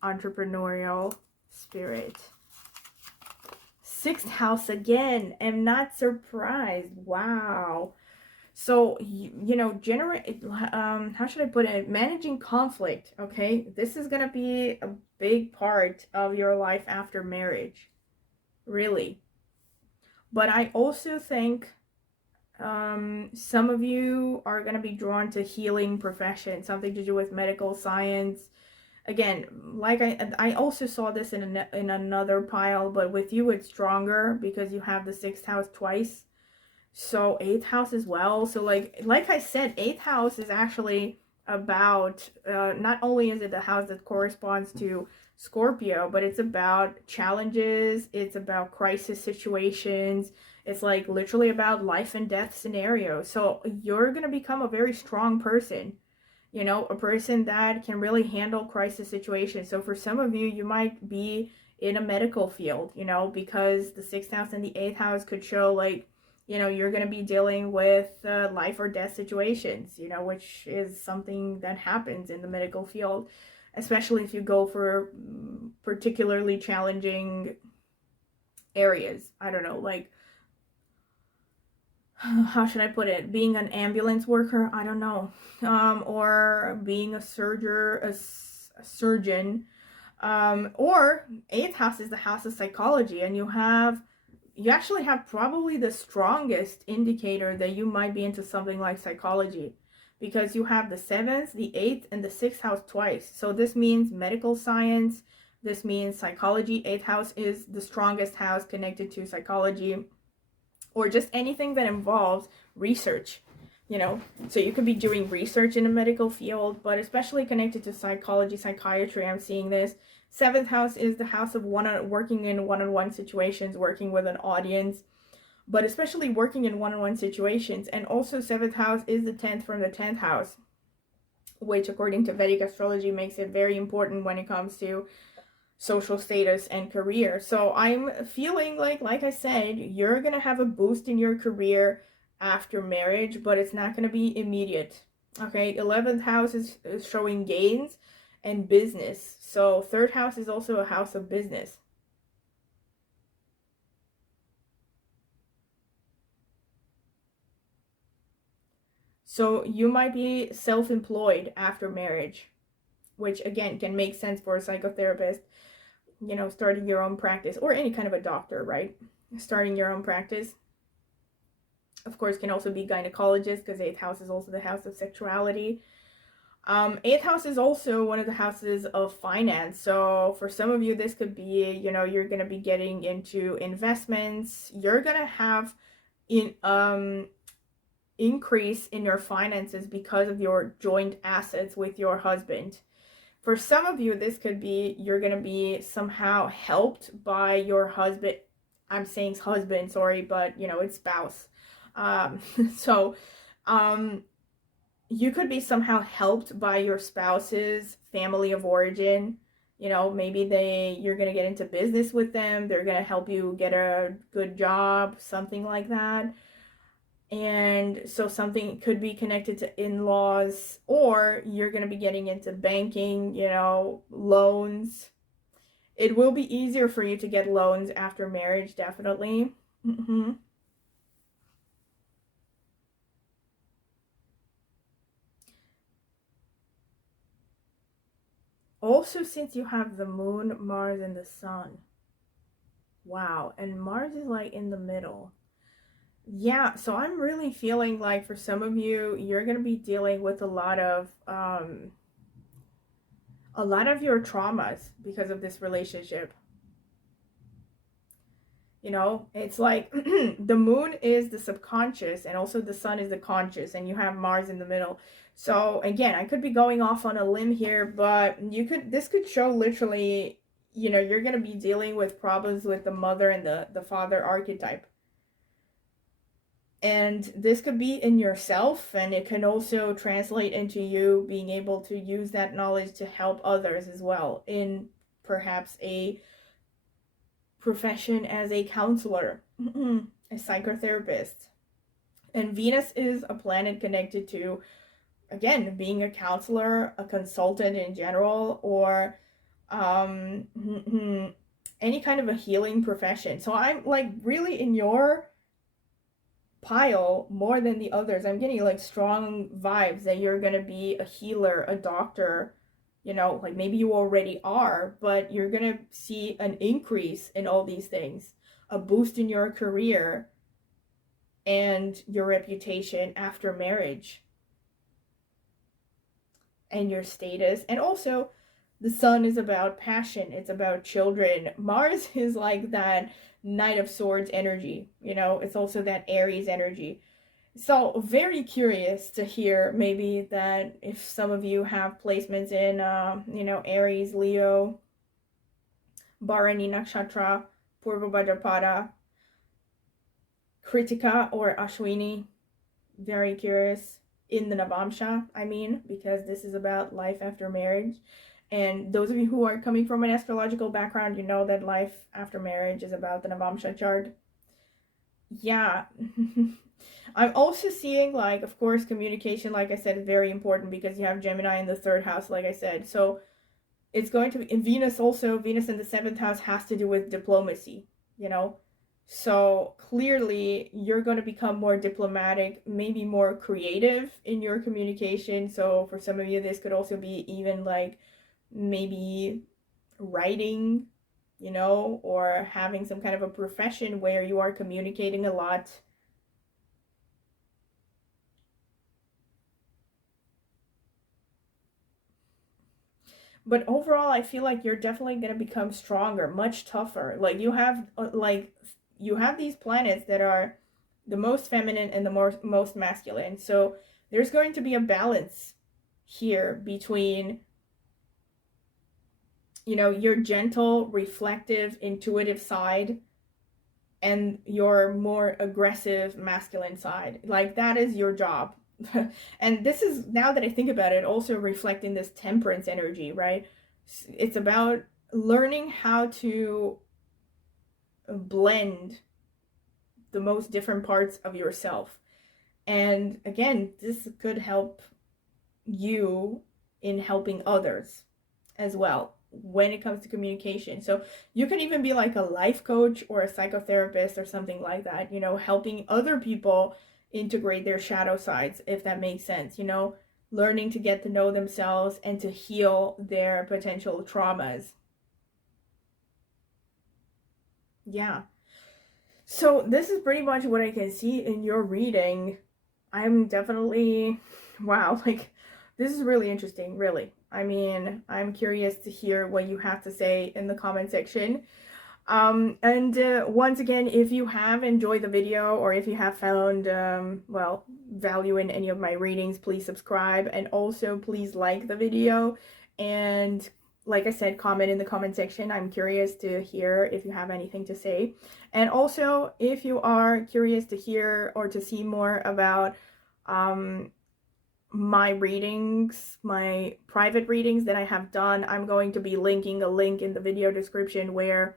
entrepreneurial spirit. Sixth house again. I'm not surprised. Wow. So, you know, how should I put it? Managing conflict, okay? This is going to be a big part of your life after marriage. Really. But I also think some of you are going to be drawn to healing profession, something to do with medical science. Again, like I also saw this in another pile, but with you it's stronger because you have the sixth house twice. So eighth house as well. So like I said, eighth house is actually about, not only is it the house that corresponds to Scorpio, but it's about challenges, it's about crisis situations, it's like literally about life and death scenarios. So you're going to become a very strong person, you know, a person that can really handle crisis situations. So for some of you, you might be in a medical field, you know, because the sixth house and the eighth house could show like, you know, you're going to be dealing with life or death situations, you know, which is something that happens in the medical field, especially if you go for particularly challenging areas. I don't know, like, how should I put it? Being an ambulance worker, I don't know, or being a surgeon, or eighth house is the house of psychology, and you actually have probably the strongest indicator that you might be into something like psychology, because you have the seventh, the eighth, and the sixth house twice. So this means medical science, this means psychology. Eighth house is the strongest house connected to psychology, or just anything that involves research, you know. So you could be doing research in the medical field, but especially connected to psychology, psychiatry, I'm seeing this. Seventh house is the house of working in one-on-one situations, working with an audience, but especially working in one-on-one situations. And also seventh house is the 10th from the 10th house, which according to Vedic astrology makes it very important when it comes to social status and career. So I'm feeling like I said, you're gonna have a boost in your career after marriage, but it's not gonna be immediate. Okay, 11th house is showing gains and business. So third house is also a house of business. So you might be self-employed after marriage, which again can make sense for a psychotherapist, you know, starting your own practice, or any kind of a doctor, right? Starting your own practice. Of course, can also be gynecologist, because eighth house is also the house of sexuality. Eighth house is also one of the houses of finance. So for some of you, this could be, you know, you're going to be getting into investments. You're going to have increase in your finances because of your joint assets with your husband. For some of you, this could be, you're going to be somehow helped by your husband. I'm saying husband, sorry, but you know, it's spouse. So, you could be somehow helped by your spouse's family of origin. You know, maybe you're going to get into business with them. They're going to help you get a good job, something like that. And so something could be connected to in-laws, or you're going to be getting into banking, you know, loans. It will be easier for you to get loans after marriage, definitely. Mm-hmm. Also, since you have the moon, Mars, and the sun. Wow. And Mars is like in the middle. Yeah, so I'm really feeling like for some of you, you're going to be dealing with a lot of your traumas because of this relationship. You know, it's like the moon is the subconscious and also the sun is the conscious, and you have Mars in the middle. So again, I could be going off on a limb here, but this could show literally, you know, you're going to be dealing with problems with the mother and the father archetype. And this could be in yourself, and it can also translate into you being able to use that knowledge to help others as well in perhaps a profession as a counselor, a psychotherapist. And Venus is a planet connected to, again, being a counselor, a consultant in general, or um, any kind of a healing profession. So I'm like really in your pile more than the others. I'm getting like strong vibes that you're going to be a healer, a doctor, you know, like maybe you already are, but you're going to see an increase in all these things, a boost in your career and your reputation after marriage and your status. And also, the sun is about passion, it's about children. Mars is like that Knight of Swords energy, you know, it's also that Aries energy. So, very curious to hear maybe that if some of you have placements in, you know, Aries, Leo, Bharani Nakshatra, Purva Bhadrapada, Kritika, or Ashwini. Very curious in the Navamsha, I mean, because this is about life after marriage. And those of you who are coming from an astrological background, you know that life after marriage is about the Navamsha chart. Yeah. I'm also seeing, like, of course, communication, like I said, is very important because you have Gemini in the third house, like I said. So it's going to be, in Venus also, Venus in the seventh house has to do with diplomacy, you know? So clearly, you're going to become more diplomatic, maybe more creative in your communication. So for some of you, this could also be even like maybe writing, you know, or having some kind of a profession where you are communicating a lot. But overall, I feel like you're definitely going to become stronger, much tougher. Like you have these planets that are the most feminine and the most masculine. So there's going to be a balance here between, you know, your gentle, reflective, intuitive side and your more aggressive masculine side. Like that is your job. And this is, now that I think about it, also reflecting this temperance energy, right? It's about learning how to blend the most different parts of yourself. And again, this could help you in helping others as well when it comes to communication. So you can even be like a life coach or a psychotherapist or something like that, you know, helping other people integrate their shadow sides, if that makes sense, you know, learning to get to know themselves and to heal their potential traumas. Yeah. So this is pretty much what I can see in your reading. I'm definitely, wow, like this is really interesting, really. I mean, I'm curious to hear what you have to say in the comment section. And once again, if you have enjoyed the video or if you have found, well, value in any of my readings, please subscribe and also please like the video. And like I said, comment in the comment section. I'm curious to hear if you have anything to say. And also, if you are curious to hear or to see more about my readings, my private readings that I have done, I'm going to be linking a link in the video description where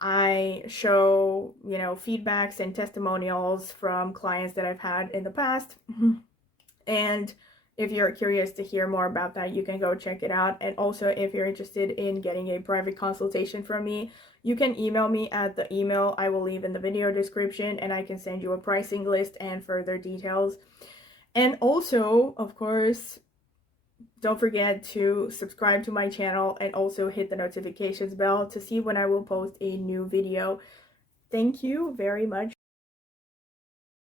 I show, feedbacks and testimonials from clients that I've had in the past. And if you're curious to hear more about that, you can go check it out. And also, if you're interested in getting a private consultation from me, you can email me at the email I will leave in the video description, and I can send you a pricing list and further details. And also, of course, don't forget to subscribe to my channel and also hit the notifications bell to see when I will post a new video. Thank you very much.